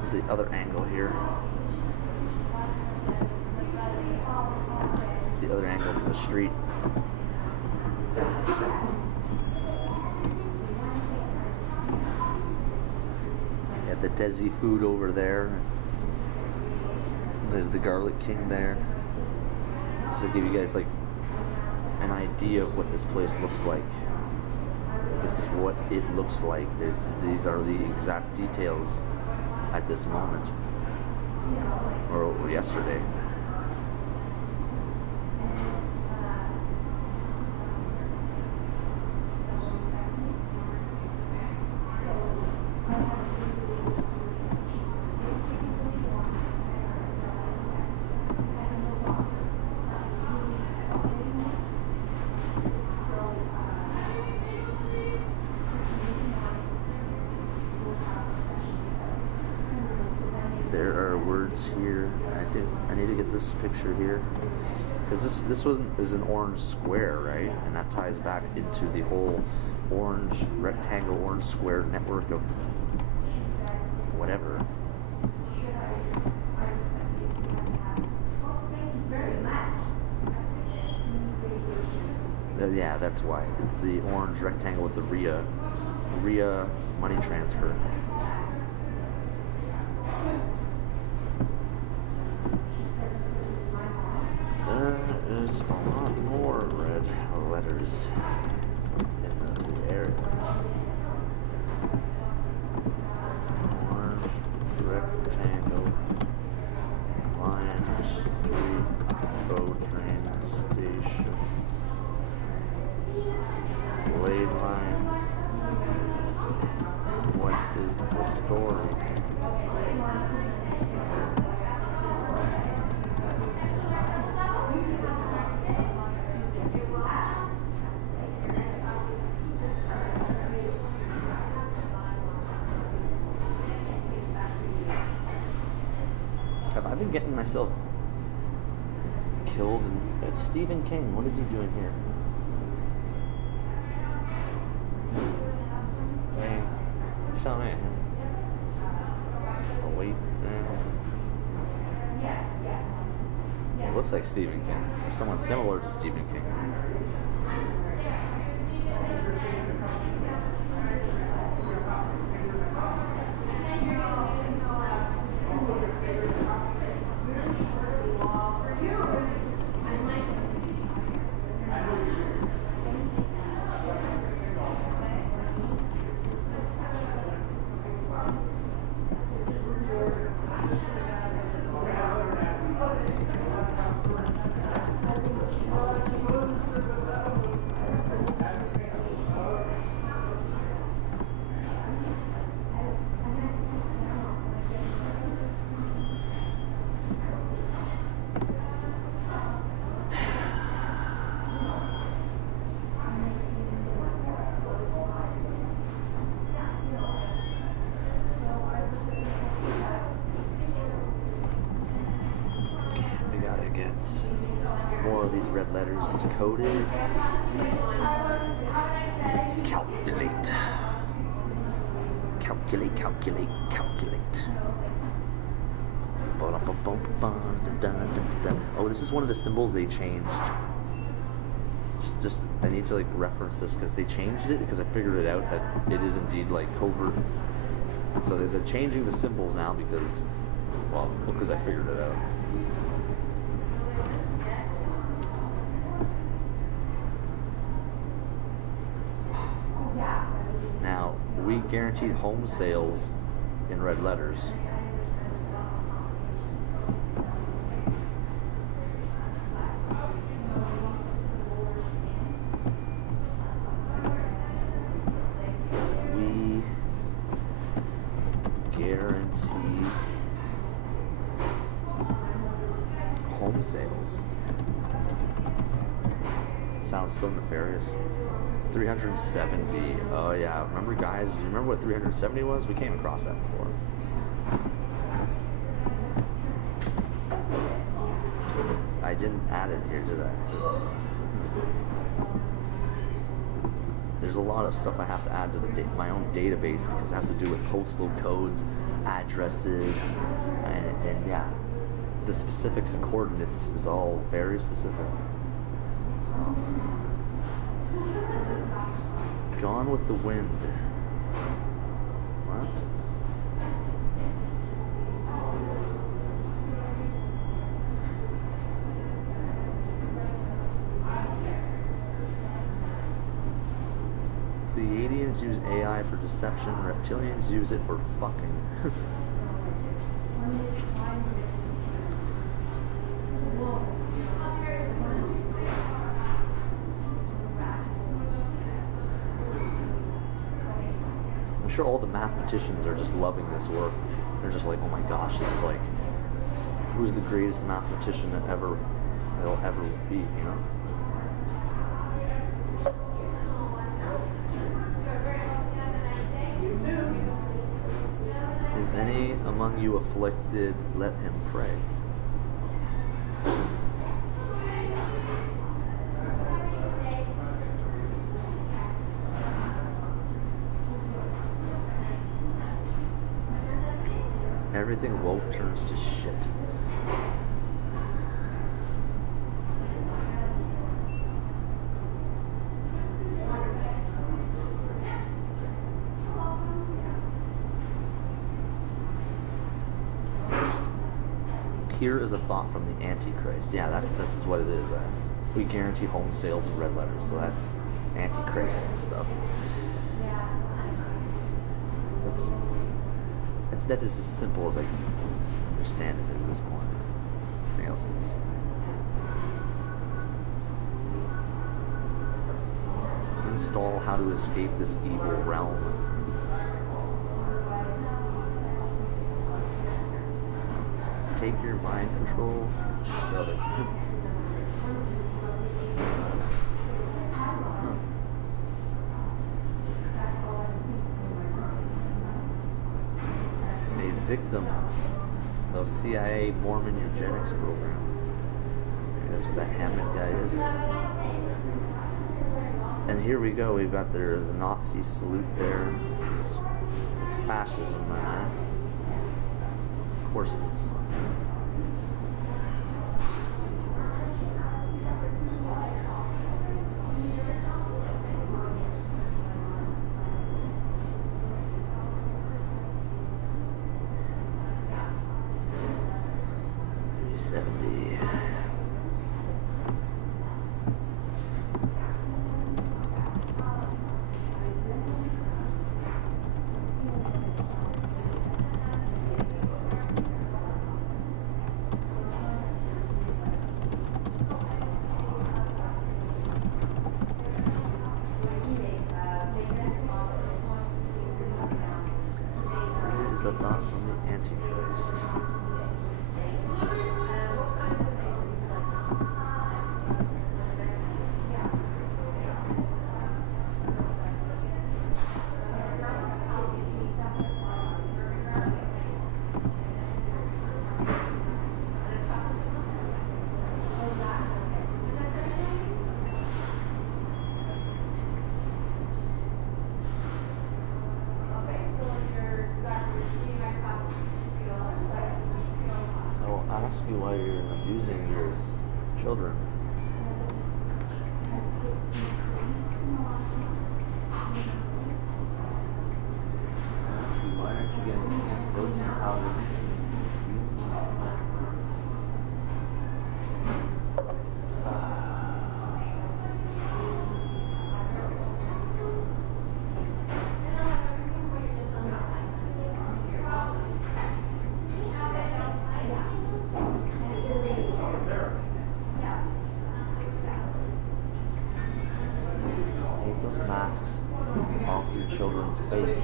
this is the other angle here. It's the other angle from the street. Got the Desi food over there. There's the Garlic King there. Just to give you guys like an idea of what this place looks like. This is what it looks like. These are the exact details at this moment, or yesterday. There are words here. I need to get this picture here, because this is an orange square, right? And that ties back into the whole orange rectangle, orange square network of whatever. Yeah, that's why. It's the orange rectangle with the RIA money transfer. There is a lot more red letters in the area. Orange rectangle, line, street, boat train station, blade line. What is the story? Have I been getting myself killed? And it's Stephen King. What is he doing here? Hey, show me. Oh, wait. It looks like Stephen King, or someone similar to Stephen King. get more of these red letters decoded. Calculate. Calculate, calculate, calculate. Oh, this is one of the symbols they changed. Just I need to like reference this because they changed it because I figured it out that it is indeed like covert. So they're changing the symbols now because, well, because I figured it out. Now, we guaranteed home sales in red letters. We guarantee home sales. Sounds so nefarious. 370. Oh yeah, remember guys? Do you remember what 370 was? We came across that before. I didn't add it here, did I? There's a lot of stuff I have to add to the my own database because it has to do with postal codes, addresses, and yeah, the specifics and coordinates is all very specific. Gone with the Wind. What? Pleiadians use AI for deception. Reptilians use it for fucking. I'm sure all the mathematicians are just loving this work. They're just like, oh my gosh, this is like, who's the greatest mathematician that ever will ever be, you know? Is any among you afflicted? Let him pray. Everything woke turns to shit. Here is a thought from the Antichrist. Yeah, this is what it is. We guarantee home sales in red letters, so that's Antichrist stuff. That's as simple as I can understand it at this point. Anything else is... Install how to escape this evil realm. Take your mind control. Shut it. Victim of CIA Mormon eugenics program. Maybe that's what that Hammond guy is. And here we go. We've got the Nazi salute there. It's fascism, man. Of course it is. Is that not from the Antichrist? you why you're abusing your children. Why aren't you getting protein powder? Take those masks off your children's face.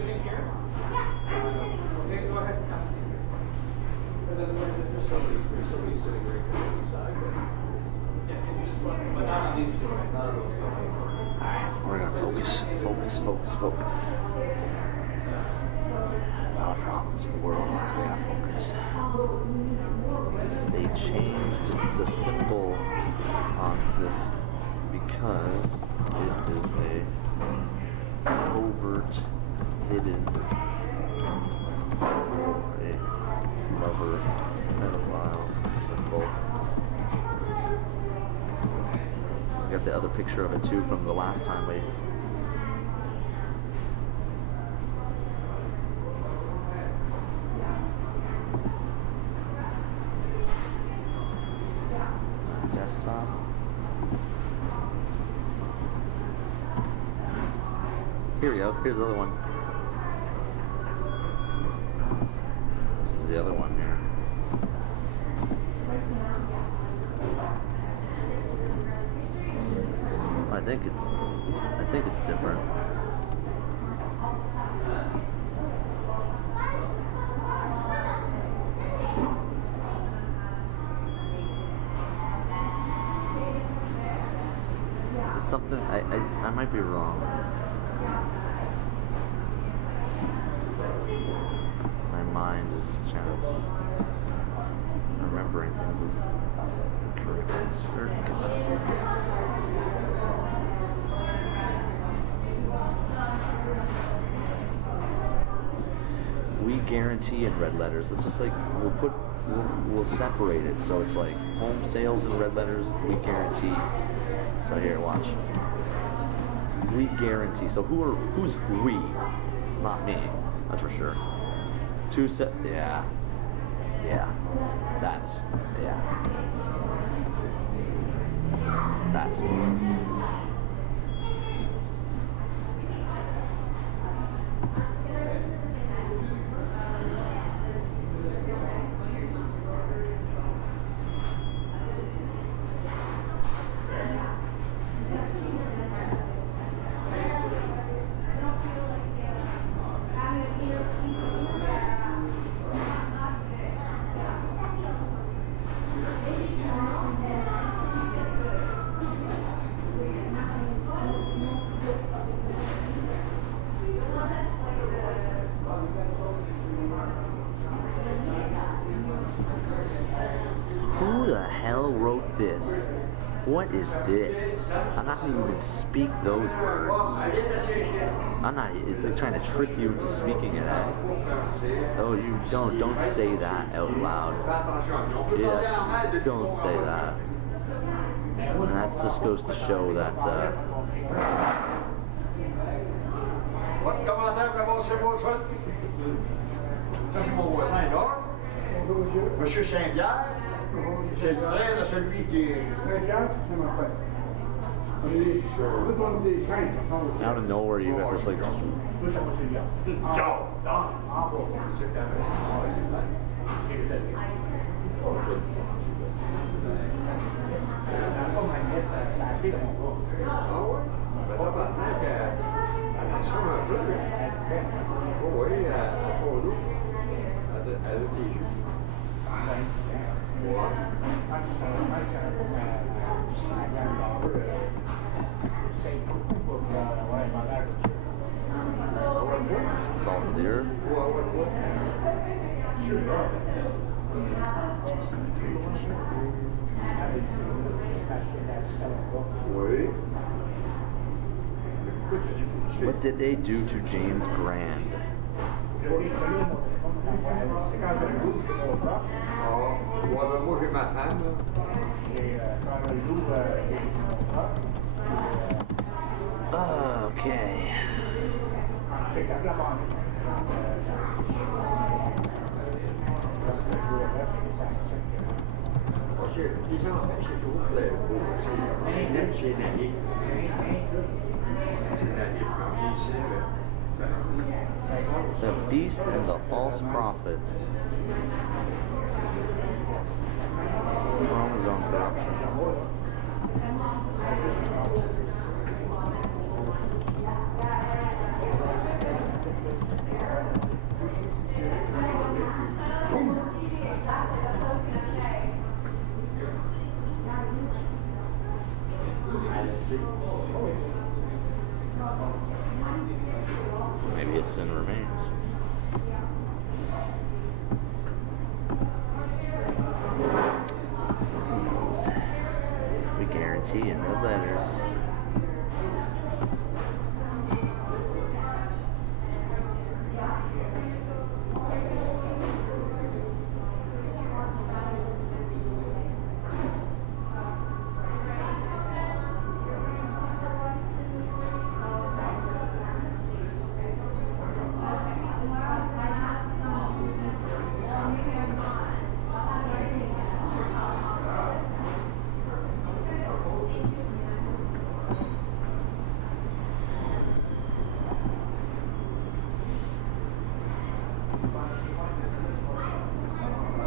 Okay, go ahead. There's somebody sitting right there on the side. But not on these two. Not on those two. Alright, we're gonna focus. A lot of problems in the world. We gotta focus. They changed the symbol on this because it is a covert, hidden, a lover, pedophile symbol. We got the other picture of it too from the last time we. Desktop. Here we go. Here's the other one. This is the other one here. I think it's different. It's something I might be wrong. My mind is kind of remembering things in certain capacities. We guarantee in red letters. It's just like we'll separate it. So it's like home sales in red letters. We guarantee. So here, watch. We guarantee. So who's we? It's not me. That's for sure. Yeah. That's Who the hell wrote this? What is this? I'm not gonna even speak those words. It's like trying to trick you into speaking it. Oh, you don't say that out loud. Yeah, don't say that. And that just goes to show that Monsieur Saint-Pierre, c'est le frère de celui qui est. out of nowhere you got this like salt of the earth. What did they do to James Grand? Ouais, ben moi j'ai ma femme, là. Et quand on joue des contrats, Okay. on fait quatre la bande. Les enfants, c'est toujours très beau. C'est net, c'est naïf. C'est naïf quand il sait, The Beast and the False Prophet. Chromosome corruption. Maybe a sin remains. Who knows? We guarantee in red letters.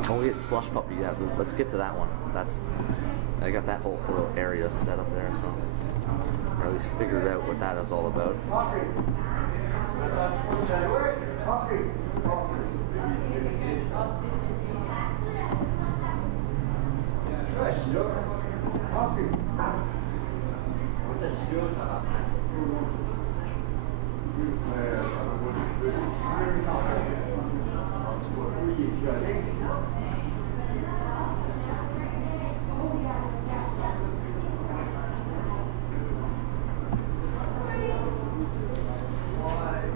Oh, we get slush puppy. Yeah, let's get to that one. I got that whole little area set up there, so or at least figured out what that is all about.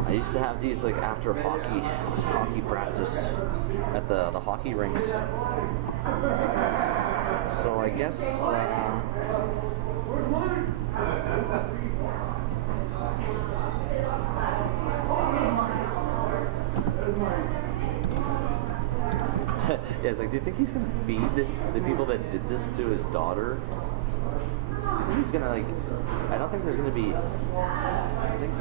I used to have these like after hockey practice at the hockey rinks. So I guess yeah, it's like, do you think he's gonna feed the people that did this to his daughter? I think he's gonna like. I don't think there's gonna be. I think.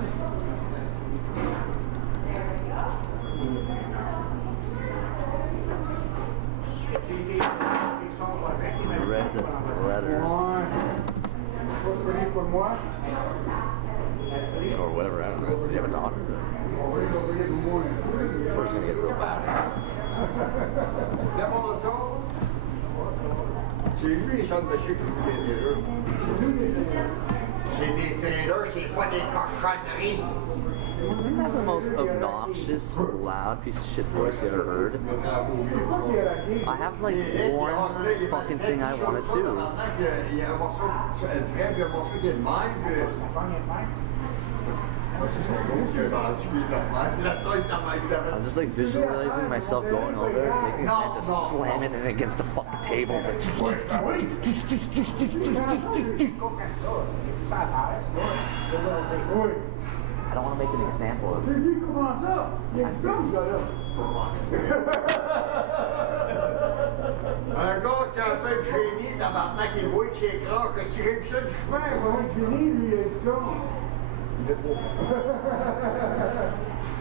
Red letters. Or whatever, I don't know. Does he have a daughter? That's where it's gonna get real bad. C'est lui, ça, de chez qui c'est des trailers, c'est pas des cochonneries. Isn't that the most obnoxious, loud piece of shit voice you ever heard? I have like one fucking thing I want to do. I'm just like visualizing myself going over there, taking his hand, just slamming it against the fucking table. It's like, I don't want to make an example of it. Un gars qui a un peu de génie, tabarnak, il voit que c'est gras, que si j'ai vu ça du chemin, moi.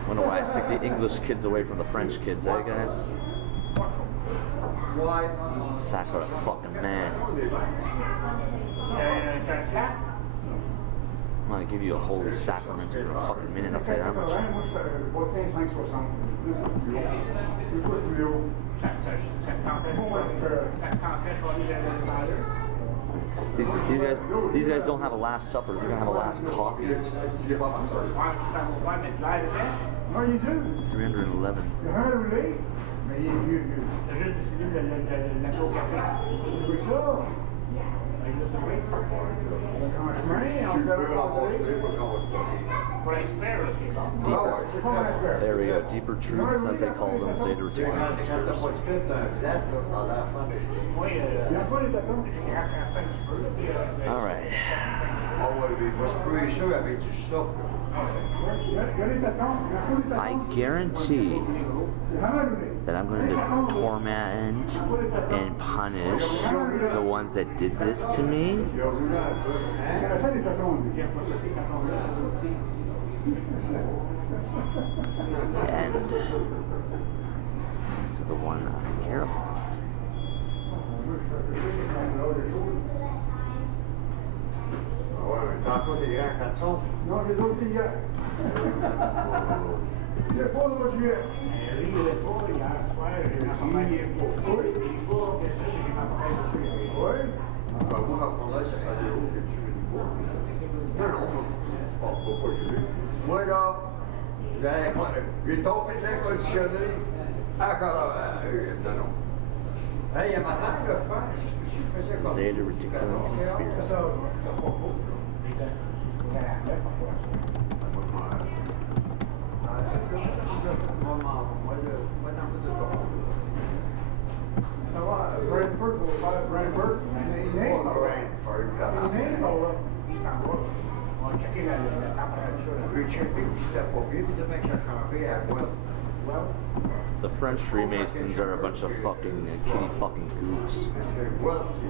Wonder why I stick the English kids away from the French kids, eh, guys? Why? Sacre fucking man. I'm gonna give you a holy sacrament in a fucking minute, I'll tell you that much. These guys don't have a last supper, they're gonna have a last coffee. 311. Mais il est vieux, vieux. T'as juste décidé de l'amener au café. C'est ça. Avec le bruit. Avec un chemin. tu peux ramasser, faut qu'on va se parler. Pour l'expert, là, c'est bon. Ah ouais, c'est très bon. There we go. Deeper truths, as they call them, Zeta Quand Reticuli t'as pas de conspiracy. script, t'as un flat, là, t'as l'air fan de Moi, je craque un petit peu, là, puis, All right. Ah ouais, il va se sprayer ça avec du soft. I guarantee that I'm going to torment and punish the ones that did this to me. Tu as roulé un peu, hein? And to the one I care about. Ouais, mais t'as encore des grands 400? Non, les autres hier. Il n'est pas le mois de juillet. lui, il est pas, hier soir, j'ai ma femme. Il est pas. Il est pas, qu'est-ce que j'ai ma femme dessus. Oui. Ben, moi, ma fondation, ça fait des roues que tu veux pas. Non, non, pas jouer. Moi, là, j'ai tombé de l'air conditionné à Colorado. Non, non. Hey, un matin, là, je pense, est-ce que tu faisais comme Zeta Reticuli conspiracy. Ça va, Brentford, on va faire Brentford. Il n'est pas là. Juste en bas, on va checker la température. J'ai checké, puis c'était pas bien, puis demain qu'il a changé à Guelph. The French Freemasons are a bunch of fucking kitty fucking goofs. C'est Guelph qui.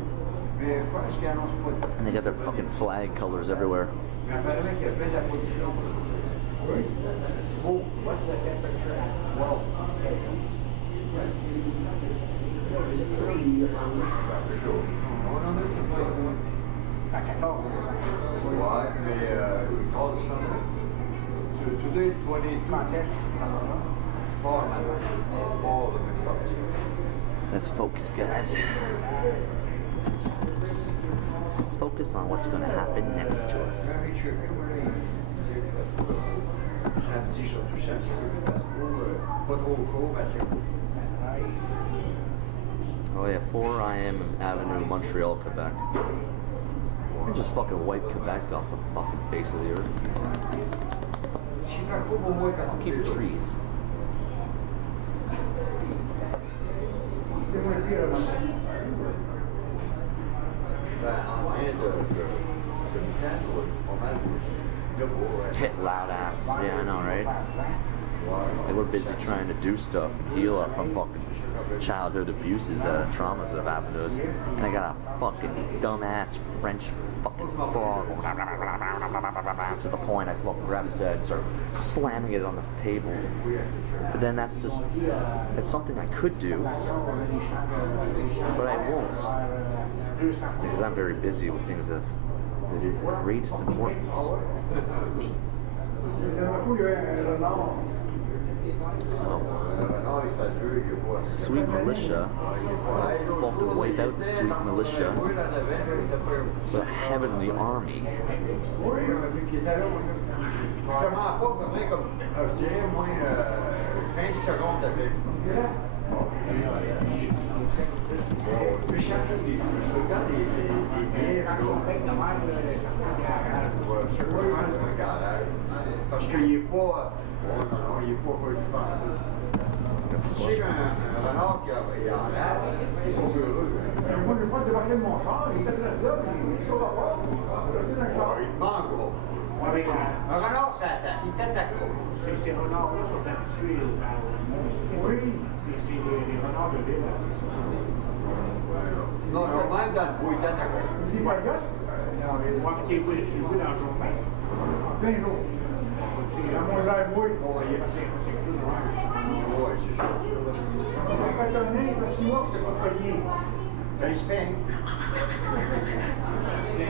Mais je pense qu'il annonce pas de. And they got their fucking flag colors everywhere. Mais apparemment qu'il y a bien de la pollution. Oui. Oh, what's the temperature at 12? On en a tout ça. À 14. Ouais, mais all of a sudden, today 22. Quand est-ce Fall, fall the party. Let's focus, guys. Let's focus. Let's focus on what's going to happen next to us. Samedi, surtout samedi, pas trop court, mais c'est cool. Oh yeah, 4 I.M. Avenue, Montreal, Quebec. We just fucking wipe Quebec off the fucking face of the earth. S'il fait court pour moi, I'll keep trees. C'est moins pire, là. Ben, en train de week-end, pas mal de beau, Hit loud ass. Yeah, I know, right? Like we're busy trying to do stuff and heal up from fucking childhood abuses, traumas that have happened to us. And I got a fucking dumbass French fucking frog to the point I fucking grab his head and start slamming it on the table. But then that's something I could do, but I won't. Because I'm very busy with things of the greatest importance. Me. So, Sweet Militia, fucking wipe out the Sweet Militia with a heavenly army. Comment pas, mais comme, je dirais, moins 15 secondes avec. Mais chacun des soldats, les bières, parce qu'il n'est pas. Oh non, non, il n'est pas occupant. Tu sais, un renard qui en l'air, il est pas heureux. Moi, je ne vais pas débarquer de mon char, il était là, il est sur la porte, il est dans le char. Il te manque, gros. Ouais, mais, Un renard, ça attaque, il t'attaque. ces renards-là sont habitués Oui. c'est des renards de ville. Non, non, même dans le bois, il t'attaque. Il dit pas le gars? Ouais, mais tu es dans le journée. En plein jour. Dans mon verre mouille. Oui, c'est ça. Il va pas sonner, il va 6 mois, c'est pas pogné. Ben, il se peigne. Mais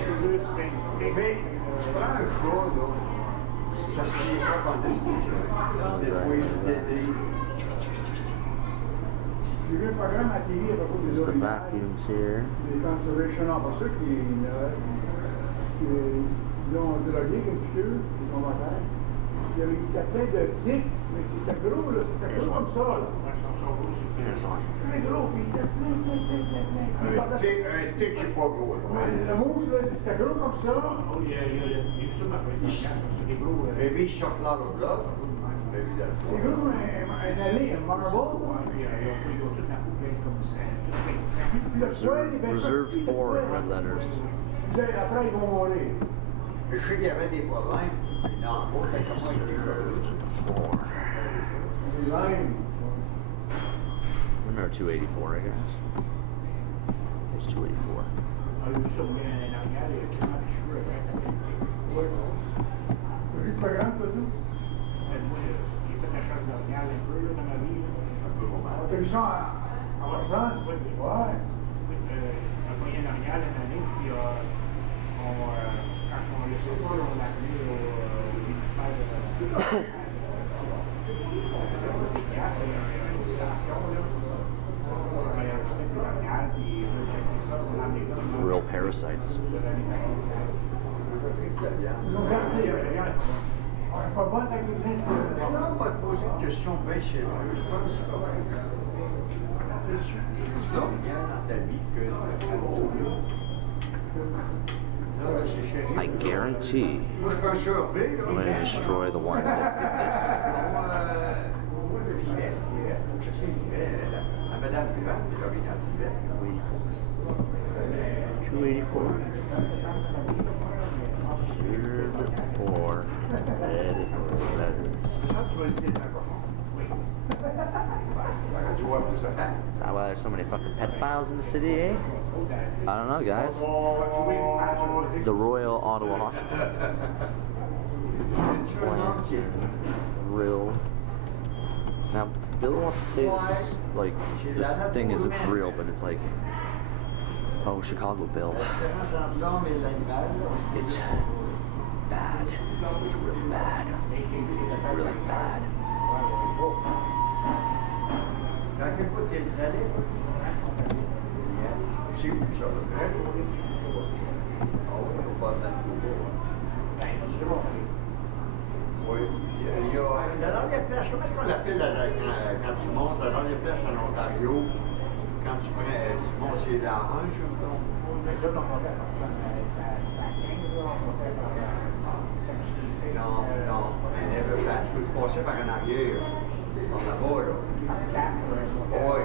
tu prends un chat, là, ça se tient pas fantastique. Ça se dépouille, se dédie. J'ai vu un programme à télé à propos des There's the orignaux. vacuums here. Des conservation officers qui ont drogué comme piqûre, qui sont mortels. Il était plein de pics, mais c'était gros, là. C'était gros comme ça, là. Here's one. Très gros, puis il était plein. Un tic, c'est pas gros. Mais le mousse, là, c'était gros comme ça. Maybe chocolate au bloc. Maybe that's C'est what. gros, un allée, un marble. Puis le soir, il avait Reserved fait- for in red letters. Puis après, ils vont mourir. Je sais qu'il y avait des problèmes. Non, pas comment il Four. C'est lime. Remember 284, I guess. There's 284. C'est pas grand, ça, tout. T'as vu ça à Roxane? Ouais. Real parasites. Ils l'ont gardé. On n'est pas bon avec les plaintes. Non, on va te poser une question bien sérieuse. Tu dors bien dans ta vie que I guarantee moi, je fais un survey, là. I'm going to destroy the ones that did this. La madame Vivant, elle a rien à dire. 284. Reserved for red letters. Tu vas hésiter d'accord. Tu vois plus ça faire. Is that why there's so many fucking pedophiles in the city, eh? I don't know, guys. The Royal Ottawa Hospital. Implanted, real. Now, Bill wants to say this is like this thing isn't real, but it's like, oh, Chicago Bill. It's bad. It's real bad. It's really bad. I can put the credit. Yes. See what you're Oui. Il y a la dernière place, comment est-ce qu'on l'appelle quand tu montes, la dernière place en Ontario, quand tu montes sur la hanche, je me trompe. Non, non, mais never fast. Tu passais par en arrière, par là-bas, là. Oui.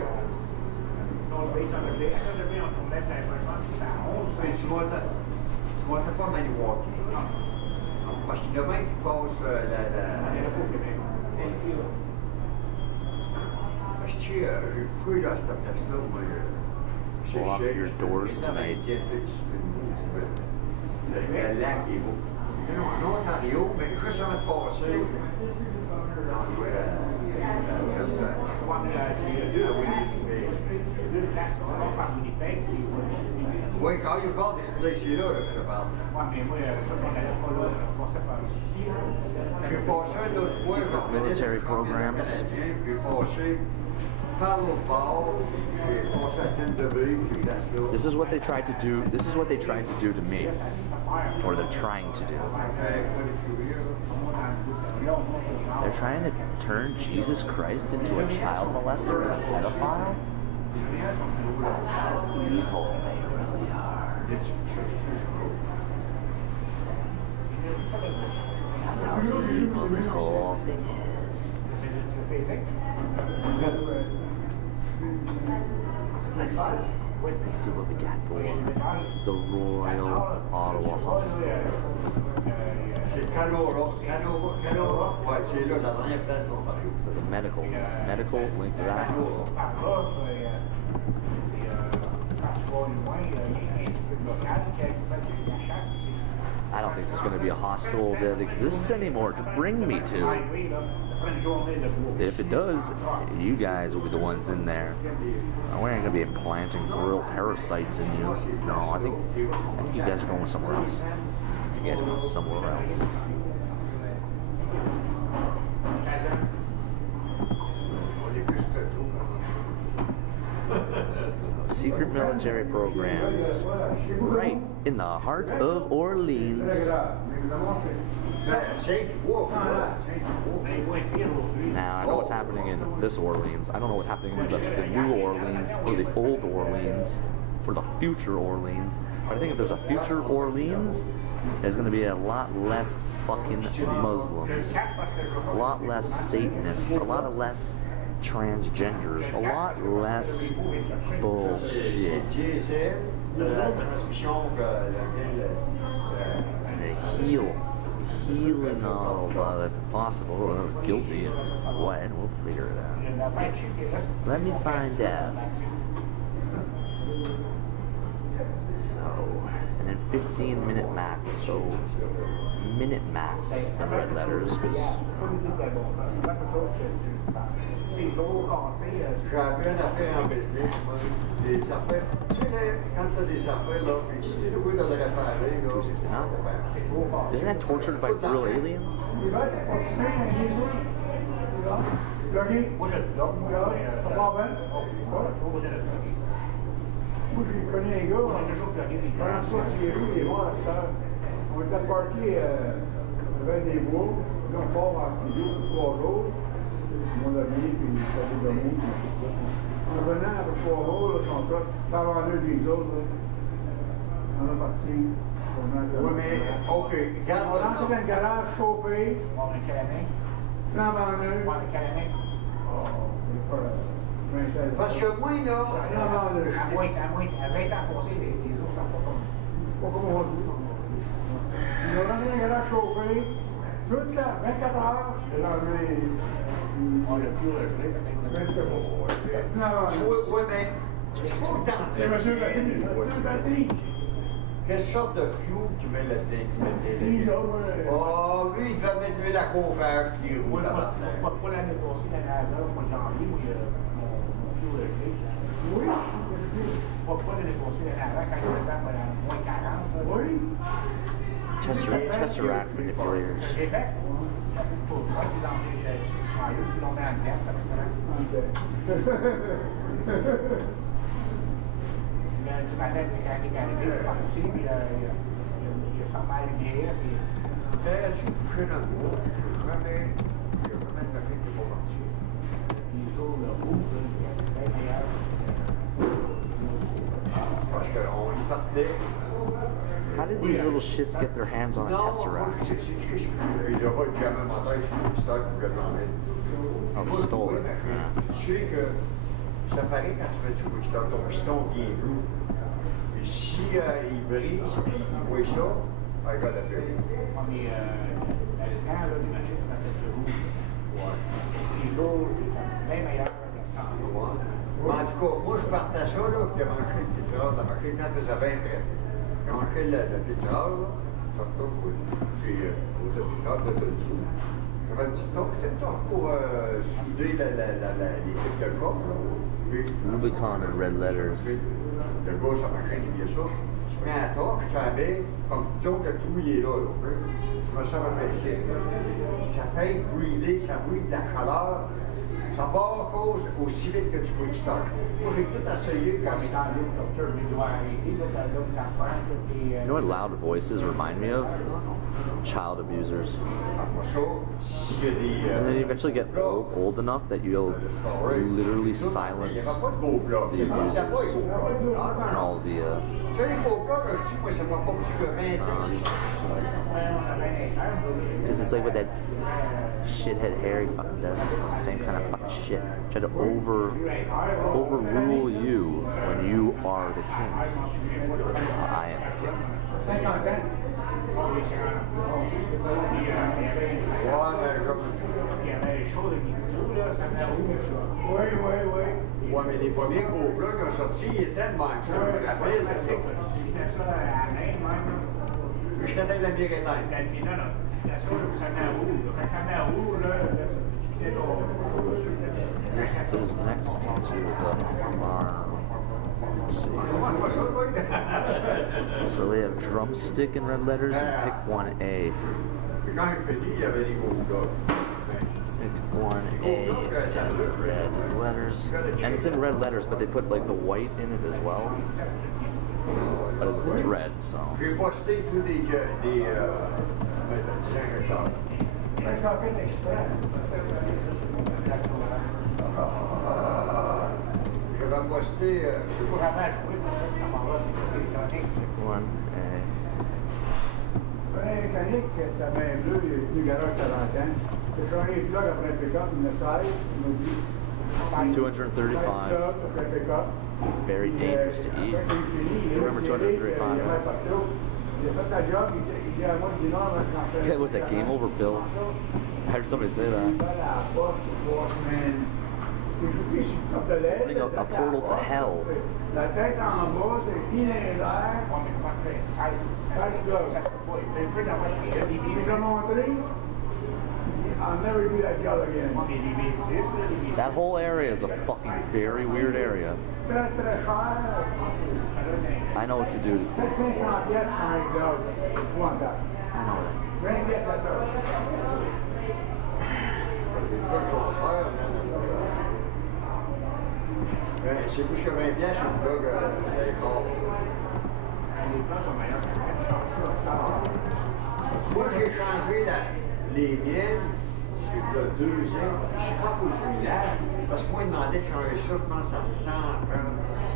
Mais tu montais pas Maniwaki. Parce qu'il y a bien qui passe Parce que j'ai fouillé dans cette place-là, moi. Lock your doors tonight. Le lac est beau. Non, en Ontario, mais juste avant de passer. Oui, quand you call this place, c'est là que je parle. J'ai passé une autre fois. Secret military programs. J'ai passé par l'autre bord. J'ai passé à Tente de Ville, puis place là. This is what they tried to do. This is what they tried to do to me, or they're trying to do. They're trying to turn Jesus Christ into a child molester and a pedophile. That's how evil they really are. That's how evil this whole thing is. So let's see what we got for the Royal Ottawa Hospital. C'est Canora. Ouais, c'est là, la dernière place d'Ontario. So the medical link to that. I don't think there's going to be a hospital that exists anymore to bring me to. If it does, you guys will be the ones in there. We ain't going to be implanting real parasites in you. No, I think you guys are going somewhere else. You guys are going somewhere else. See secret military programs right in the heart of Orleans. Now, I know what's happening in this Orleans. I don't know what's happening in the new Orleans or the old Orleans for the future Orleans. But I think if there's a future Orleans, there's going to be a lot less fucking Muslims, a lot less Satanists, a lot of less transgenders, a lot less bullshit. Healing all if it's possible, or guilty and what, and we'll figure it out. Let me find out. So, and then 15-minute max, so minute max in red letters, because J'ai appris une affaire en business, moi. Des affaires. Tu sais, là, quand t'as des affaires, là, puis si t'es doué de le réparer, là. isn't that tortured by real aliens? Moi, je ça va bien? Moi, j'ai connu un gars, pendant ça, tu es vu, il est mort à cette heure. On était partis avec des bois, puis on part en studio pour 3 jours. Mon ami, puis il s'appelait de mou, puis tout ça. En revenant après 3 jours, là, son truck, par en eux des autres, là, on est parti. Oui, mais, OK, regarde. On rentre dans le garage, chauffé. Flambe en eux. Parce que moi, là. À 20 ans passés, les autres sont pas comme. Pas comme on dit. Ils ont rentré dans le garage chauffé. Toute la 24 heures, le lendemain. On l'a plus regelé, peut-être. C'était bon. Oui, mais. Il faut t'entrer. Quelle sorte de flou tu mets là-dedans? Oh, lui, il devait mettre l'huile à couvert qui roule là-dedans. Pas l'année passée, l'année avant, au mois de janvier, où mon flou regelé. Oui. Pas l'année passée, l'année avant, quand il faisait à moins 40. Oui. Tesseract manipulators. J'ai fait. Pour moi, tu l'as mis sur maillot, tu l'as mis en tête, du matin, quand il est arrivé, il est parti, puis il a fait mal lumière, puis... Tu couché dans le bois, il y a vraiment une paquet qui est pas parti. Les autres, le rouge, il est bien meilleur. Parce qu'on y partait. How did these little shits get their hands on a Non, Tesseract? je sais ce que je il n'y aura jamais ma tête sur le stock pour le demander. Oh, they stole it. Yeah. Tu sais que ça paraît quand tu fais du Quickstart, ton piston vient bleu. Et si il brise puis il voit ça, I got a bill. Mais dans le temps, les machines sont faites de rouge. Ouais. Les autres, c'est bien meilleur que le temps. Mais en tout cas, moi je partais ça, là, puis j'ai manqué le filtreur de la machine quand ça faisait 20 traits. J'ai manqué le filtreur, là, ça retourne, oui. Puis au filtreur, là, t'as le dessous. J'avais une petite torche, c'était une torche pour souder les fils de coffre, là. Rubicon in red letters. Le gars, ça m'a craint, il y a ça. Tu prends la torche, tu la mets, comme disons que le trou, il est là, là. Tu mets ça dans ta fessier. Ça fait brûler, ça brûle de la chaleur. Ça part à cause aussi vite que tu peux le start. Moi, j'ai tout essayé quand Quand dans l'autre docteur, il doit arrêter, l'autre affaire, You know what loud voices remind me of? Child abusers. ça, s'il y a des. And then you eventually get old enough that you'll literally silence Il n'y avait pas de beau bloc. the C'était pas abusers les beaux blocs. and all the C'est les beaux blocs, je dis, moi, ça va pas plus que 20 ans. because it's like what that shithead Harry fucking does. Same kind of fucking shit. Try to overrule you when you are the king. I am the king. 50 ans. Ouais, mais comme. Il y avait les choses de midi, là, ça venait rouge. Oui. Ouais, mais les premiers gros blocs qui ont sorti, ils étaient de même, ça, je me rappelle. Tu faisais ça à la main, même. Jusqu'à temps de la bière éteinte. Non, tu faisais ça, là, ça venait rouge. Quand ça venait rouge, là, tu quittais ton... This is next to the farm. Let's see. Comment on fait ça, quoi? So we have drumstick in red letters and pick 1A. Puis quand il finit, il y avait des gros blocs. 1A in red letters. And it's in red letters, but they put like the white in it as well. But it's red, so. J'ai posté tous des retards. Ben, ça fait exprès. Je vais poster. Pour avoir joué, parce que ça m'en va, c'est électronique. 1A. Un mécanique, sa main bleue, il est venu garage 40 ans. J'ai changé les plugs après le pick-up, il me 16, il m'a dit. 235. Après le pick-up. Very dangerous to eat. Remember 235. Il a fait la job, il dit à moi, il dit non, moi, je m'en fais. Yeah, was that game over, Bill? I heard somebody say that. Opening a portal to hell. La tête en bas, c'est pieds dans les airs. On est pas très 16 blocs. Ça se peut pas. Il peut d'avoir des bêtises. Je l'ai montré. I'll never do that job again. That whole area is a fucking very weird area. Très, très cher. I know what to do. 500 pièces sur un job. Épouvantable. I know that. 20 pièces à l'heure. C'est plus que 20 pièces sur le blog des corps. Les plans sont meilleurs que les changements. Moi, j'ai changé les miennes sur le 2 ans. Je ne sais pas pour celui-là, parce que moi, il demandait de changer ça, je pense, à 130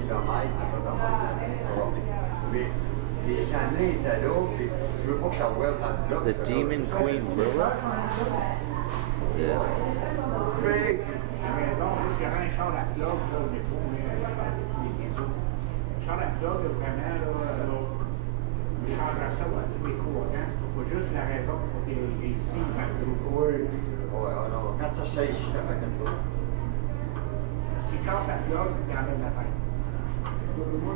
km. Mais les années étaient là, et je veux pas que ça voie dans le bloc. The Demon Queen Lilith? Yeah. Mais, La maison, j'ai un char à plug, là, mais pour les réseaux. Le char à plug, vraiment, là, je changerais ça à tous les 3 ans. C'est pas juste la raison pour les 6 ans de l'eau. oui. Ouais, non, quand ça saisit, je te fais comme ça. S'il casse la plug, il ramène la tête. Moi,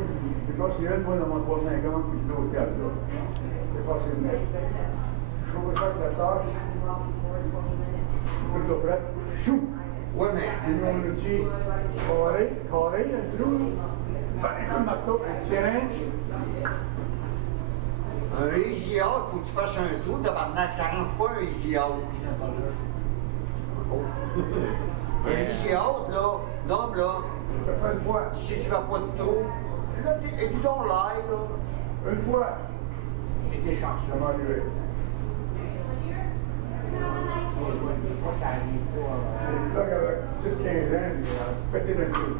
j'ai passé une, moi, dans mon 350, puis je l'ai au théâtre, là. J'ai passé une lettre. Je trouve ça avec la tâche. Je peux le prêt. Chou! Oui, mais. J'ai mis mon outil carré, un trou. Un marteau, un syringe. Un easy out, faut que tu fasses un trou, tabarnak, ça rentre pas un easy out. Un easy out, là, non, là, J'ai fait ça une fois. si tu fais pas de trou, là, et tu don't lie, là. Une fois. J'étais chanceux. Ça m'est arrivé. Le plug avec 6-15 ans, il a pété d'un coup.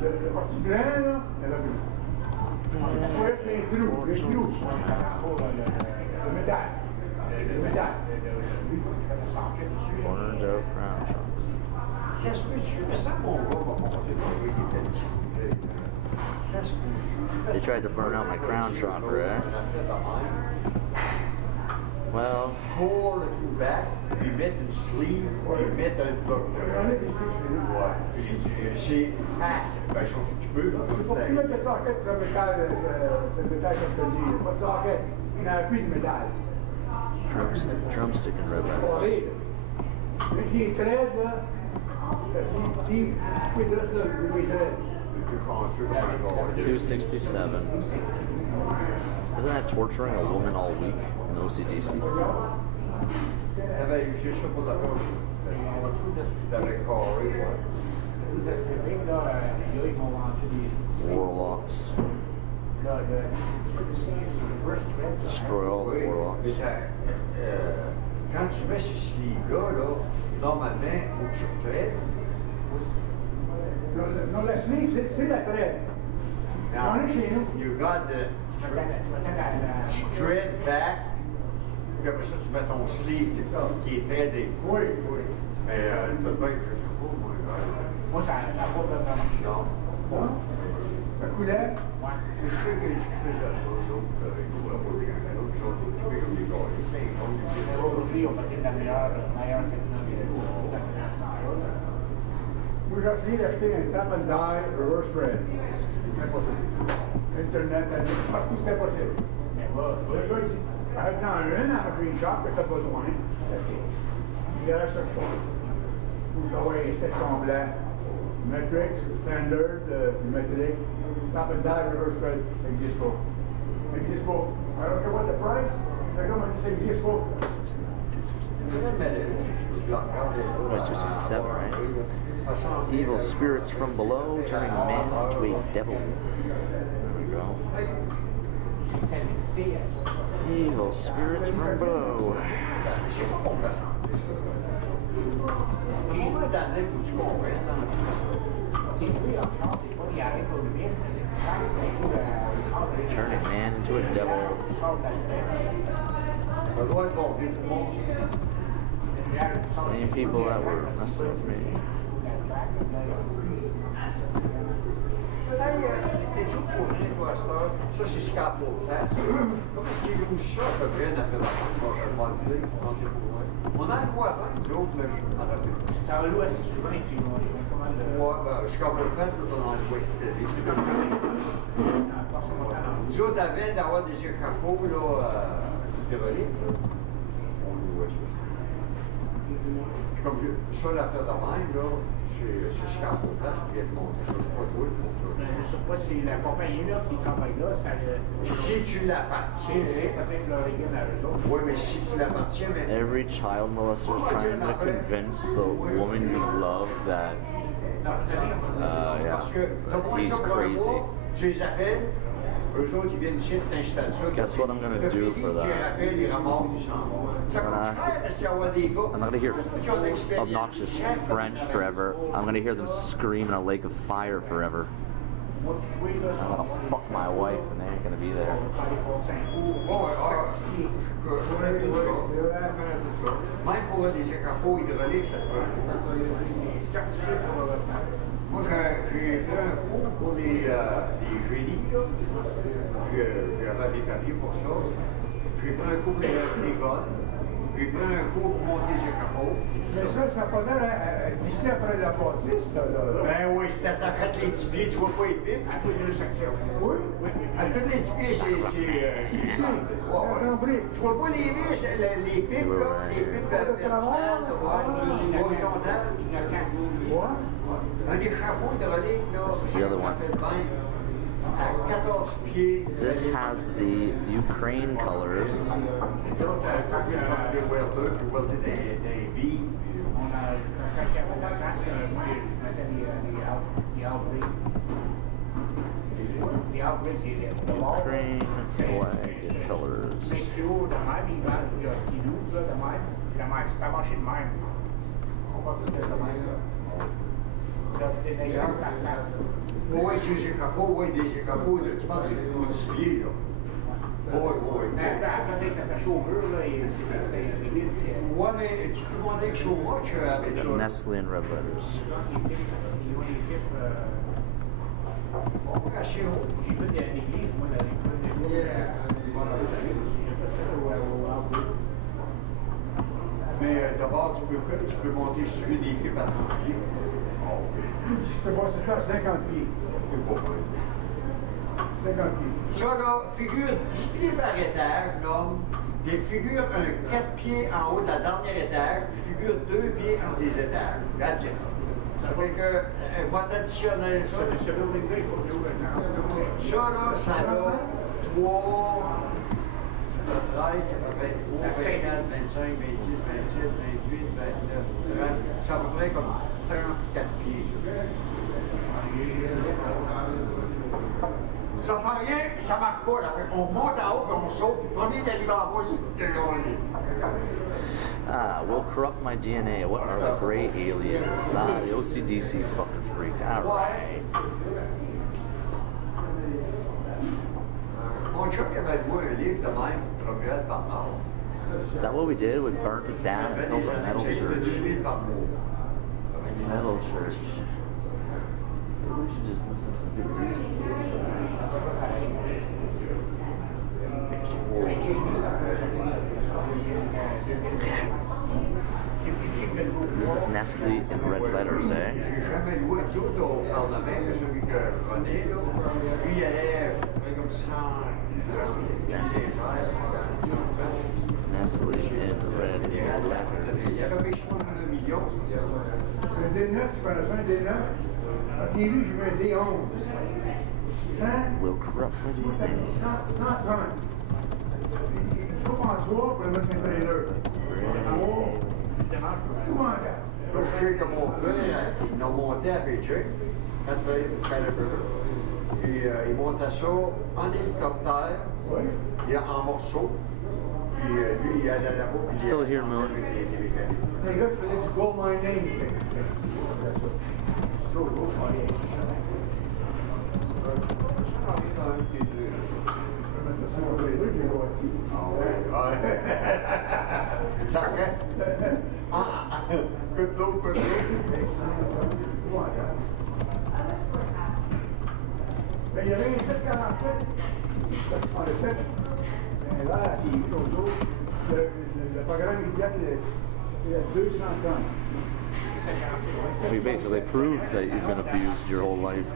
Le parti blanc, là, il a vu. Il faut être les trous. Le métal. Le métal. Burned out crown shop. Ça se peut-tu? Mais ça, mon gars va monter dans le il était discuté. Ça se peut-tu? They tried to burn out my crown chopper, eh? On a fait de même. Well, Pour le trou back, lui mettre une sleeve, lui mettre un bloc de ouais. J'ai dit, c'est facile. Ben, je trouve que tu peux. Il faut plus mettre le socket sur le métal, c'est le métal comme tu dis. Pas de socket, il n'a plus de métal. drumstick and red Faut letters. aller. Vu qu'il est traite, là, si tu peux dire ça, il est traite. Le plus chanceux, on 267. Isn't that torturing a woman all week in OCDC? T'avais usé ça pour la poche. T'avais carré, ouais. Les esthétiques, là, ils m'ont vendu des... Warlocks. Là, c'est reverse thread. Destroy all the Oui, warlocks. mais quand tu mets ce sleeve-là, là, normalement, il faut que tu retraites. Non, la sleeve, c'est la traite. J'en ai chez nous. You got the straight back, puis après ça, tu mets ton sleeve qui est threadé. Oui, oui. Mais tout bien, je sais pas, moi. Moi, ça n'a pas vraiment marché. Non. Bon. Un coulet? Ouais. Je sais que tu faisais ça, l'autre, avec l'autre, ils sont tous occupés comme des gars. Aujourd'hui, on va dire la meilleure technologie pour la moi, j'ai essayé d'acheter un tap and die reverse thread. C'est impossible. Internet, partout, c'est impossible. Mais voilà, le gars, il dit, arrête-en une à la green shop que tu as besoin. Il y a chaque fois. Vous avez un section blanc. Metric, standard, metric, tap and die reverse thread. N'existe pas. N'existe pas. I don't care what the price, fait comme ça n'existe pas. That's 267, right? Evil spirits from below, turning man into a devil. There we go. Evil spirits from below. Turning man into a devil. Same people that were messing with me. T'es-tu au courant, toi, à cette heure? Ça, c'est scaffold face. Comment est-ce qu'il loue ça, à peu près, une affaire on a le droit à faire, d'autres, mais je m'en rappelle. C'est en loup assez souvent, ils font pas mal de. Ouais, ben, scaffold face, on a le droit cette année. Nous autres, avant d'avoir des échafauds, là, hydrauliques, là, on louait ça. Comme ça, l'affaire de même, là, c'est scaffold face qui vient de monter. Je ne sais pas trop pour ça. Je ne sais pas si la compagnie là, qui travaille là, ça si tu l'appartiens, peut-être leur régime à eux autres. oui, mais si tu l'appartiens, mais. Every child molester is trying to convince the woman you love that Parce que, he's crazy. Tu les appelles, eux autres, ils viennent ici, t'installent ça. Guess what I'm gonna do for that? Tu les rappelles, ils ramassent, ils s'en vont. Ça coûte cher de s'y avoir des gars. I'm not gonna hear obnoxious French forever. I'm gonna hear them scream in a lake of fire forever. I'm gonna fuck my wife and they ain't gonna be there. Bon, je connais tout ça. Même pour des échafauds hydrauliques, ça peut. Moi, j'ai fait un cours pour les génies, là. J'avais des papiers pour ça. J'ai pris un cours pour les guns. J'ai pris un cours pour monter les échafauds. Mais ça n'a pas l'air à glisser après la bâtisse, ça, là. Ben oui, si t'attaques les 10 pieds, tu vois pas les pipes. À toutes les sections. Oui, oui. À tous les 10 pieds, c'est ça. Tu vois pas les vis, les pipes, là, les pipes verticales, horizontales. Un échafaud hydraulique, là, The other one. à 14 pieds. This has the Ukraine colors. Des welders qui weldaient des billes. On a, quand il y avait de la place, moi, je mettais les outbreaks. Les outbreaks, Ukraine flag colors. Mais tu haut de même, il ouvre là, de même, c'est pas marché de même. On va tout de même, là. T'es d'ailleurs par Oui, c'est des échafauds, oui, des échafauds, tu penses que c'est des outillés, là. Oui. Mais après, t'as chaud au mur, là, et c'est des livres qui. Oui, mais tu peux demander que je suis au match avec ça. Nestle in red letters. Ils ont des équipes. On va chez nous. J'ai vu des livres, moi, dans les livres. Mais d'abord, tu peux monter sur des équipes à 30 pieds. Je te passe ça à 50 pieds. 50 pieds. Ça, là, figure 10 pieds par étage, là. Puis figure un 4 pieds en haut de la dernière étage, puis figure 2 pieds entre les étages. That's it. Ça fait que, moi, t'additionner ça. Ce building-là, il faut que j'ouvre un Ça, là, ça a 3, ça fait 13, ça fait 23, 24, 25, 26, 27, 28, 29, 30. C'est à peu près comme 34 pieds. Ça fait rien, ça marche pas. Là. On monte en haut, puis on saute. Puis le premier d'arriver en bas, c'est le gagné. Ah, will corrupt my DNA. What are the gray aliens? Ah, the OCDC fucking freak. Alright. Mon chum, il avait loué un livre de même, Progrès par mort. Is that what we did? We burnt it down and built a metal church. Metal church. Maybe we should just listen to good music. This is Nestle in red letters, eh? J'ai jamais loué du tout au Parlement que celui que je connais, là. Lui, il allait comme ça. Nestle in red Il y letters. avait, je pense, 1 million. Un D9, tu connais ça, un D9? À TV, j'ai vu un D11. 100, Will corrupt my DNA. 130. Il faut penser François pour le mettre un trailer. En haut, tout en quatre. Je sais que mon frère, ils l'ont monté à Beijing, quand il fallait et il montait ça en hélicoptère, Oui. et en morceaux. Puis lui, il allait là-bas. puis il Still allait here, Moon. avec les Américains. Les gars qui faisaient du gold mining. Ça fait. Que de l'eau, que de l'eau. Mais il y avait un 747, on le 7, là, qui est autour, le programme immédiat, il y a 200 tonnes. We basically proved that you've been abused your whole life.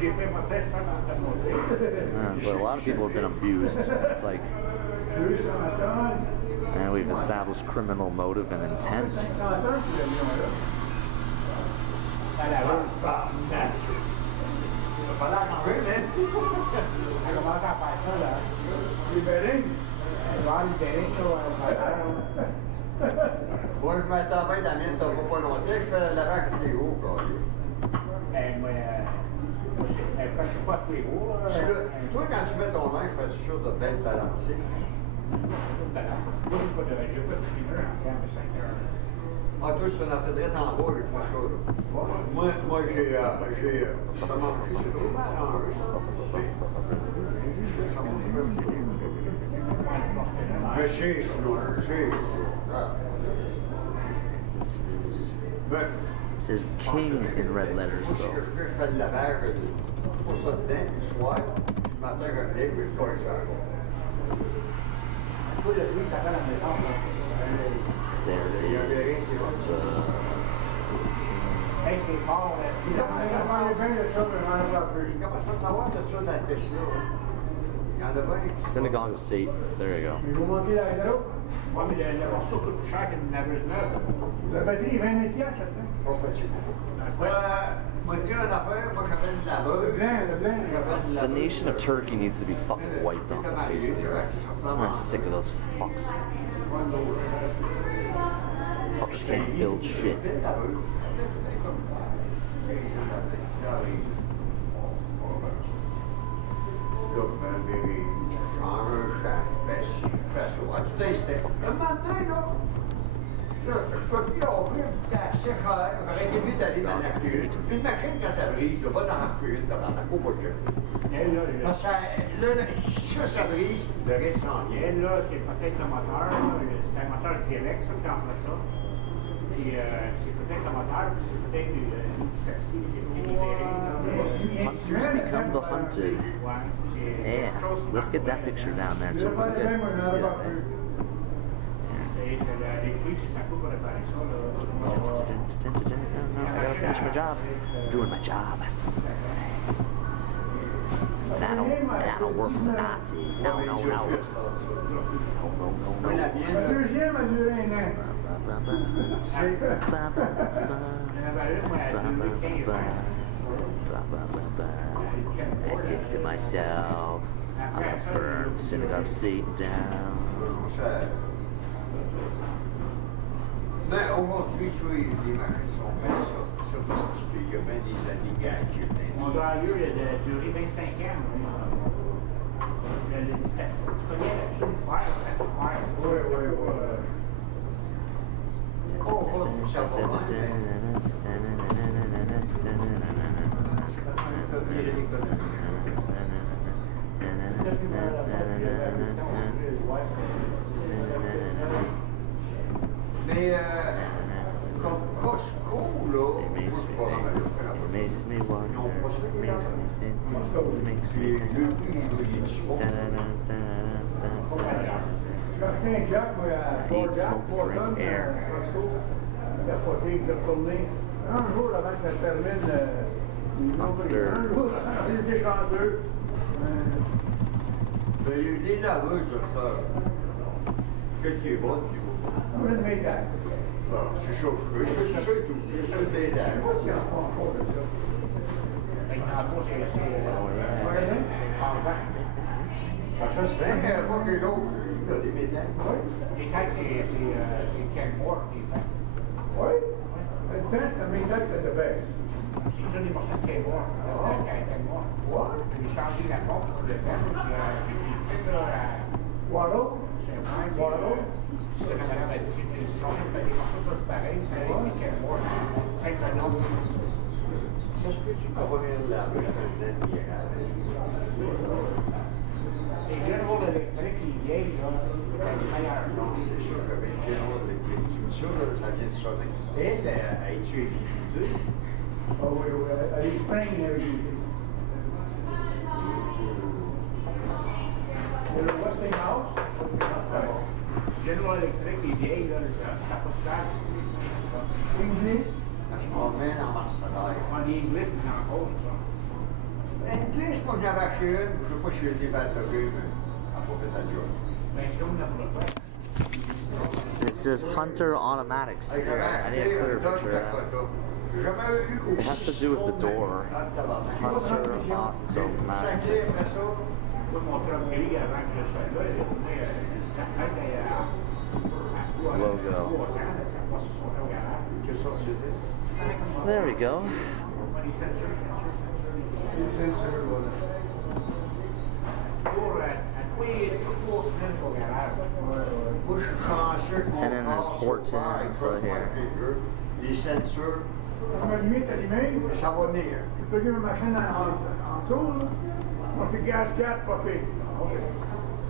J'ai fait mon test pour te montrer. Yeah, but a lot of people have been abused. It's like, 200 tonnes. and we've established criminal motive and intent. 500 tonnes, tu l'avion là. À la rue. Il fallait arranger, hein? Elle commence à faire ça, là. Les bérings. Elle va les bérings, là, Moi, je m'attends bien, Damien, t'as pas longtemps, je fais la vache vidéo, quoi. moi, quand je suis pas fléau, Toi, quand tu mets ton air, fais-tu sûr de bien te balancer? j'ai pas de fumeur en termes de 5 heures. Ah, toi, c'est une affaire en bas, j'ai pas ça, là. Moi, j'ai ça m'a pris, c'est trop mal arrangé, ça. Mais c'est slow, c'est slow. This is King in red letters, Moi, ce so. que je fais le lavage, je fous ça dedans, le soir, le matin, je viens, puis je colle ça. Tout le bruit, ça fait la maison, là. There it is. Hey, c'est fort, là. Il commence à avoir bien de ça, vraiment, il commence à avoir de ça dans la Tesla. Il y en a bien. Synagogue of State. There you go. Mais vous manquez la hédro? Oui, mais le morceau coûte plus cher qu'une laveuse neuve. La batterie est 20 000 là-dedans. Pas fatigué. Moi, dire une affaire, moi, j'avais une laveuse. Le blanc, le blanc. J'avais une The laveuse. nation of Turkey needs to be fucking wiped off the face of the earth. I'm sick of those fucks. Fuckers can't build shit. Look, man, baby, change, ça, fais ci, fais ça. À tout instant. Un matin, là, je peux plus ouvrir, c'était assez cher. J'aurais été mieux d'aller dans la cuisine. Une machine, quand elle brise, va dans la cuisine, dans la coupe au jeu. Parce que ça brise, le reste s'en vient. Elle, là, c'est peut-être le moteur. C'est un moteur direct, ça, qui en fait ça. Puis c'est peut-être le moteur, puis c'est peut-être le châssis qui est libéré. Hunters become the hunted. Yeah, let's get that picture down there too. Look at this. See that there? Les bruits que ça coupe pour réparer ça, là. No, I gotta finish my job. Doing my job. And I don't work for the Nazis. No, no, no. No, no, no, Oui, la no. mienne, La deuxième a duré 1 an. c'est. Il y en avait une, moi, elle a duré 15 ans. I think to myself, I'm gonna burn Synagogue Satan down. Mais aujourd'hui, tu vois, les machines sont bien sophistiquées. Il y a bien des années gadgets. Mon driver, il a duré 25 ans. Tu connais la tube fer, ça fer. Oui, oui, oui. Oh, tu sais pas mal. Mais comme Costco, là, It makes me think, it makes me wonder, makes me think, makes me les think. deux prix, il est bon. Tu as pris un jack, moi, à Fort Jack, Fort Dunn, la photo, il a tourné. Un jour avant que ça termine, il était chanceux. Mais il y a des laveuses, ça. Qu'est-ce qui est bon, qui est bon? On a de mes dates. Bon, c'est chaud. Je suis ça et tout. Je suis des Je sais dames. pas s'il y en a encore de ça. Ça se fait, pas que l'autre. t'as des médailles. Oui. Les taxes, c'est Kenmore, les taxes. Oui. Le temps, c'était mes taxes, c'était de baisse. C'est tous des morceaux de Kenmore. Kenmore. Ouais. J'ai changé la pompe pour le temps. Puis ici, là, Wallow. c'est un point. Wallow. Si le madame a dit, les morceaux sont pareils, c'est avec Kenmore. C'est un nom. Ça se peut-tu pas revenir de la rue, c'est un admirable. Les General Electric, les vieilles, là, c'est meilleur. C'est sûr que bien General Electric, tu me dis là, ça vient de sonner. Elle, es-tu évitée? Oh oui, oui. Elle est pleine, le Westinghouse. General Electric, les vieilles, là, ça coûte cher. English. Je m'emmène en Marseille. On les English, c'est encore, ça. Une glisse, moi j'en avais acheté une, je sais pas si j'ai été batterie, mais elle n'a pas fait la job. Mais c'est comme pour le faire. It says Hunter Automatics. Hey, Here. I need a clear picture of that. J'ai jamais eu aussi. It has to do with the door. Hunter Automatics. Moi, mon truck gris, avant que je sois là, il était, ça prête à Logo. 3 ans, ça passe sur son au garage. Quelle sorte c'était? There we go. Les censures. Les censures, voilà. Pour, à tous les 3 semaines au garage. Moi, je suis chanceux que mon And then there's corps port soit pas tins, cross my here. finger. Les ceintures, À ma limite, allumée, ça va venir. tu peux gagner ma machine en dessous, là. On fait gaz 4, pas pire.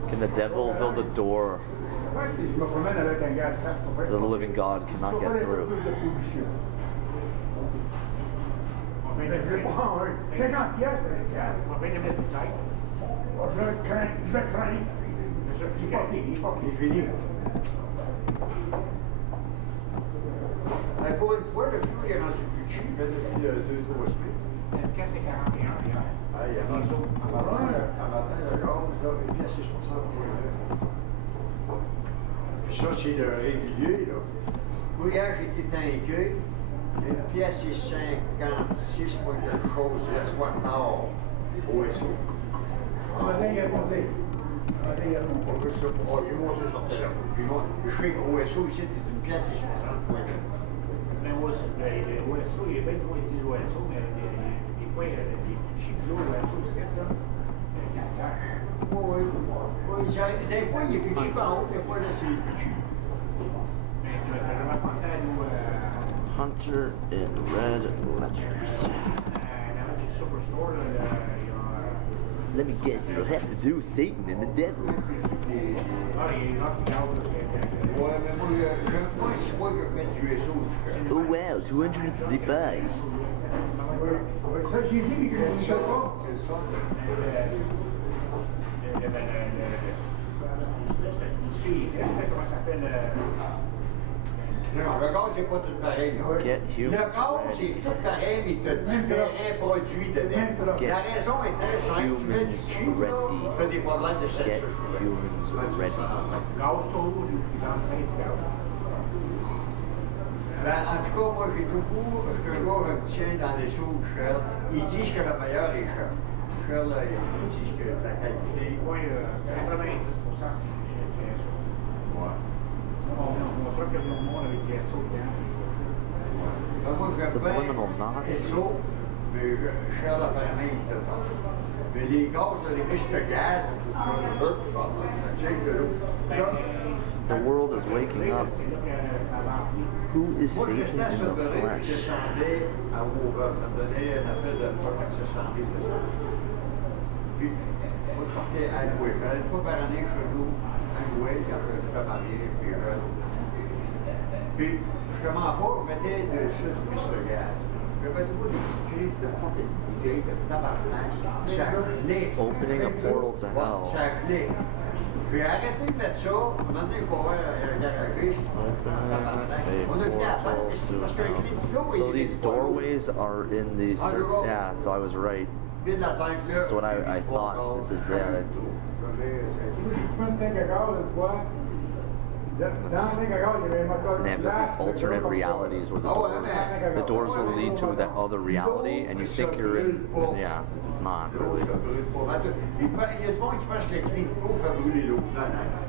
Can the devil build a door Ouais, si je me promène avec un gaz 4, pas pire. the living God cannot get through? On vient Mais de je vais pas en 50 piastres, c'est un gaz. On vient de mettre du tête. Je vais craindre. C'est pas pire, c'est pas Il est pire. fini. Mais pour une fois, le fuel est rendu plus cheap hein, depuis 2-3 semaines. Le cas, c'est 41 hier. Ah, il y a un matin, le gaz, là, une pièce, c'est 60,9. Puis ça, c'est le régulier, là. Moi, hier, j'ai été tanké. Une pièce, c'est 56 point quelque chose, la soit nord, au SO. Le matin, il a monté. Le matin, il a monté. On veut ça, oh, il est monté sur le téléphone. Puis moi, je sais qu'au SO, ici, c'est une pièce, c'est 60,9. Mais OSO, il est bien trop dit l'OSO, mais des fois, il y a des petits chips l'OSO, c'est là. Oui, oui. Des fois, il est plus cheap en haut, des fois, là, c'est plus cheap. Mais tu as jamais pensé à nous. Hunter in red letters. Dans le Superstore, là, il y a. Let me guess, it'll have to do with Satan and the devil. Ah, il est là, qui garde. Ouais, mais moi, je vois que je mets du SO, je fais. Oh wow, 235. Oui, ça, j'ai dit que je ne sais pas. Quel son? Ici, comment ça s'appelle? Non, le gaz, c'est pas tout pareil. là. Get Le humans gaz, c'est tout pareil, mais tu as différents produits dedans. Get La raison est très simple. Tu mets du cheap, là, tu as des problèmes de Get censure. humans ready. Gaz trop, puis dans le train, tu gardes. Ben, en tout cas, moi, j'ai tout court. Je suis un gars qui me tient dans les sous de Shell. Ils disent que le meilleur est Shell. Shell, là, ils disent que la qualité. Oui, 90%, c'est GSO. Ouais. On voit que le monde avec GSO dedans. Ben, moi, j'aime Subliminal bien knots. SO, mais Shell, apparemment, il se pas. Mais les gaz, là, les pistes de gaz, tu vas check de l'eau. The world is waking up. C'est là que ça va remplir. Who is Moi, je Satan restais à in the Sudbury, je flesh? descendais à Wover. Ça me donnait une affaire de pas 400 livres de ça. Puis, moi, je partais à Louis. Une fois par année, chez nous, à Louis, quand je suis marié, puis jeune. Puis, justement pas, je mettais dessus du piste de gaz. Je mettais toujours des petites crises de fucking bouteilles, de tabarnak. Ça gelait. Opening a portal to hell. Ça gelait. J'ai arrêté de mettre ça. Un moment donné, il faut avoir un garagiste. So these doorways are in these. Yeah, so I was right. That's what I thought. This is Je prends un tank à gaz une fois. Dans le tank à gaz, il y avait un moteur And they have got these alternate realities where the doors will lead to that other reality, and you think you're in. Yeah, it's not really. Il y a du monde qui pense que le clean faut faire brûler l'eau. Non, non, non.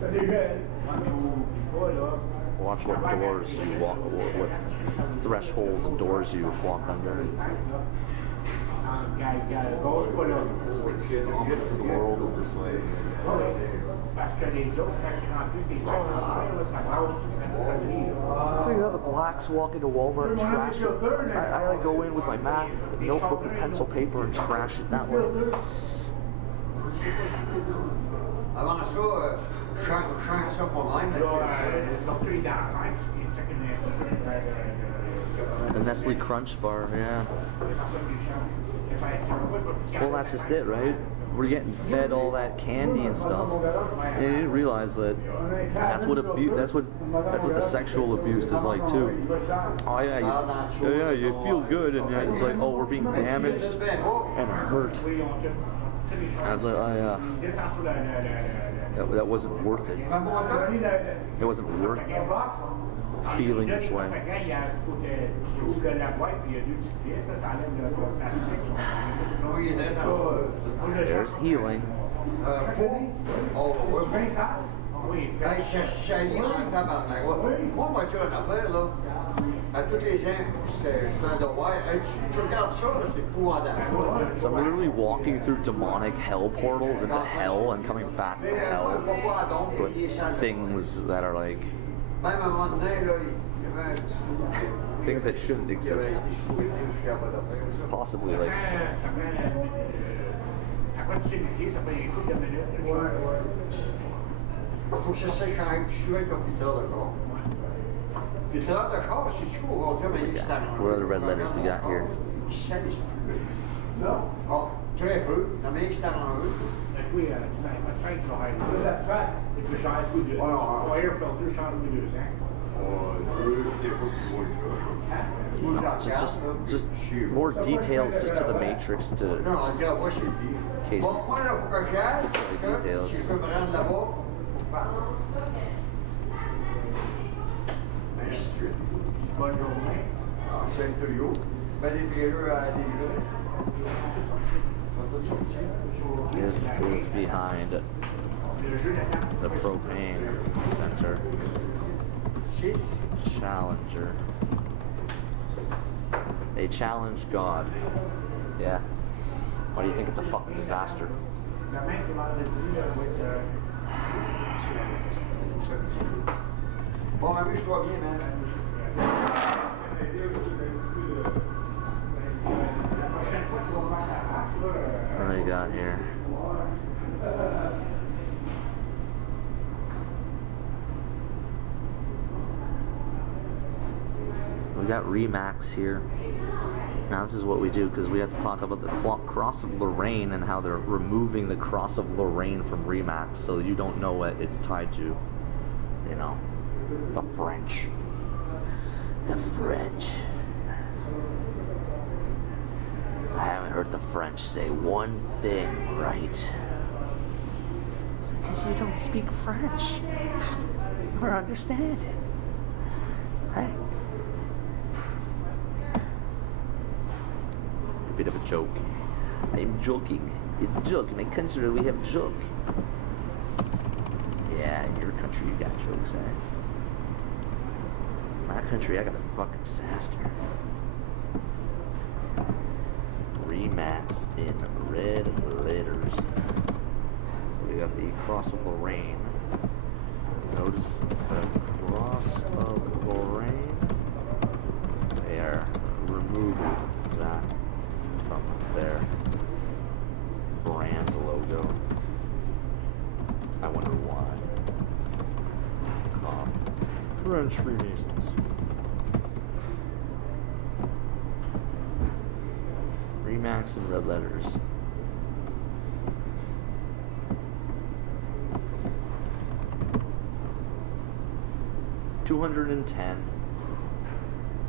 T'as des belles. Ouais, mais oublie pas, là. Watch what doors you walk, what thresholds and doors you walk under. Gauche pas là. Off to the world of this way. Parce que les autres, quand ils remplissent les tracts en fer, là, ça gâche toute la connerie, là. So you have the blacks walk into Walmart and trash it. I like go in with my math notebook and pencil paper and trash it that way. Avant ça, je change ça moi-même. Là, le docteur est dans la tête, puis il fait The Nestle Crunch bar, yeah. Well, that's just it, right? We're getting fed all that candy and stuff, and you didn't realize that that's what that's what the sexual abuse is like too. Oh yeah, you feel good, and yet it's like, oh, we're being damaged and hurt. I was like, oh yeah, that wasn't worth it. It wasn't worth feeling this way. There's healing. Hey, ça saillit en tabarnak. Moi, voiture en affaire, là, à tous les ans, c'est un devoir. Hey, tu regardes ça, là, c'est épouvantable. So I'm literally walking through demonic hell portals into hell and coming back from hell with things that are like Même à un moment donné, là, il y avait un petit... things that shouldn't exist. Possibly like Après, tu sais, Mickey, ça fait une couple de minutes. Il faut que ça sèche quand même plus souvent qu'un filtreur de corps. Filtreur de corps, c'est-tu qu'aujourd'hui, mais il s'arrange. what are the red letters we got here? Il sèche plus. Non. Oh, très peu. Mais il s'arrange. Oui, tu vas faire du travail. Et puis, j'en ai tout de. Ton air filter, j'en ai tous 2 ans. Just more details just to the matrix to Non, regarde, moi, j'ai dit. case Bon, moi, là, faut que j'aille. specific details. Si je peux me rendre là-bas. Ainsi de suite. Bonne journée. Ah, c'est un trio. Ben, des trailers à délivrer. On va tout sortir. This is behind the propane center. 6. Challenger. They challenge God. Yeah. Why do you think it's a fucking disaster? Demain, c'est vendredi, avec. Bon, amuse-toi bien, man. La prochaine fois, tu vas faire la race, là. What do you got here? We got Remax here. Now this is what we do because we have to talk about the Cross of Lorraine and how they're removing the Cross of Lorraine from Remax, so you don't know what it's tied to. You know, the French. The French. I haven't heard the French say one thing right. It's because you don't speak French or understand it. Hey. It's a bit of a joke. I'm joking. It's a joke. In my country, we have joke. Yeah, in your country, you got jokes, eh? My country, I got a fucking disaster. Remax in red letters. So we got the Cross of Lorraine. Notice the Cross of Lorraine. They are removing that from their brand logo. I wonder why. French Freemasons. Remax in red letters. $210.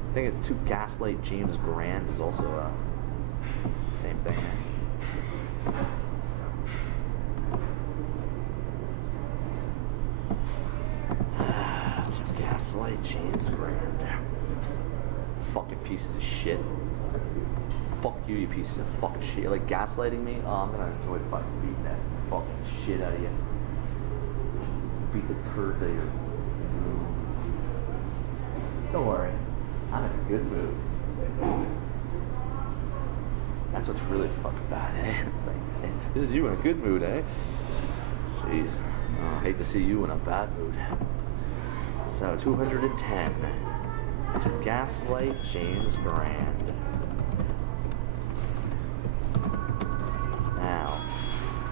I think it's 2 Gaslight James Grand is also a same thing. Gaslight James Grand. Fucking pieces of shit. Fuck you, you pieces of fucking shit. You're like gaslighting me? Oh, I'm gonna enjoy fucking beating that fucking shit out of you. beat the turd out of your mood. Don't worry, I'm in a good mood. That's what's really fucking bad, eh? It's like, this is you in a good mood, eh? Jeez. Oh, I hate to see you in a bad mood. So, 210. To gaslight James Grand. Now,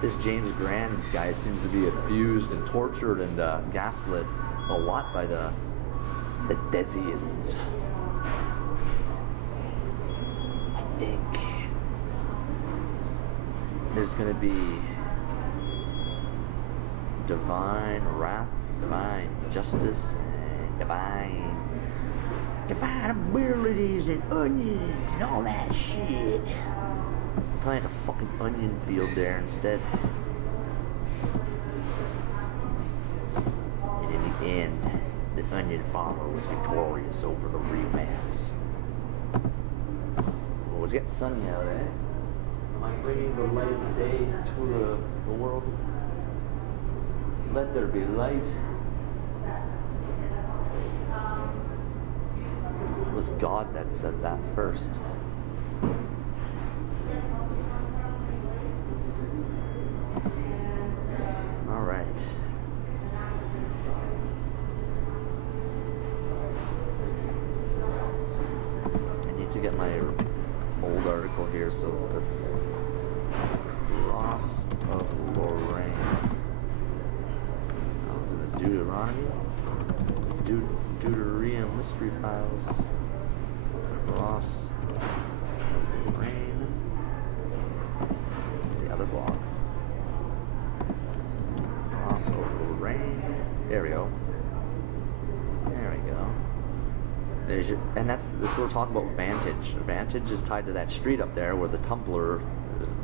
this James Grand guy seems to be abused and tortured and gaslit a lot by the Desians. I think there's going to be divine wrath, divine justice, and divine abilities and onions and all that shit. Plant a fucking onion field there instead. And in the end, the onion farmer was victorious over the real man's. Well, it's getting sunny out, eh? Am I bringing the light of the day to the world? Let there be light. It was God that said that first. All right. I need to get my old article here, so this Cross of Lorraine. I was in the Deuteronomy, Deuterium Mystery Files, Cross of Lorraine, the other blog, Cross of Lorraine. There we go. There we go. There's your, and that's what we're talking about. Vantage. Vantage is tied to that street up there where the Tumbler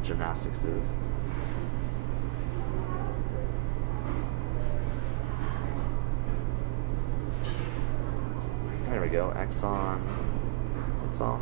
gymnastics is. There we go. Exxon. That's all.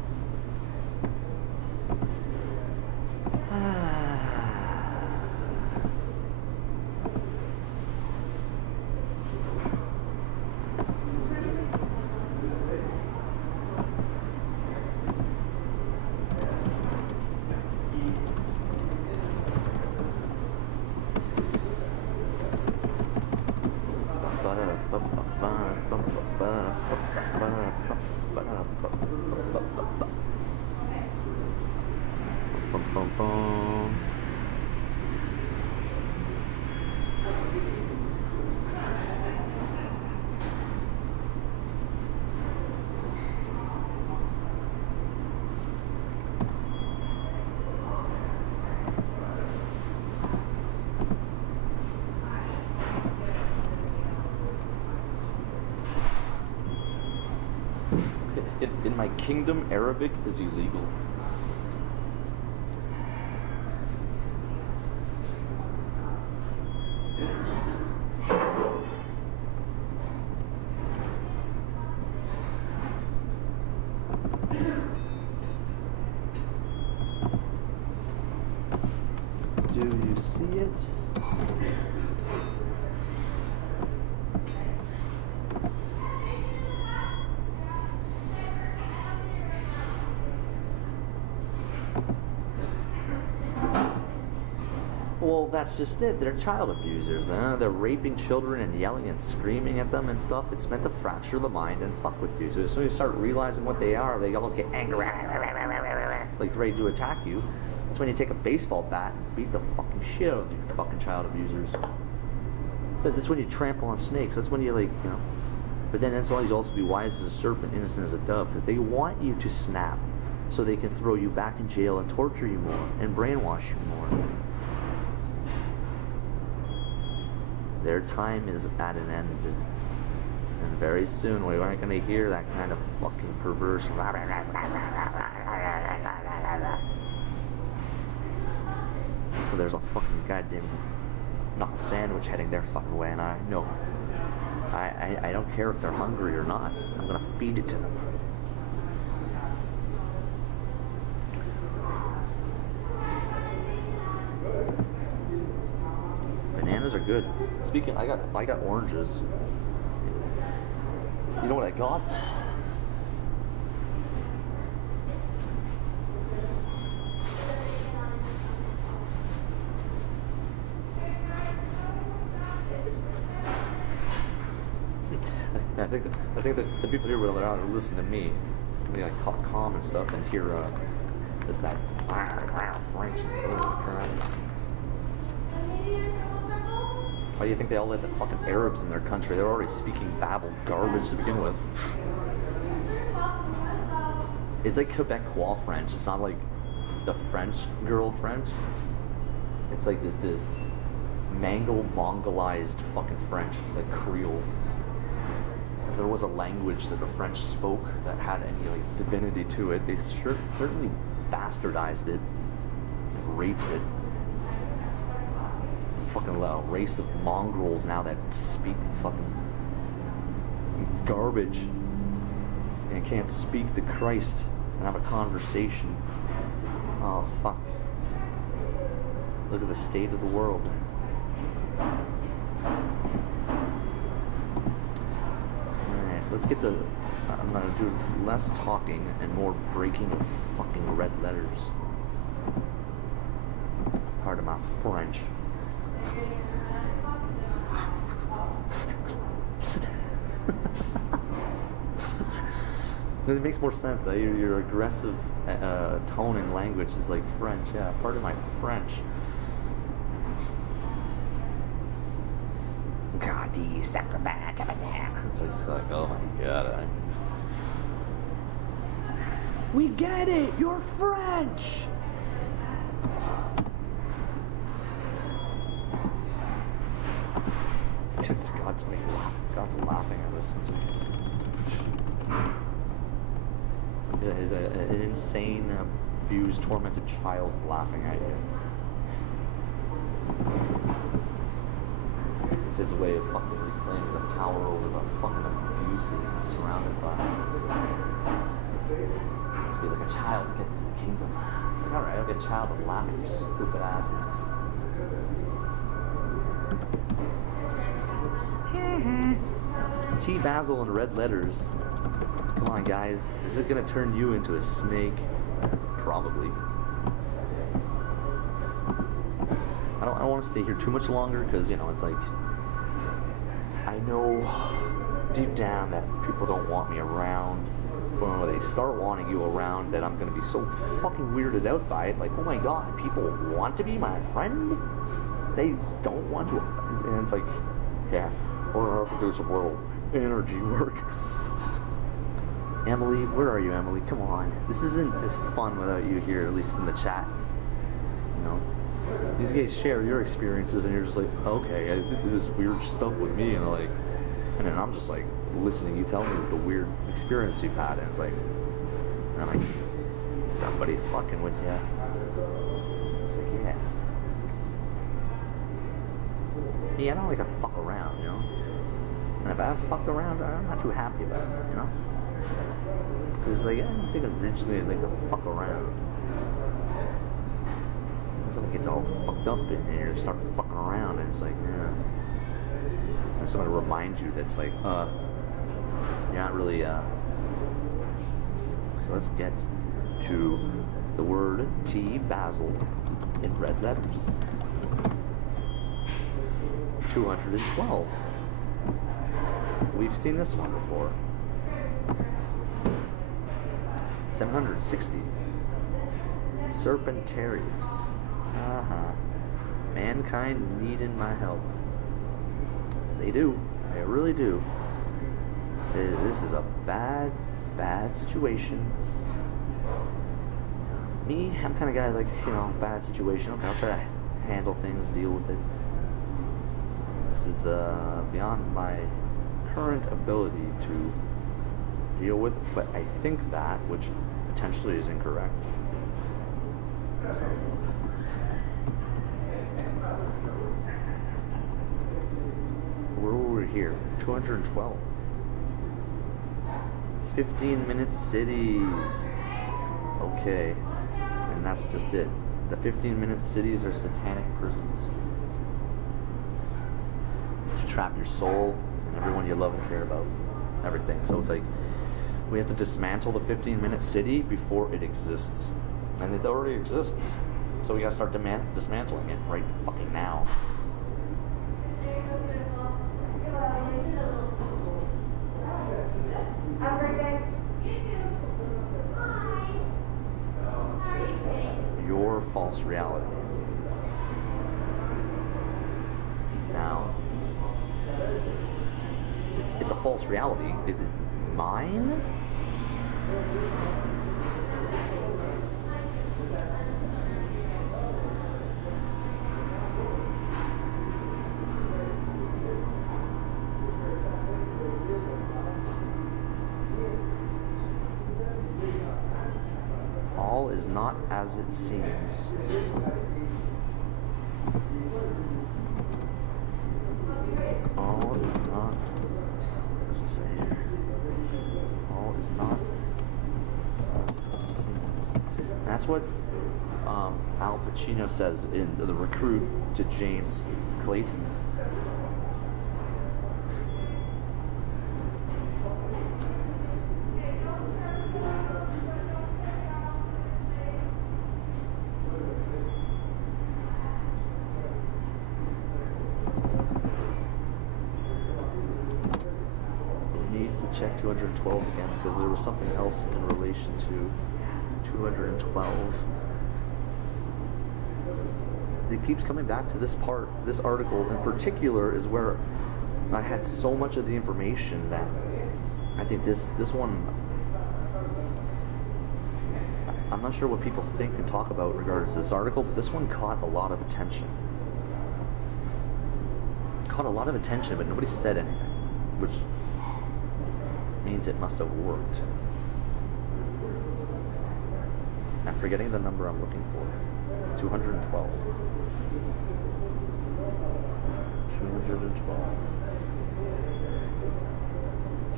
In my kingdom, Arabic is illegal. Do you see it? Well, that's just it. They're child abusers. They're raping children and yelling and screaming at them and stuff. It's meant to fracture the mind and fuck with you. So as soon as you start realizing what they are, they all get angry, like ready to attack you. That's when you take a baseball bat and beat the fucking shit out of you fucking child abusers. So that's when you trample on snakes. That's when you But then that's why you also be wise as a serpent, innocent as a dove, because they want you to snap, so they can throw you back in jail and torture you more and brainwash you more. Their time is at an end, and very soon we aren't going to hear that kind of fucking perverse. So there's a fucking goddamn knuckle sandwich heading their fucking way, and I don't care if they're hungry or not. I'm gonna feed it to them. Bananas are good. good. Speaking, I got oranges. You know what I got? I think that the people here will out and listen to me. They like talk calm and stuff, and hear just that French. Why do you think they all let the fucking Arabs in their country? They're already speaking babble garbage to begin with. It's like Quebecois French. It's not like the French girl French. It's like this Mongolized fucking French, like Creole. If there was a language that the French spoke that had any like divinity to it, they certainly bastardized it, and raped it. Fucking race of mongrels now that speak fucking garbage and can't speak to Christ and have a conversation. Oh fuck. Look at the state of the world. Alright, let's get the... I'm gonna do less talking and more breaking of fucking red letters. Pardon my French. It makes more sense. Your aggressive tone in language is like French. Yeah, pardon my French. God, you sacrament. It's like, oh my god. We get it. You're French. God's laughing at us. Is an insane, abused, tormented child laughing at you. It's his way of fucking reclaiming the power over the fucking abuse that he's surrounded by. Must be like a child to get into the kingdom. Like, alright, I'll get a child to laugh at you stupid asses. T Basil in red letters. Come on, guys. Is it gonna turn you into a snake? Probably. I don't want to stay here too much longer because, you know, it's like, I know deep down that people don't want me around. But when they start wanting you around, then I'm gonna be so fucking weirded out by it. Like, oh my god, people want to be my friend? They don't want to. And it's like, yeah, we're gonna have to do some little energy work. Emily, where are you, Emily? Come on. This isn't as fun without you here, at least in the chat. You know? These guys share your experiences and you're just like, okay, I did this weird stuff with me, and like, and then I'm just like listening, you tell me the weird experience you've had, and it's like, and I'm like, somebody's fucking with you. It's like, yeah. Yeah, I don't like to fuck around, you know? And if I have fucked around, I'm not too happy about it, you know? Because it's like, I don't think originally I'd like to fuck around. It's like it's all fucked up in here, start fucking around, and it's like, yeah. And somebody reminds you that's like, you're not really, So let's get to the word T Basil in red letters. 212. We've seen this one before. 760. Serpentarius. Mankind needing my help. They do. They really do. This is a bad, bad situation. Me, I'm kind of guy like, you know, bad situation. Okay, I'll try to handle things, deal with it. This is beyond my current ability to deal with, but I think that, which potentially is incorrect. So, we're over here, 212. 15-minute cities. Okay, and that's just it. The 15-minute cities are satanic prisons. trap your soul and everyone you love and care about, everything. So it's like we have to dismantle the 15-minute city before it exists, and it already exists. So we gotta start dismantling it right fucking now. I'm right back. Your false reality. Now, it's a false reality. Is it mine? All is not as it seems. All is not. What does it say here? All is not as it seems. That's what Al Pacino says in The Recruit to James Clayton. Check 212 again, because there was something else in relation to 212. It keeps coming back to this part. This article in particular is where I had so much of the information that I think this one, I'm not sure what people think and talk about regards to this article, but this one caught a lot of attention. Caught a lot of attention, but nobody said anything, which means it must have worked. I'm forgetting the number I'm looking for. 212. 212.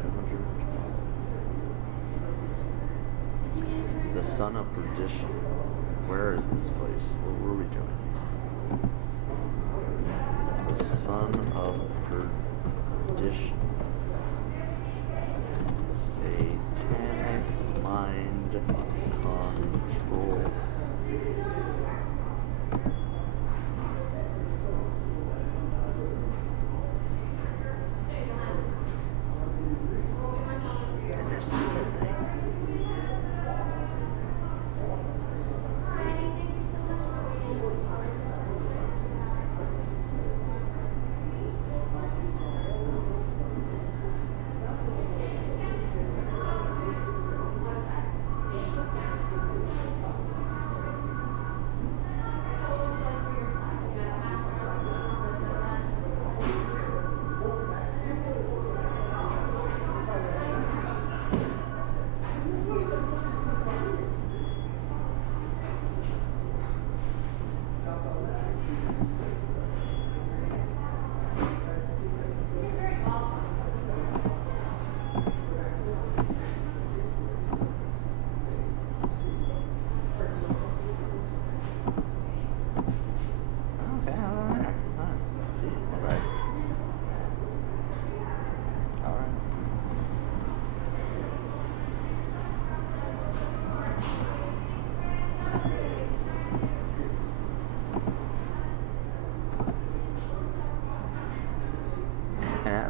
212. The Son of Perdition. Where is this place? What were we doing? The Son of Perdition. Satanic mind control. And there's just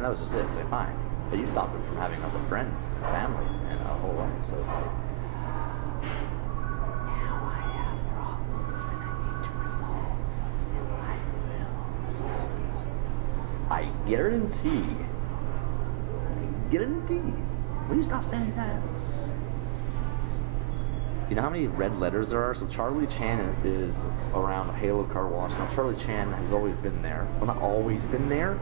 that was just it. It's like, fine. But you stopped him from having other friends, family, and a whole life. So it's like, now I have problems and I need to resolve. And I will resolve them. I guarantee. Will you stop saying that? You know how many red letters there are? So Charlie Chan is around Halo Car Wash. Now Charlie Chan has always been there. Well, not always been there,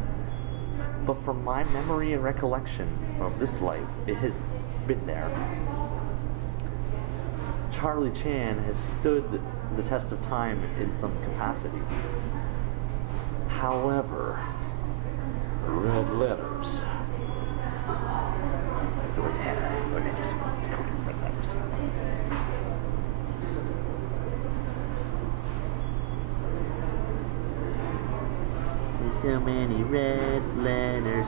but from my memory and recollection of this life, it has been there. Charlie Chan has stood the test of time in some capacity. However, red letters. So I just want to go to red letters. Is so many red letters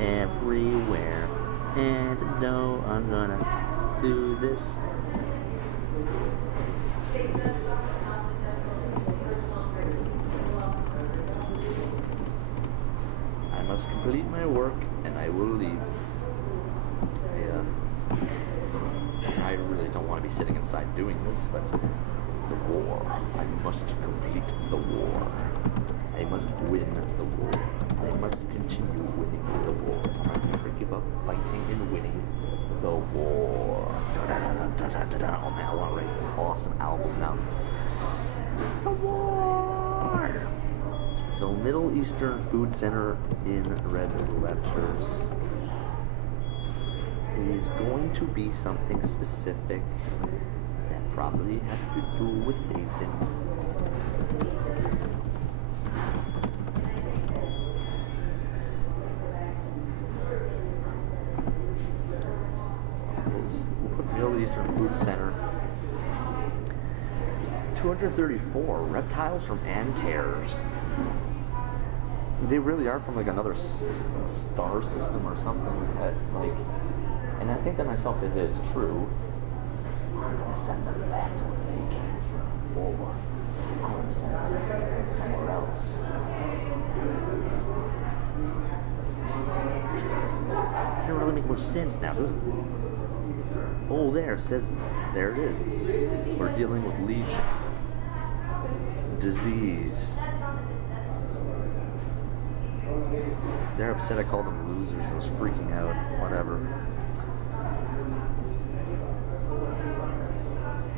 everywhere. And no, I'm gonna do this. I must complete my work and I will leave. Yeah. I really don't want to be sitting inside doing this, but the war. I must complete the war. I must win the war. I must continue winning the war. I must never give up fighting and winning the war. Da-da-da-da-da-da-da. Oh man, I want to write an awesome album now. The war! So Middle Eastern Food Center in red letters is going to be something specific that probably has to do with Satan. So we'll put Middle Eastern Food Center. 234 reptiles from Antares. They really are from like another star system or something. It's like, and I think to myself, if it's true, I'm gonna send them back to where they came from, or I'm gonna send them somewhere else. Doesn't really make much sense now, does it? Oh, there it says, there it is. We're dealing with legion, disease. They're upset I called them losers. I was freaking out. Whatever.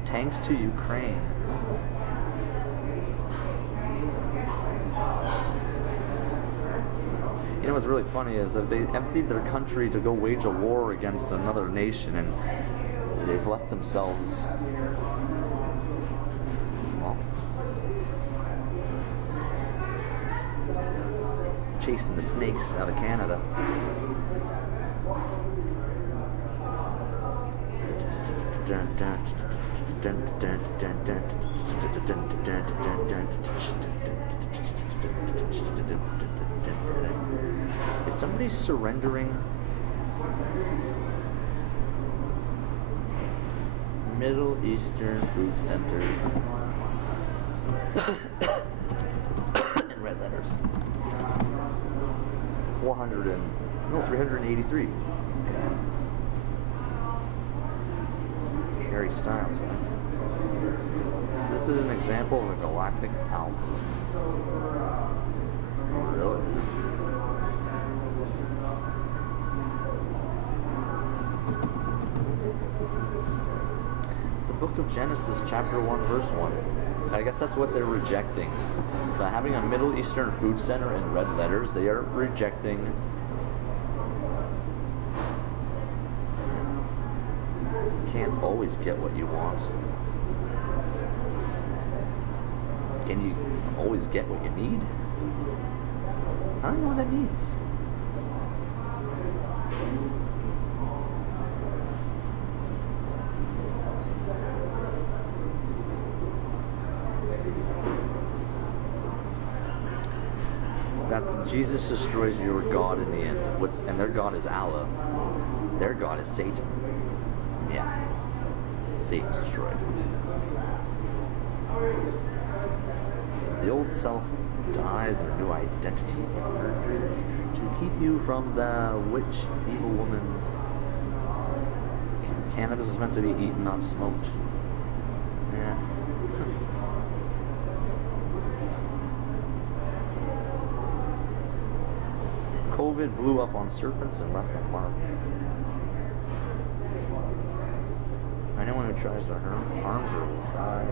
Tanks to Ukraine. You know what's really funny is that they emptied their country to go wage a war against another nation, and they've left themselves, well, chasing the snakes out of Canada. Is somebody surrendering? Middle Eastern Food Center. In red letters. 383. Harry Styles, huh? This is an example of a galactic album. Oh, really? The Book of Genesis, chapter 1, verse 1. I guess that's what they're rejecting. By having a Middle Eastern Food Center in red letters, they are rejecting you can't always get what you want. Can you always get what you need? I don't know what that means. That's Jesus destroys your God in the end. And their God is Allah. Their God is Satan. Yeah. Satan's destroyed. The old self dies and a new identity emerges to keep you from the witch, evil woman. Cannabis is meant to be eaten, not smoked. Yeah. COVID blew up on serpents and left a mark. Anyone who tries to harm her will die.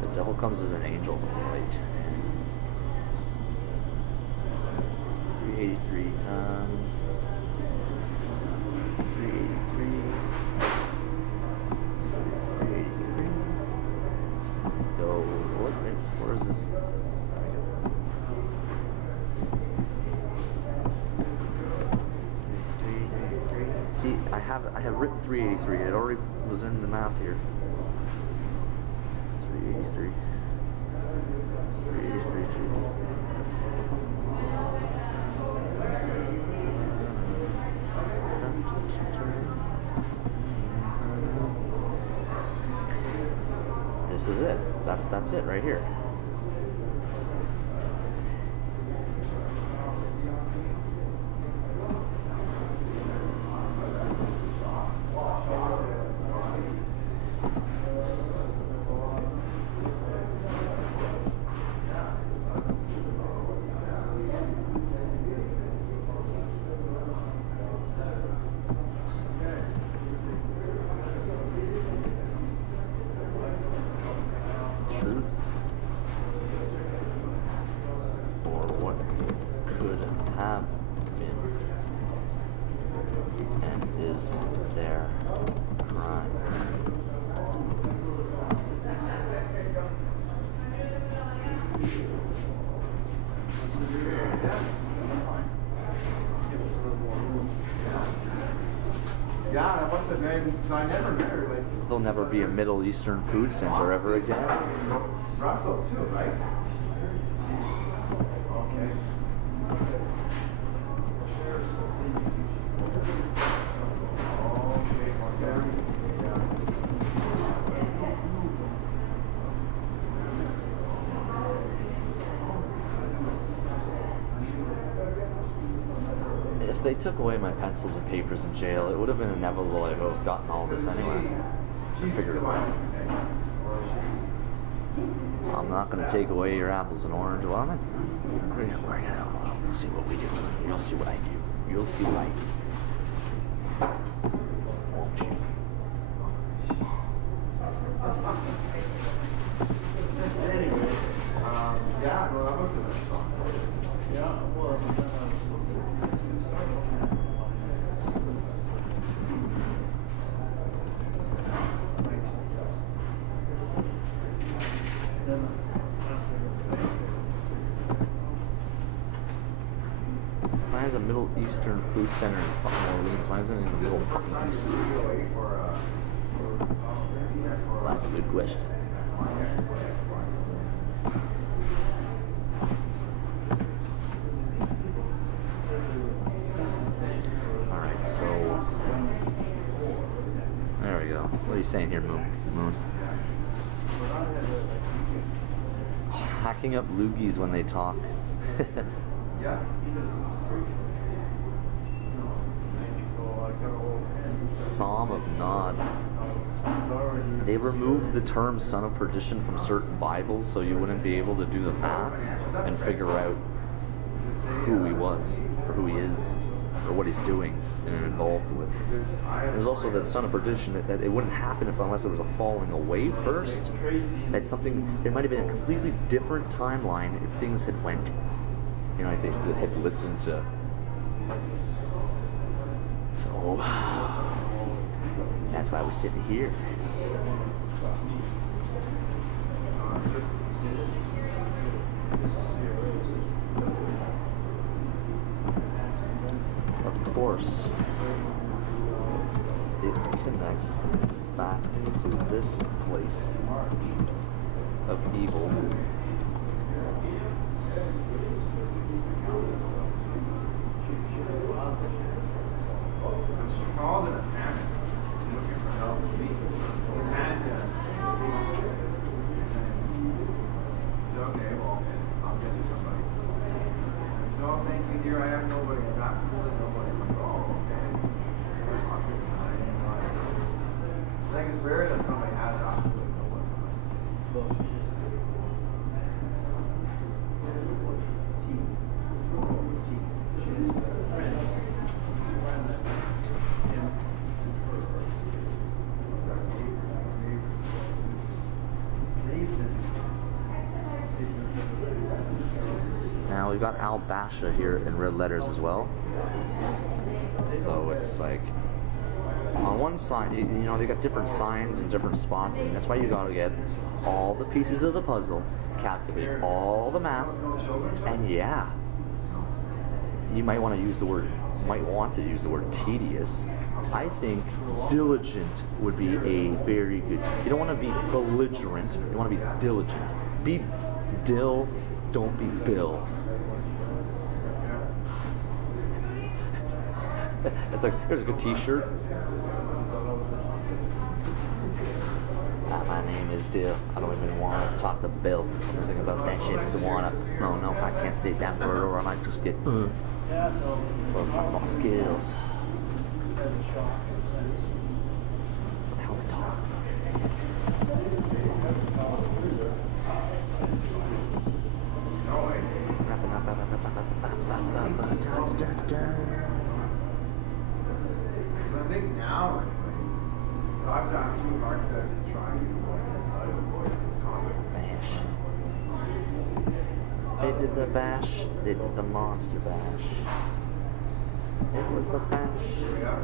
The devil comes as an angel of light. 383. 383. 383. Go. What? Where is this? See, I have written 383. It already was in the math here. 383. That's it right here. Truth or what could have been, and is there crime? Yeah, that must have been, I never met her, like, There'll never be a Middle Eastern food center ever again. Russell too, right? Okay. If they took away my pencils and papers in jail, it would have been inevitable I would have gotten all this anyway. I figured it out. I'm not going to take away your apples and oranges. Well, we'll see what we do. You'll see what I do. You'll see what I do. Won't you? Anyway, Yeah, no, that must have been fun. yeah, well, Why is a Middle Eastern food center in fucking Orleans? Why isn't it in the middle fucking East? That's a good question. Alright, so there we go. What are you saying here, Moon? Hacking up loogies when they talk. Yeah. Psalm of Nod. They removed the term son of perdition from certain Bibles so you wouldn't be able to do the math and figure out who he was, or who he is, or what he's doing and involved with. There's also the son of perdition that it wouldn't happen unless it was a falling away first. That's something, it might have been a completely different timeline if things had went, you know, I think they had listened to. So that's why we sit here. Of course, it connects back to this place of evil. Called in a panic, looking for help. The panic. Okay, well, I'll get you somebody. No, thank you, dear. I have nobody. I'm not fooling nobody. I'm like, oh, okay. I think it's rare that somebody has absolutely nobody. Now we've got Al Basha here in red letters as well. So it's like on one side, you know, they got different signs and different spots, and that's why you gotta get all the pieces of the puzzle, calculate all the math, and yeah, you might want to use the word tedious. I think diligent would be a very good. You don't want to be belligerent. You want to be diligent. Be dill. Don't be Bill. That's like, here's a good T-shirt. My name is Dill. I don't even want to talk to Bill. The thing about that shit is I want to. No, I can't say that word or I might just get. Yeah, so. Well, let's talk about skills. Has a shock sense. What the hell am I talking? I think now, I've done 2 hard sets to try and avoid this conflict. Bash. They did the bash. They did the monster bash. It was the bash. Yeah.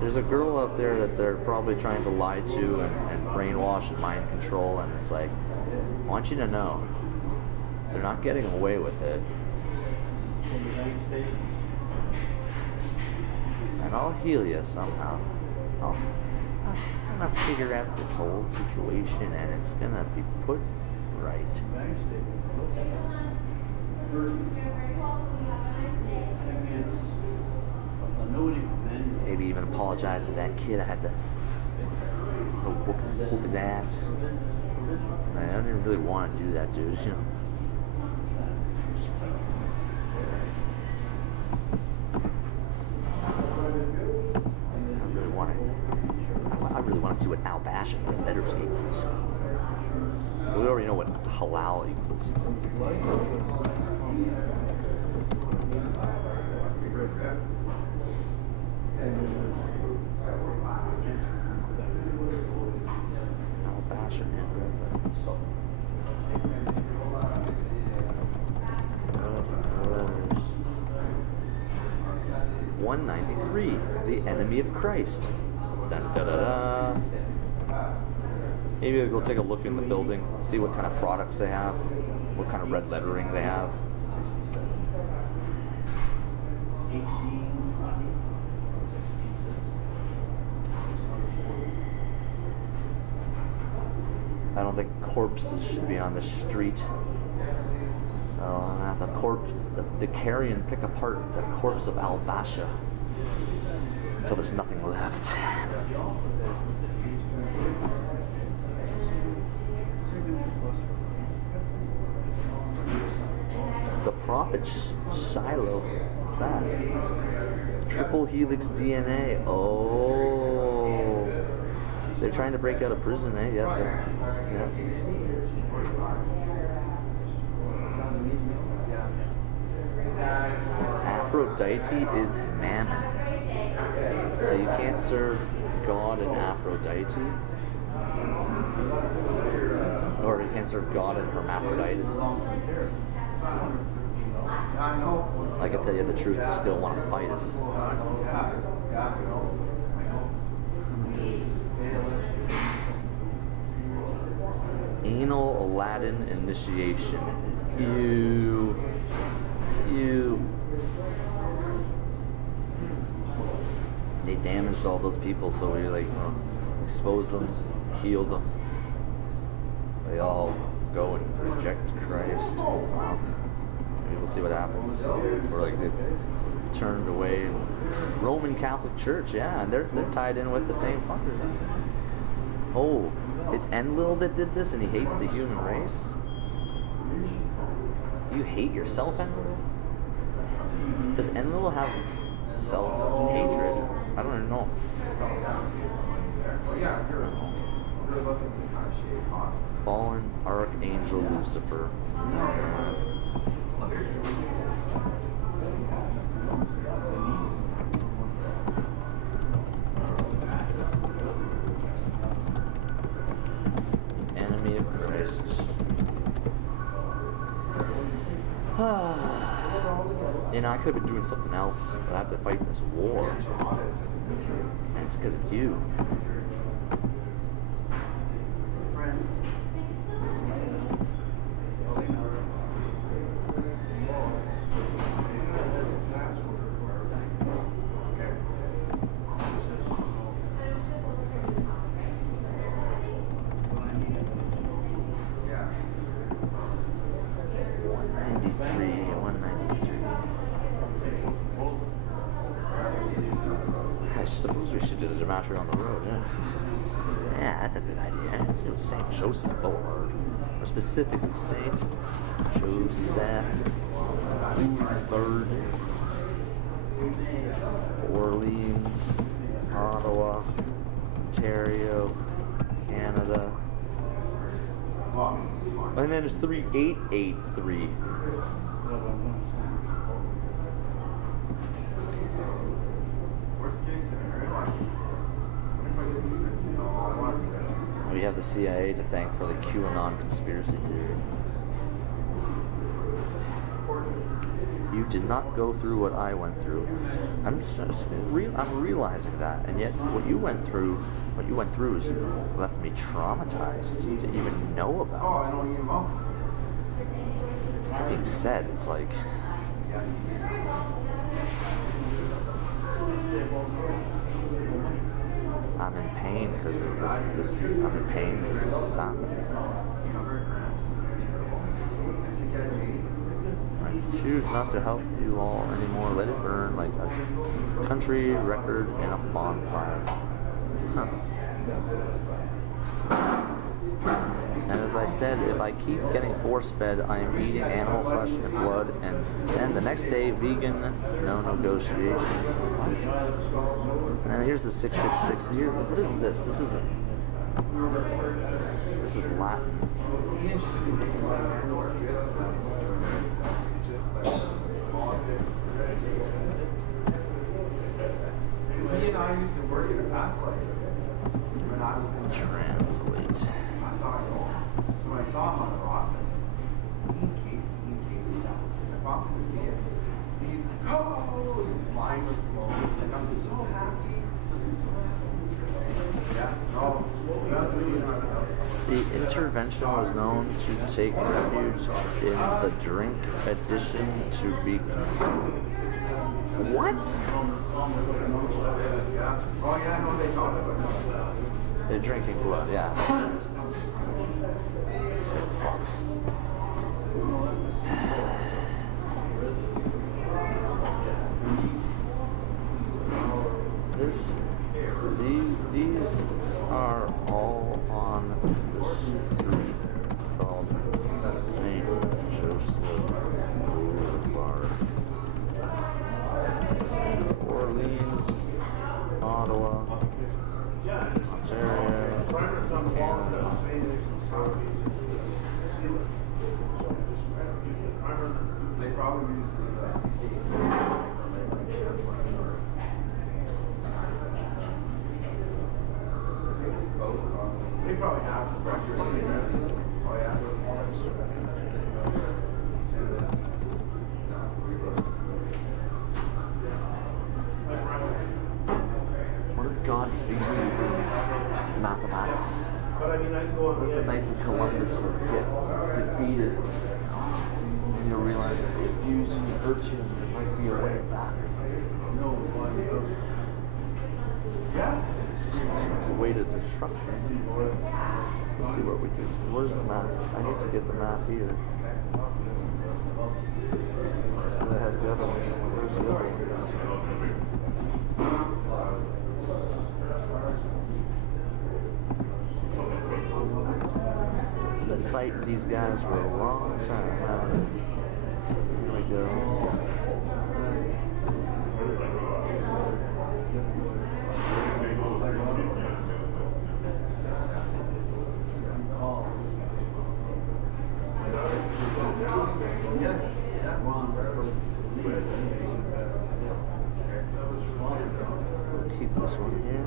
There's a girl out there that they're probably trying to lie to and brainwash and mind control, and it's like, I want you to know, they're not getting away with it. And I'll heal you somehow. I'm gonna figure out this whole situation, and it's gonna be put right. Maybe even apologize to that kid. I had to whoop his ass. Man, I didn't really want to do that, dude. You know. I really want to see what Al Bash and Red Letters equals. We already know what halal equals. Al Bash and Red Letters. 193, the enemy of Christ. Dun, da, da, da. Maybe we'll go take a look in the building, see what kind of products they have, what kind of red lettering they have. I don't think corpses should be on the street. So I'm gonna have the carrion pick apart the corpse of Al Basha until there's nothing left. The prophet Shiloh. What's that? Triple helix DNA. Oh, they're trying to break out of prison, eh? Yeah, yeah. Aphrodite is mammon. So you can't serve God and Aphrodite. Or you can't serve God and hermaphroditus. Like I tell you the truth, you still want to fight us. Anal Aladdin initiation. Ew. They damaged all those people, so we expose them, heal them. They all go and reject Christ. Maybe we'll see what happens. Or they turned away. Roman Catholic Church, yeah, and they're tied in with the same fuckers. Huh? Oh, it's Enlil that did this, and he hates the human race. Do you hate yourself, Enlil? Does Enlil have self-hatred? I don't even know. Fallen Archangel Lucifer. Enemy of Christ. I could have been doing something else, but I have to fight this war. And it's because of you. flasher on the road, yeah. Yeah, that's a good idea. It was St. Joseph Boulevard. Or specifically St. Joseph Boulevard. Orleans, Ottawa, Ontario, Canada. And then it's 3883. Worst case scenario, We have the CIA to thank for the QAnon conspiracy theory. You did not go through what I went through. I'm realizing that, and yet what you went through has left me traumatized to even know about. I don't even know. That being said, it's like I'm in pain because of this. I'm in pain because this is happening. I choose not to help you all anymore. Let it burn like a country record in a bonfire. Huh. And as I said, if I keep getting force-fed, I am eating animal flesh and blood, and then the next day, vegan, no negotiations. What? And here's the 666 here. What is this? This is Latin. Me and I used to work in a past life when I was in Translate. I saw it all. So I saw him on the process. He encased it. I bumped him to see it. He's like, oh, his mind was blown. Like, I'm so happy. Yeah. No. The intervention was known to take refuge in the drink addition to be consumed. What? Yeah. Oh, yeah, no, they talked about it. They're drinking blood, yeah. Sick fucks. These are all on the street called St. Joseph Boulevard. Orleans, Ottawa, Ontario, Canada. They probably use They probably have pressure. Oh, yeah. What if God speaks to you through mathematics? But I mean, I can go on What if the Knights of Columbus would get defeated? And you'll realize that they abuse you and hurt you, and there might be a way back. No, Yeah. There's a way to destruction. Let's see what we do. Where's the math? I need to get the math here. I have the other one. Where's the other one? Been fighting these guys for a long time, haven't we? Here we go. We'll keep this one here.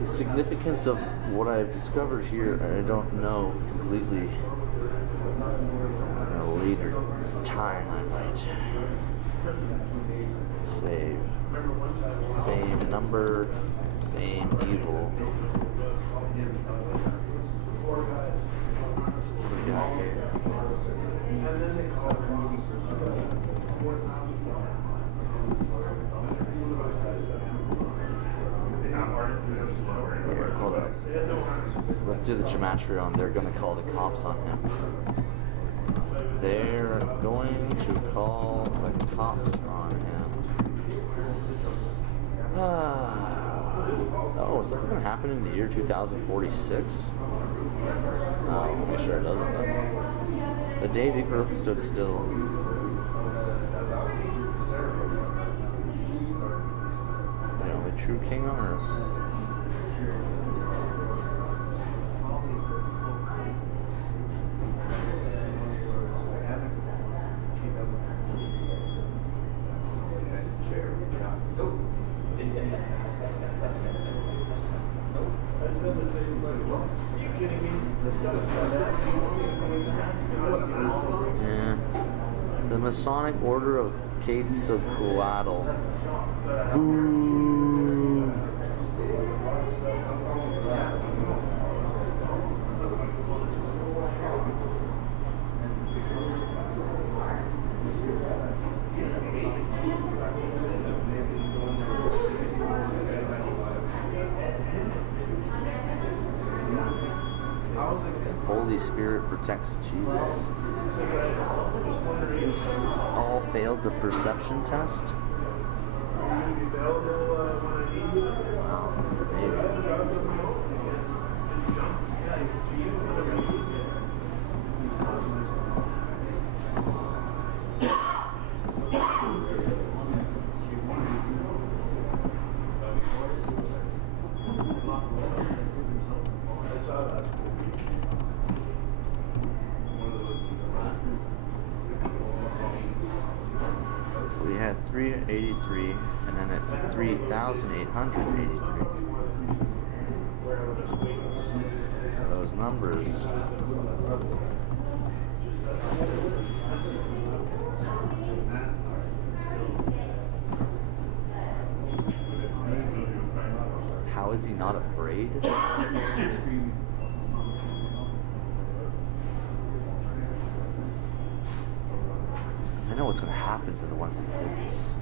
The significance of what I've discovered here, I don't know completely. At a later time, I might save. Same number, same evil. we got here? And then they call it Here, hold up. Let's do the gematria on. They're gonna call the cops on him. They're going to call the cops on him. Oh, is something gonna happen in the year 2046? Make sure it doesn't though. The day the earth stood still. The only true king on earth. Yeah. The Masonic Order of Quetzalcoatl. Boo. Holy Spirit protects Jesus. All failed the perception test? Maybe. We had 383, and then it's 3,883. Those numbers. How is he not afraid? I know what's going to happen to the ones that did this.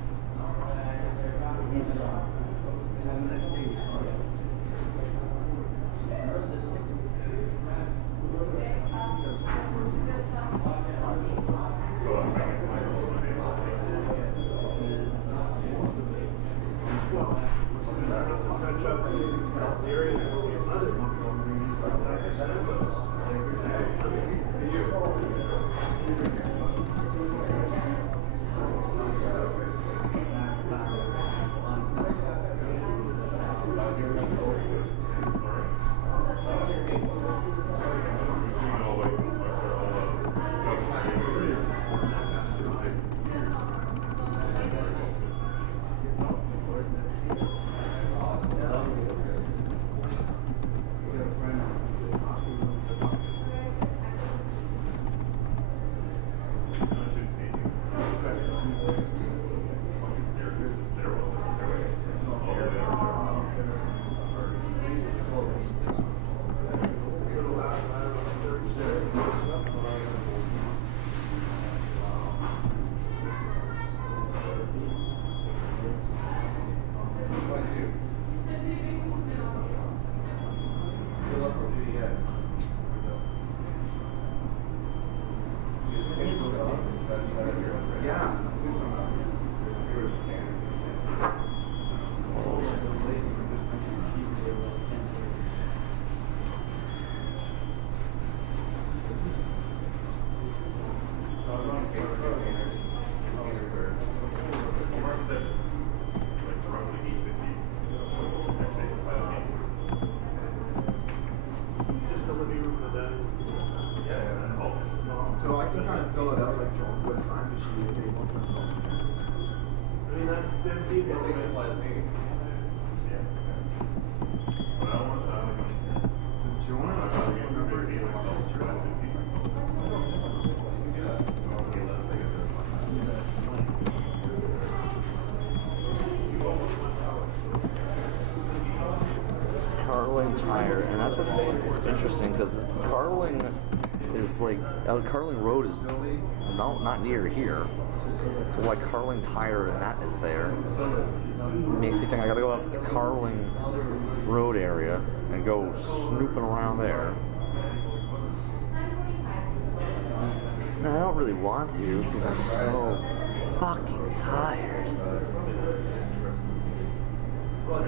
So I can kind of fill it out like Jones would sign the sheet if they want to. I mean, that'd be They can apply to me. Does Jonah have a phone number? Carling tire, and that's what's interesting because Carling is like Carling Road is not near here. So like Carling Tire and that is there. It makes me think I gotta go out to the Carling Road area and go snooping around there. No, I don't really want to because I'm so fucking tired.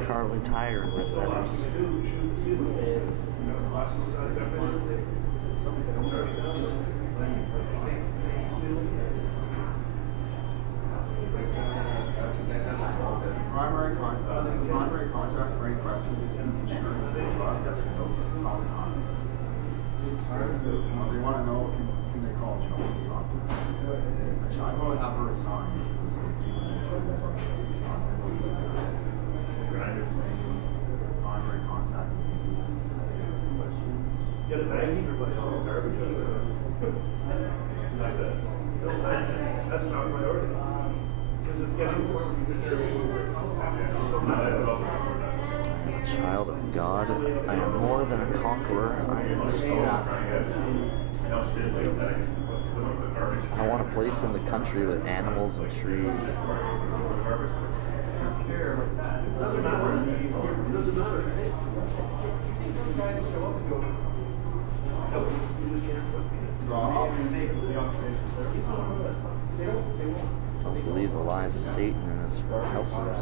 Carling Tire and Red Letters. Primary contact for any questions is insurance. Yes or no? Probably not. They want to know can they call Jones? Actually, I probably have her assigned. Primary contact. Get it back. That's not priority. Because it's getting more. Child of God, I am more than a conqueror. I am a storm. I want a place in the country with animals and trees. Doesn't matter. Doesn't matter. Don't believe the lies of Satan and his helpers.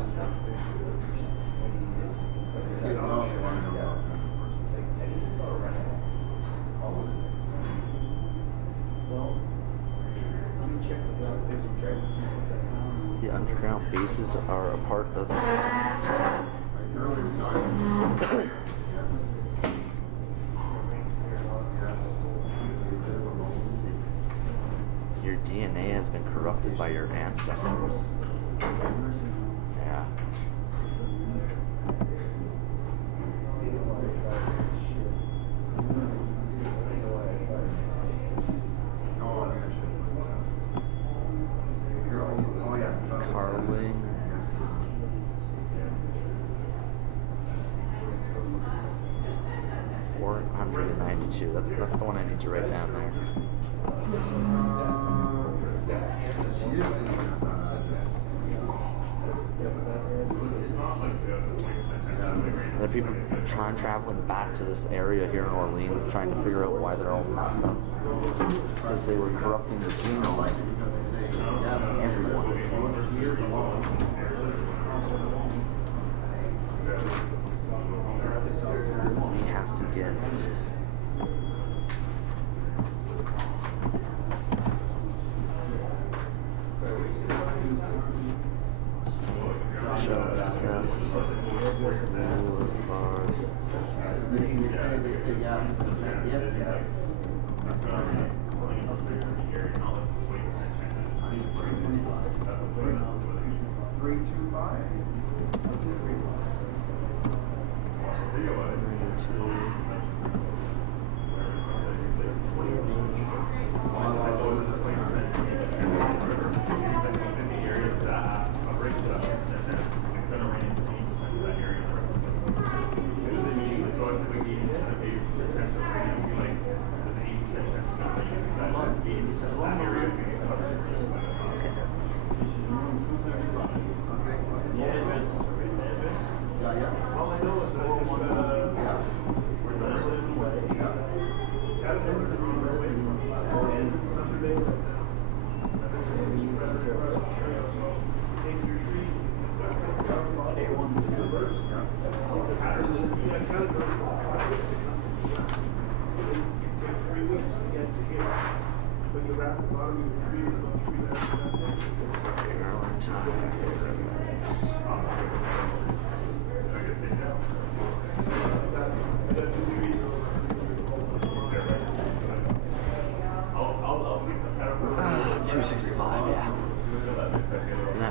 The underground bases are a part of the system. Your DNA has been corrupted by your ancestors. Yeah. Carling. 492. That's the one I need to write down there. There are people traveling back to this area here in Orleans trying to figure out why they're all messed up. Because they were corrupting the genome. Everyone. We have to get Joseph Boulevard.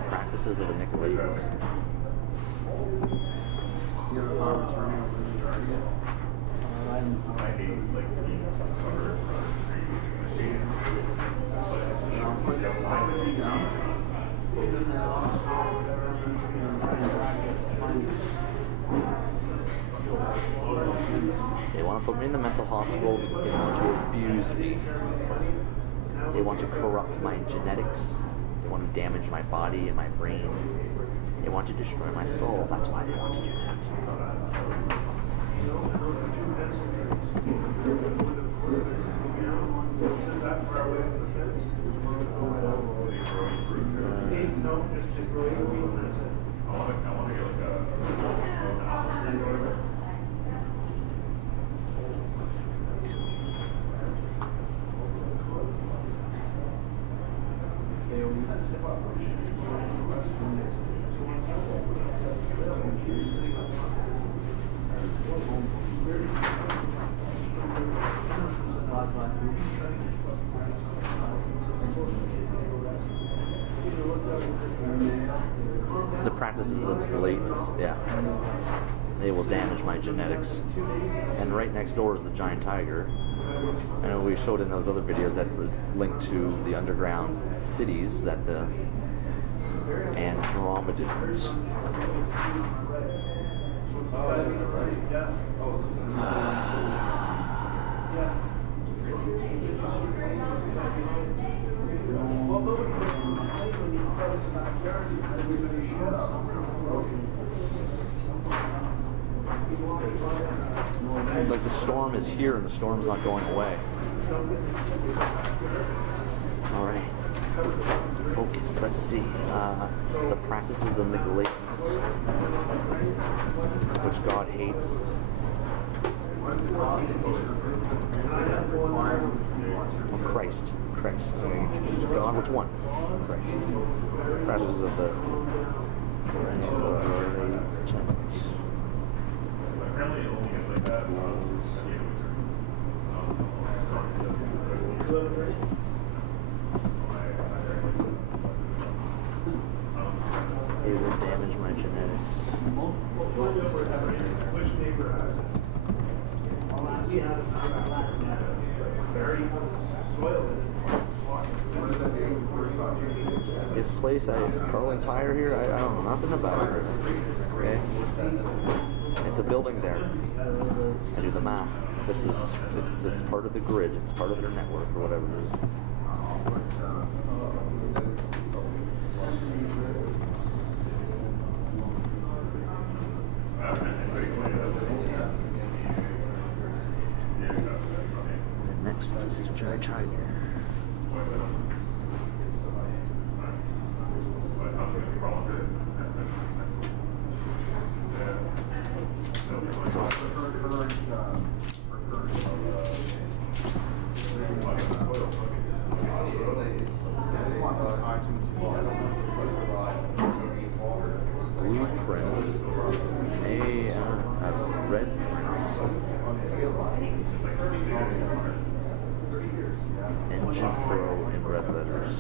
Practices of the Nicolaitans. They want want to put me in the mental hospital because they want to abuse me. They want to corrupt my genetics. They want to damage my body and my brain. They want to destroy my soul. That's why they want to do that. I want to get like an apple tree or whatever. The practices of the latents, yeah. They will damage my genetics. And right next door is the giant tiger. I know we showed in those other videos that was linked to the underground cities that the Andromedans. It's like the storm is here and the storm's not going away. All right. Focus. Let's see. The practices of the Nicolaitans, which God hates. Oh, Christ. God, which one? Christ. Practices of the Apparently it only gets like that. It will damage my genetics. Which neighbor has it? Very soil This place, Carlin Tire here, I don't know nothing about it. Okay? It's a building there. I do the math. It's just part of the grid. It's part of their network or whatever it is. And next is a giant tiger. Blueprints may have red prints. Engine Pro in red letters.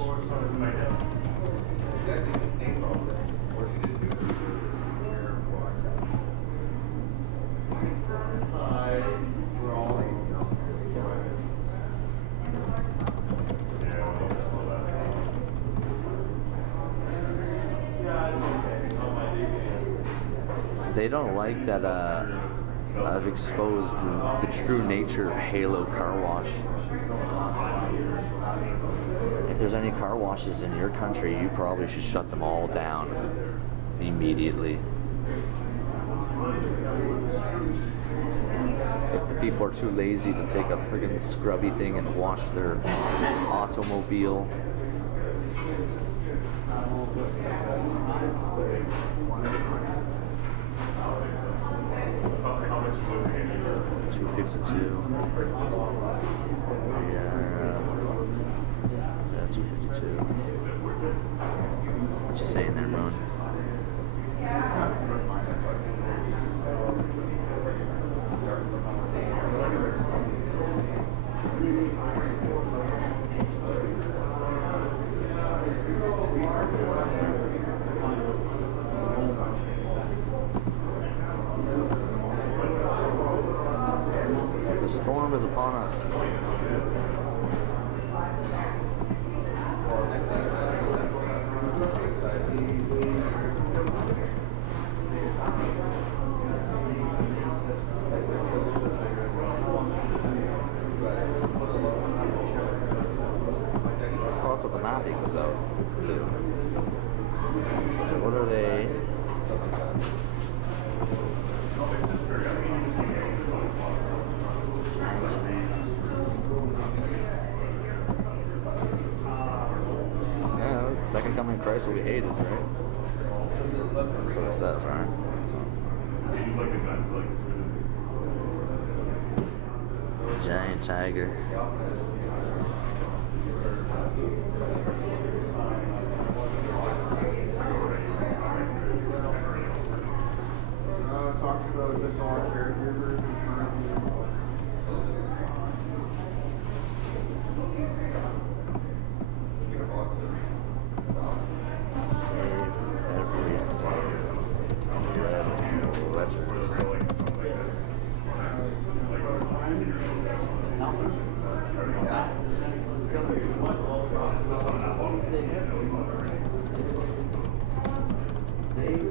They don't like that I've exposed the true nature of Halo Car Wash. If there's any car washes in your country, you probably should shut them all down immediately. If the people are too lazy to take a friggin' scrubby thing and wash their automobile. $252. Yeah, $252. What you saying there, Moon? The storm is upon us. Kathy goes out too. So what are they? Yeah, the second coming of Christ will be hated, right? That's what it says, right? So. Giant tiger. Talking about just all caregivers and Save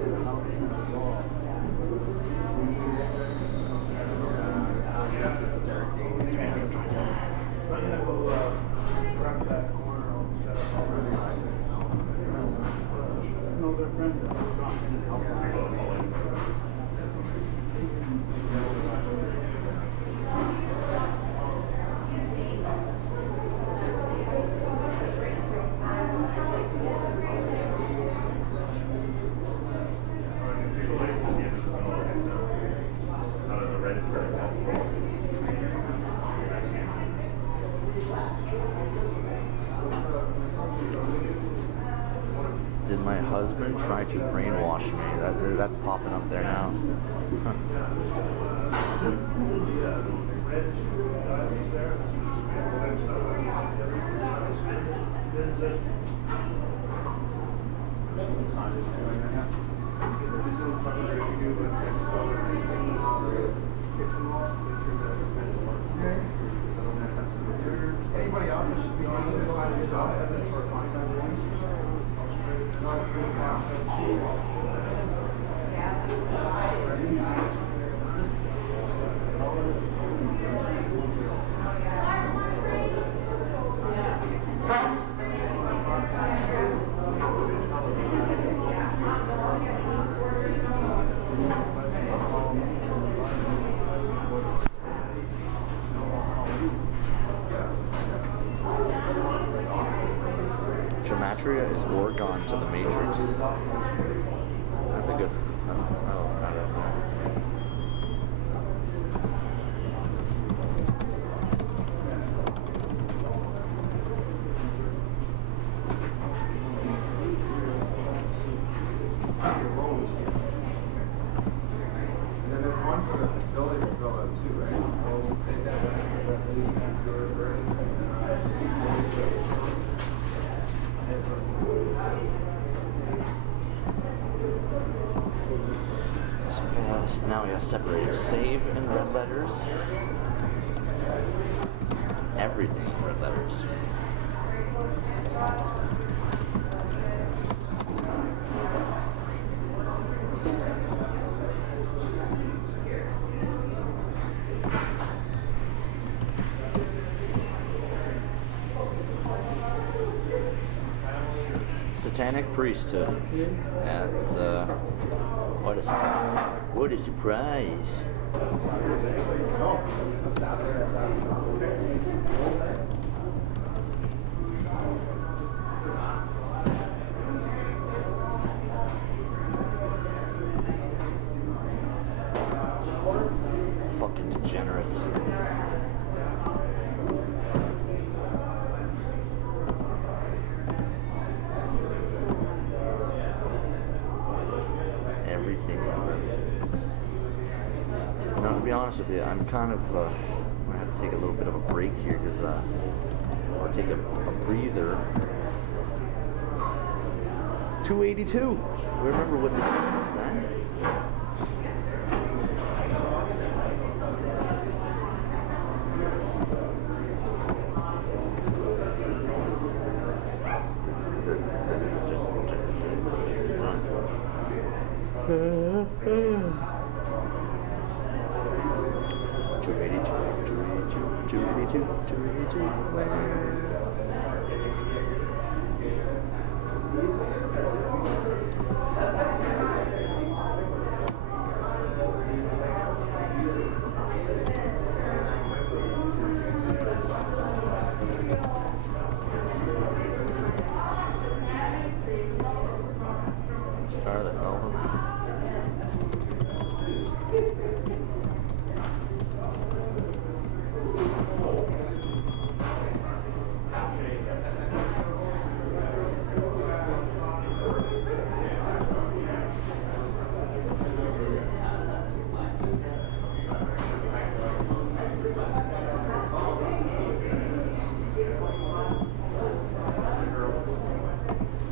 everything. Red letters. No, they're friends that are Did my husband try to brainwash me? That's popping up there now. anybody else that should be named by yourself for contact points? Gematria is Orgon to the Matrix. That's a good. That's right there. And then there's one for the facility to fill out too, right? So now we gotta separate save in red letters. Everything in red letters. Satanic priesthood. That's what a surprise. Fucking degenerates. Everything else. Now, to be honest with you, I'm kind of gonna have to take a little bit of a break here because, or take a breather. 282. Remember what this was, huh? Star that album.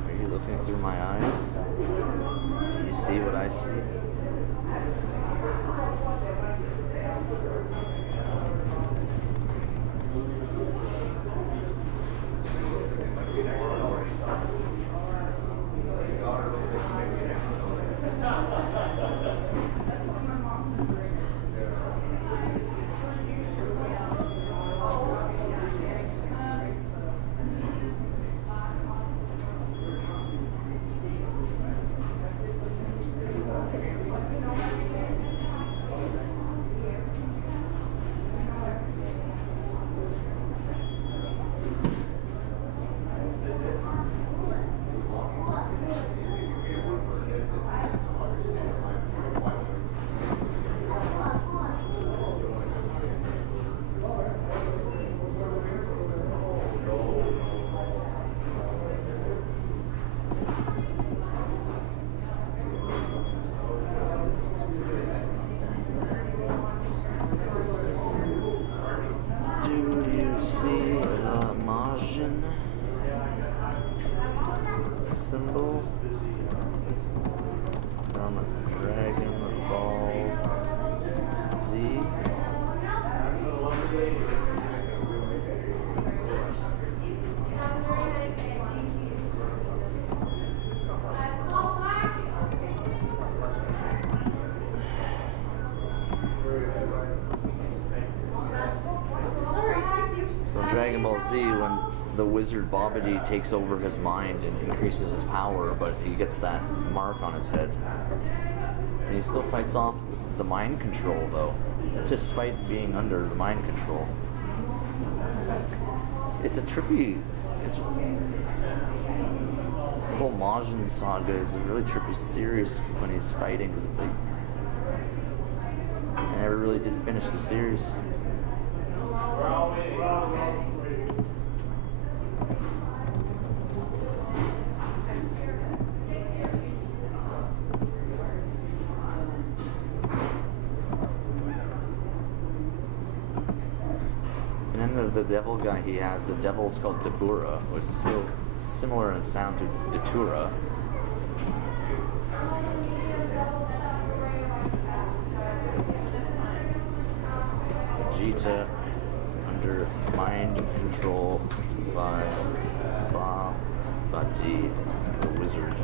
Are you looking through my eyes? Do you see what I see? Do you see the Martian symbol from Dragon Ball Z? So in Dragon Ball Z, when the wizard Babidi takes over his mind and increases his power, but he gets that mark on his head. And he still fights off the mind control, though, despite being under the mind control. It's a trippy... The whole Majin saga is a really trippy series when he's fighting, because it's like... I never really did finish the series. And then the devil guy he has, the devil's called Dabura, which is so similar in sound to Datura. Vegeta under mind control by Babidi, the wizard.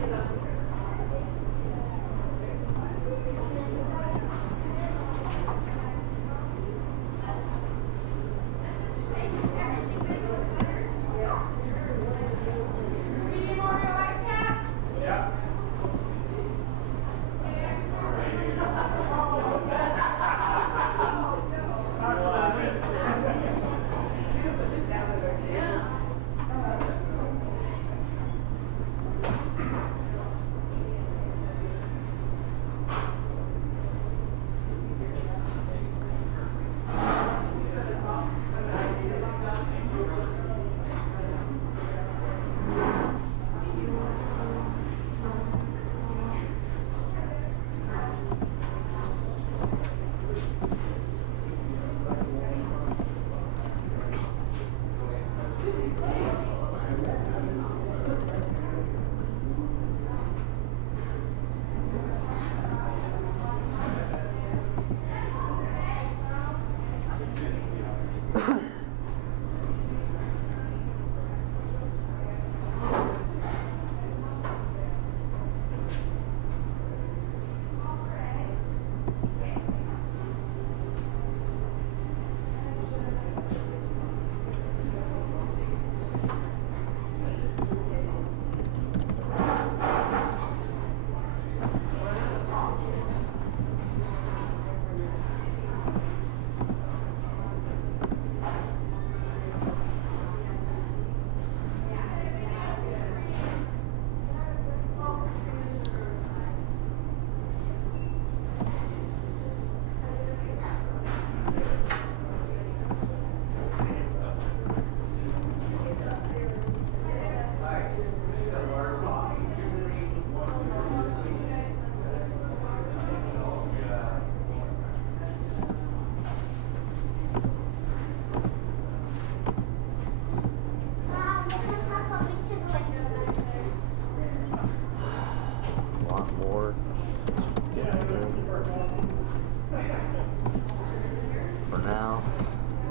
for now,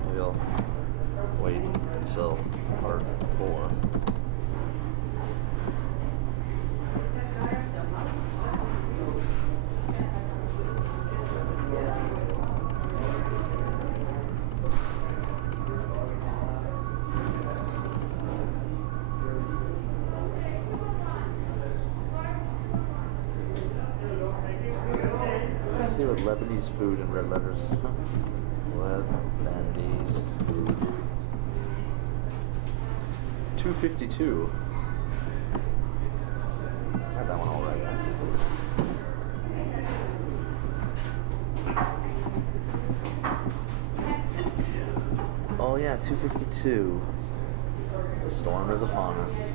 we'll wait until part 4. Let's see what Lebanese food in red letters. Lebanese food. 252. I had that one already. Oh yeah, 252. The storm is upon us.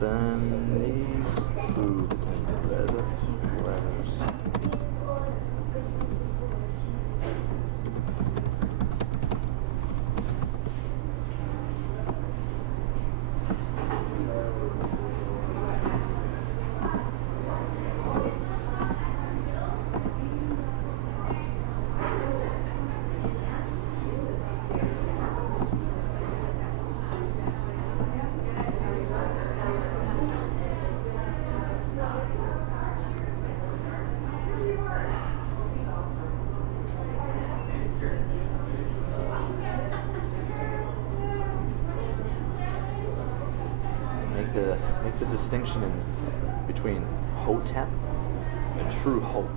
Lebanese food in red letters. Make the distinction between Hotep and true hope.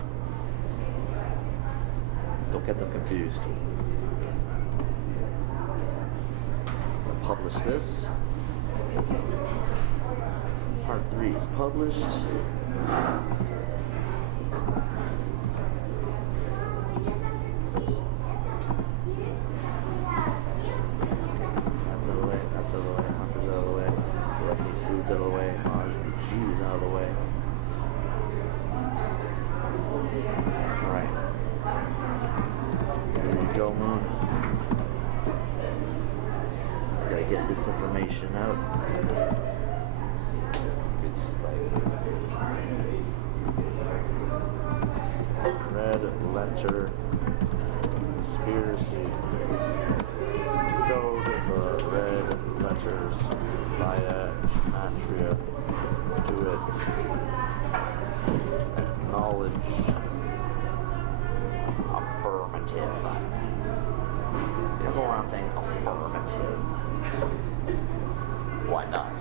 Don't get them confused. I'll publish this. Part 3 is published. That's out of the way. That's out of the way. Hunter's out of the way. Lebanese food's out of the way. RPG is out of the way. Alright. There you go, Moon. I gotta get this information out. Just like red letter conspiracy. Go to the red letters via Matria. Do it. Acknowledge. Affirmative. You don't go around saying affirmative. Why not?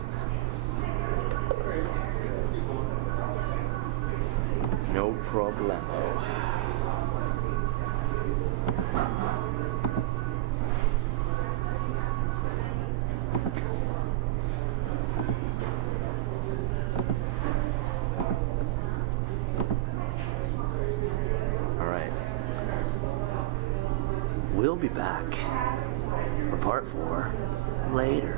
No problemo. Alright. We'll be back for part 4 later.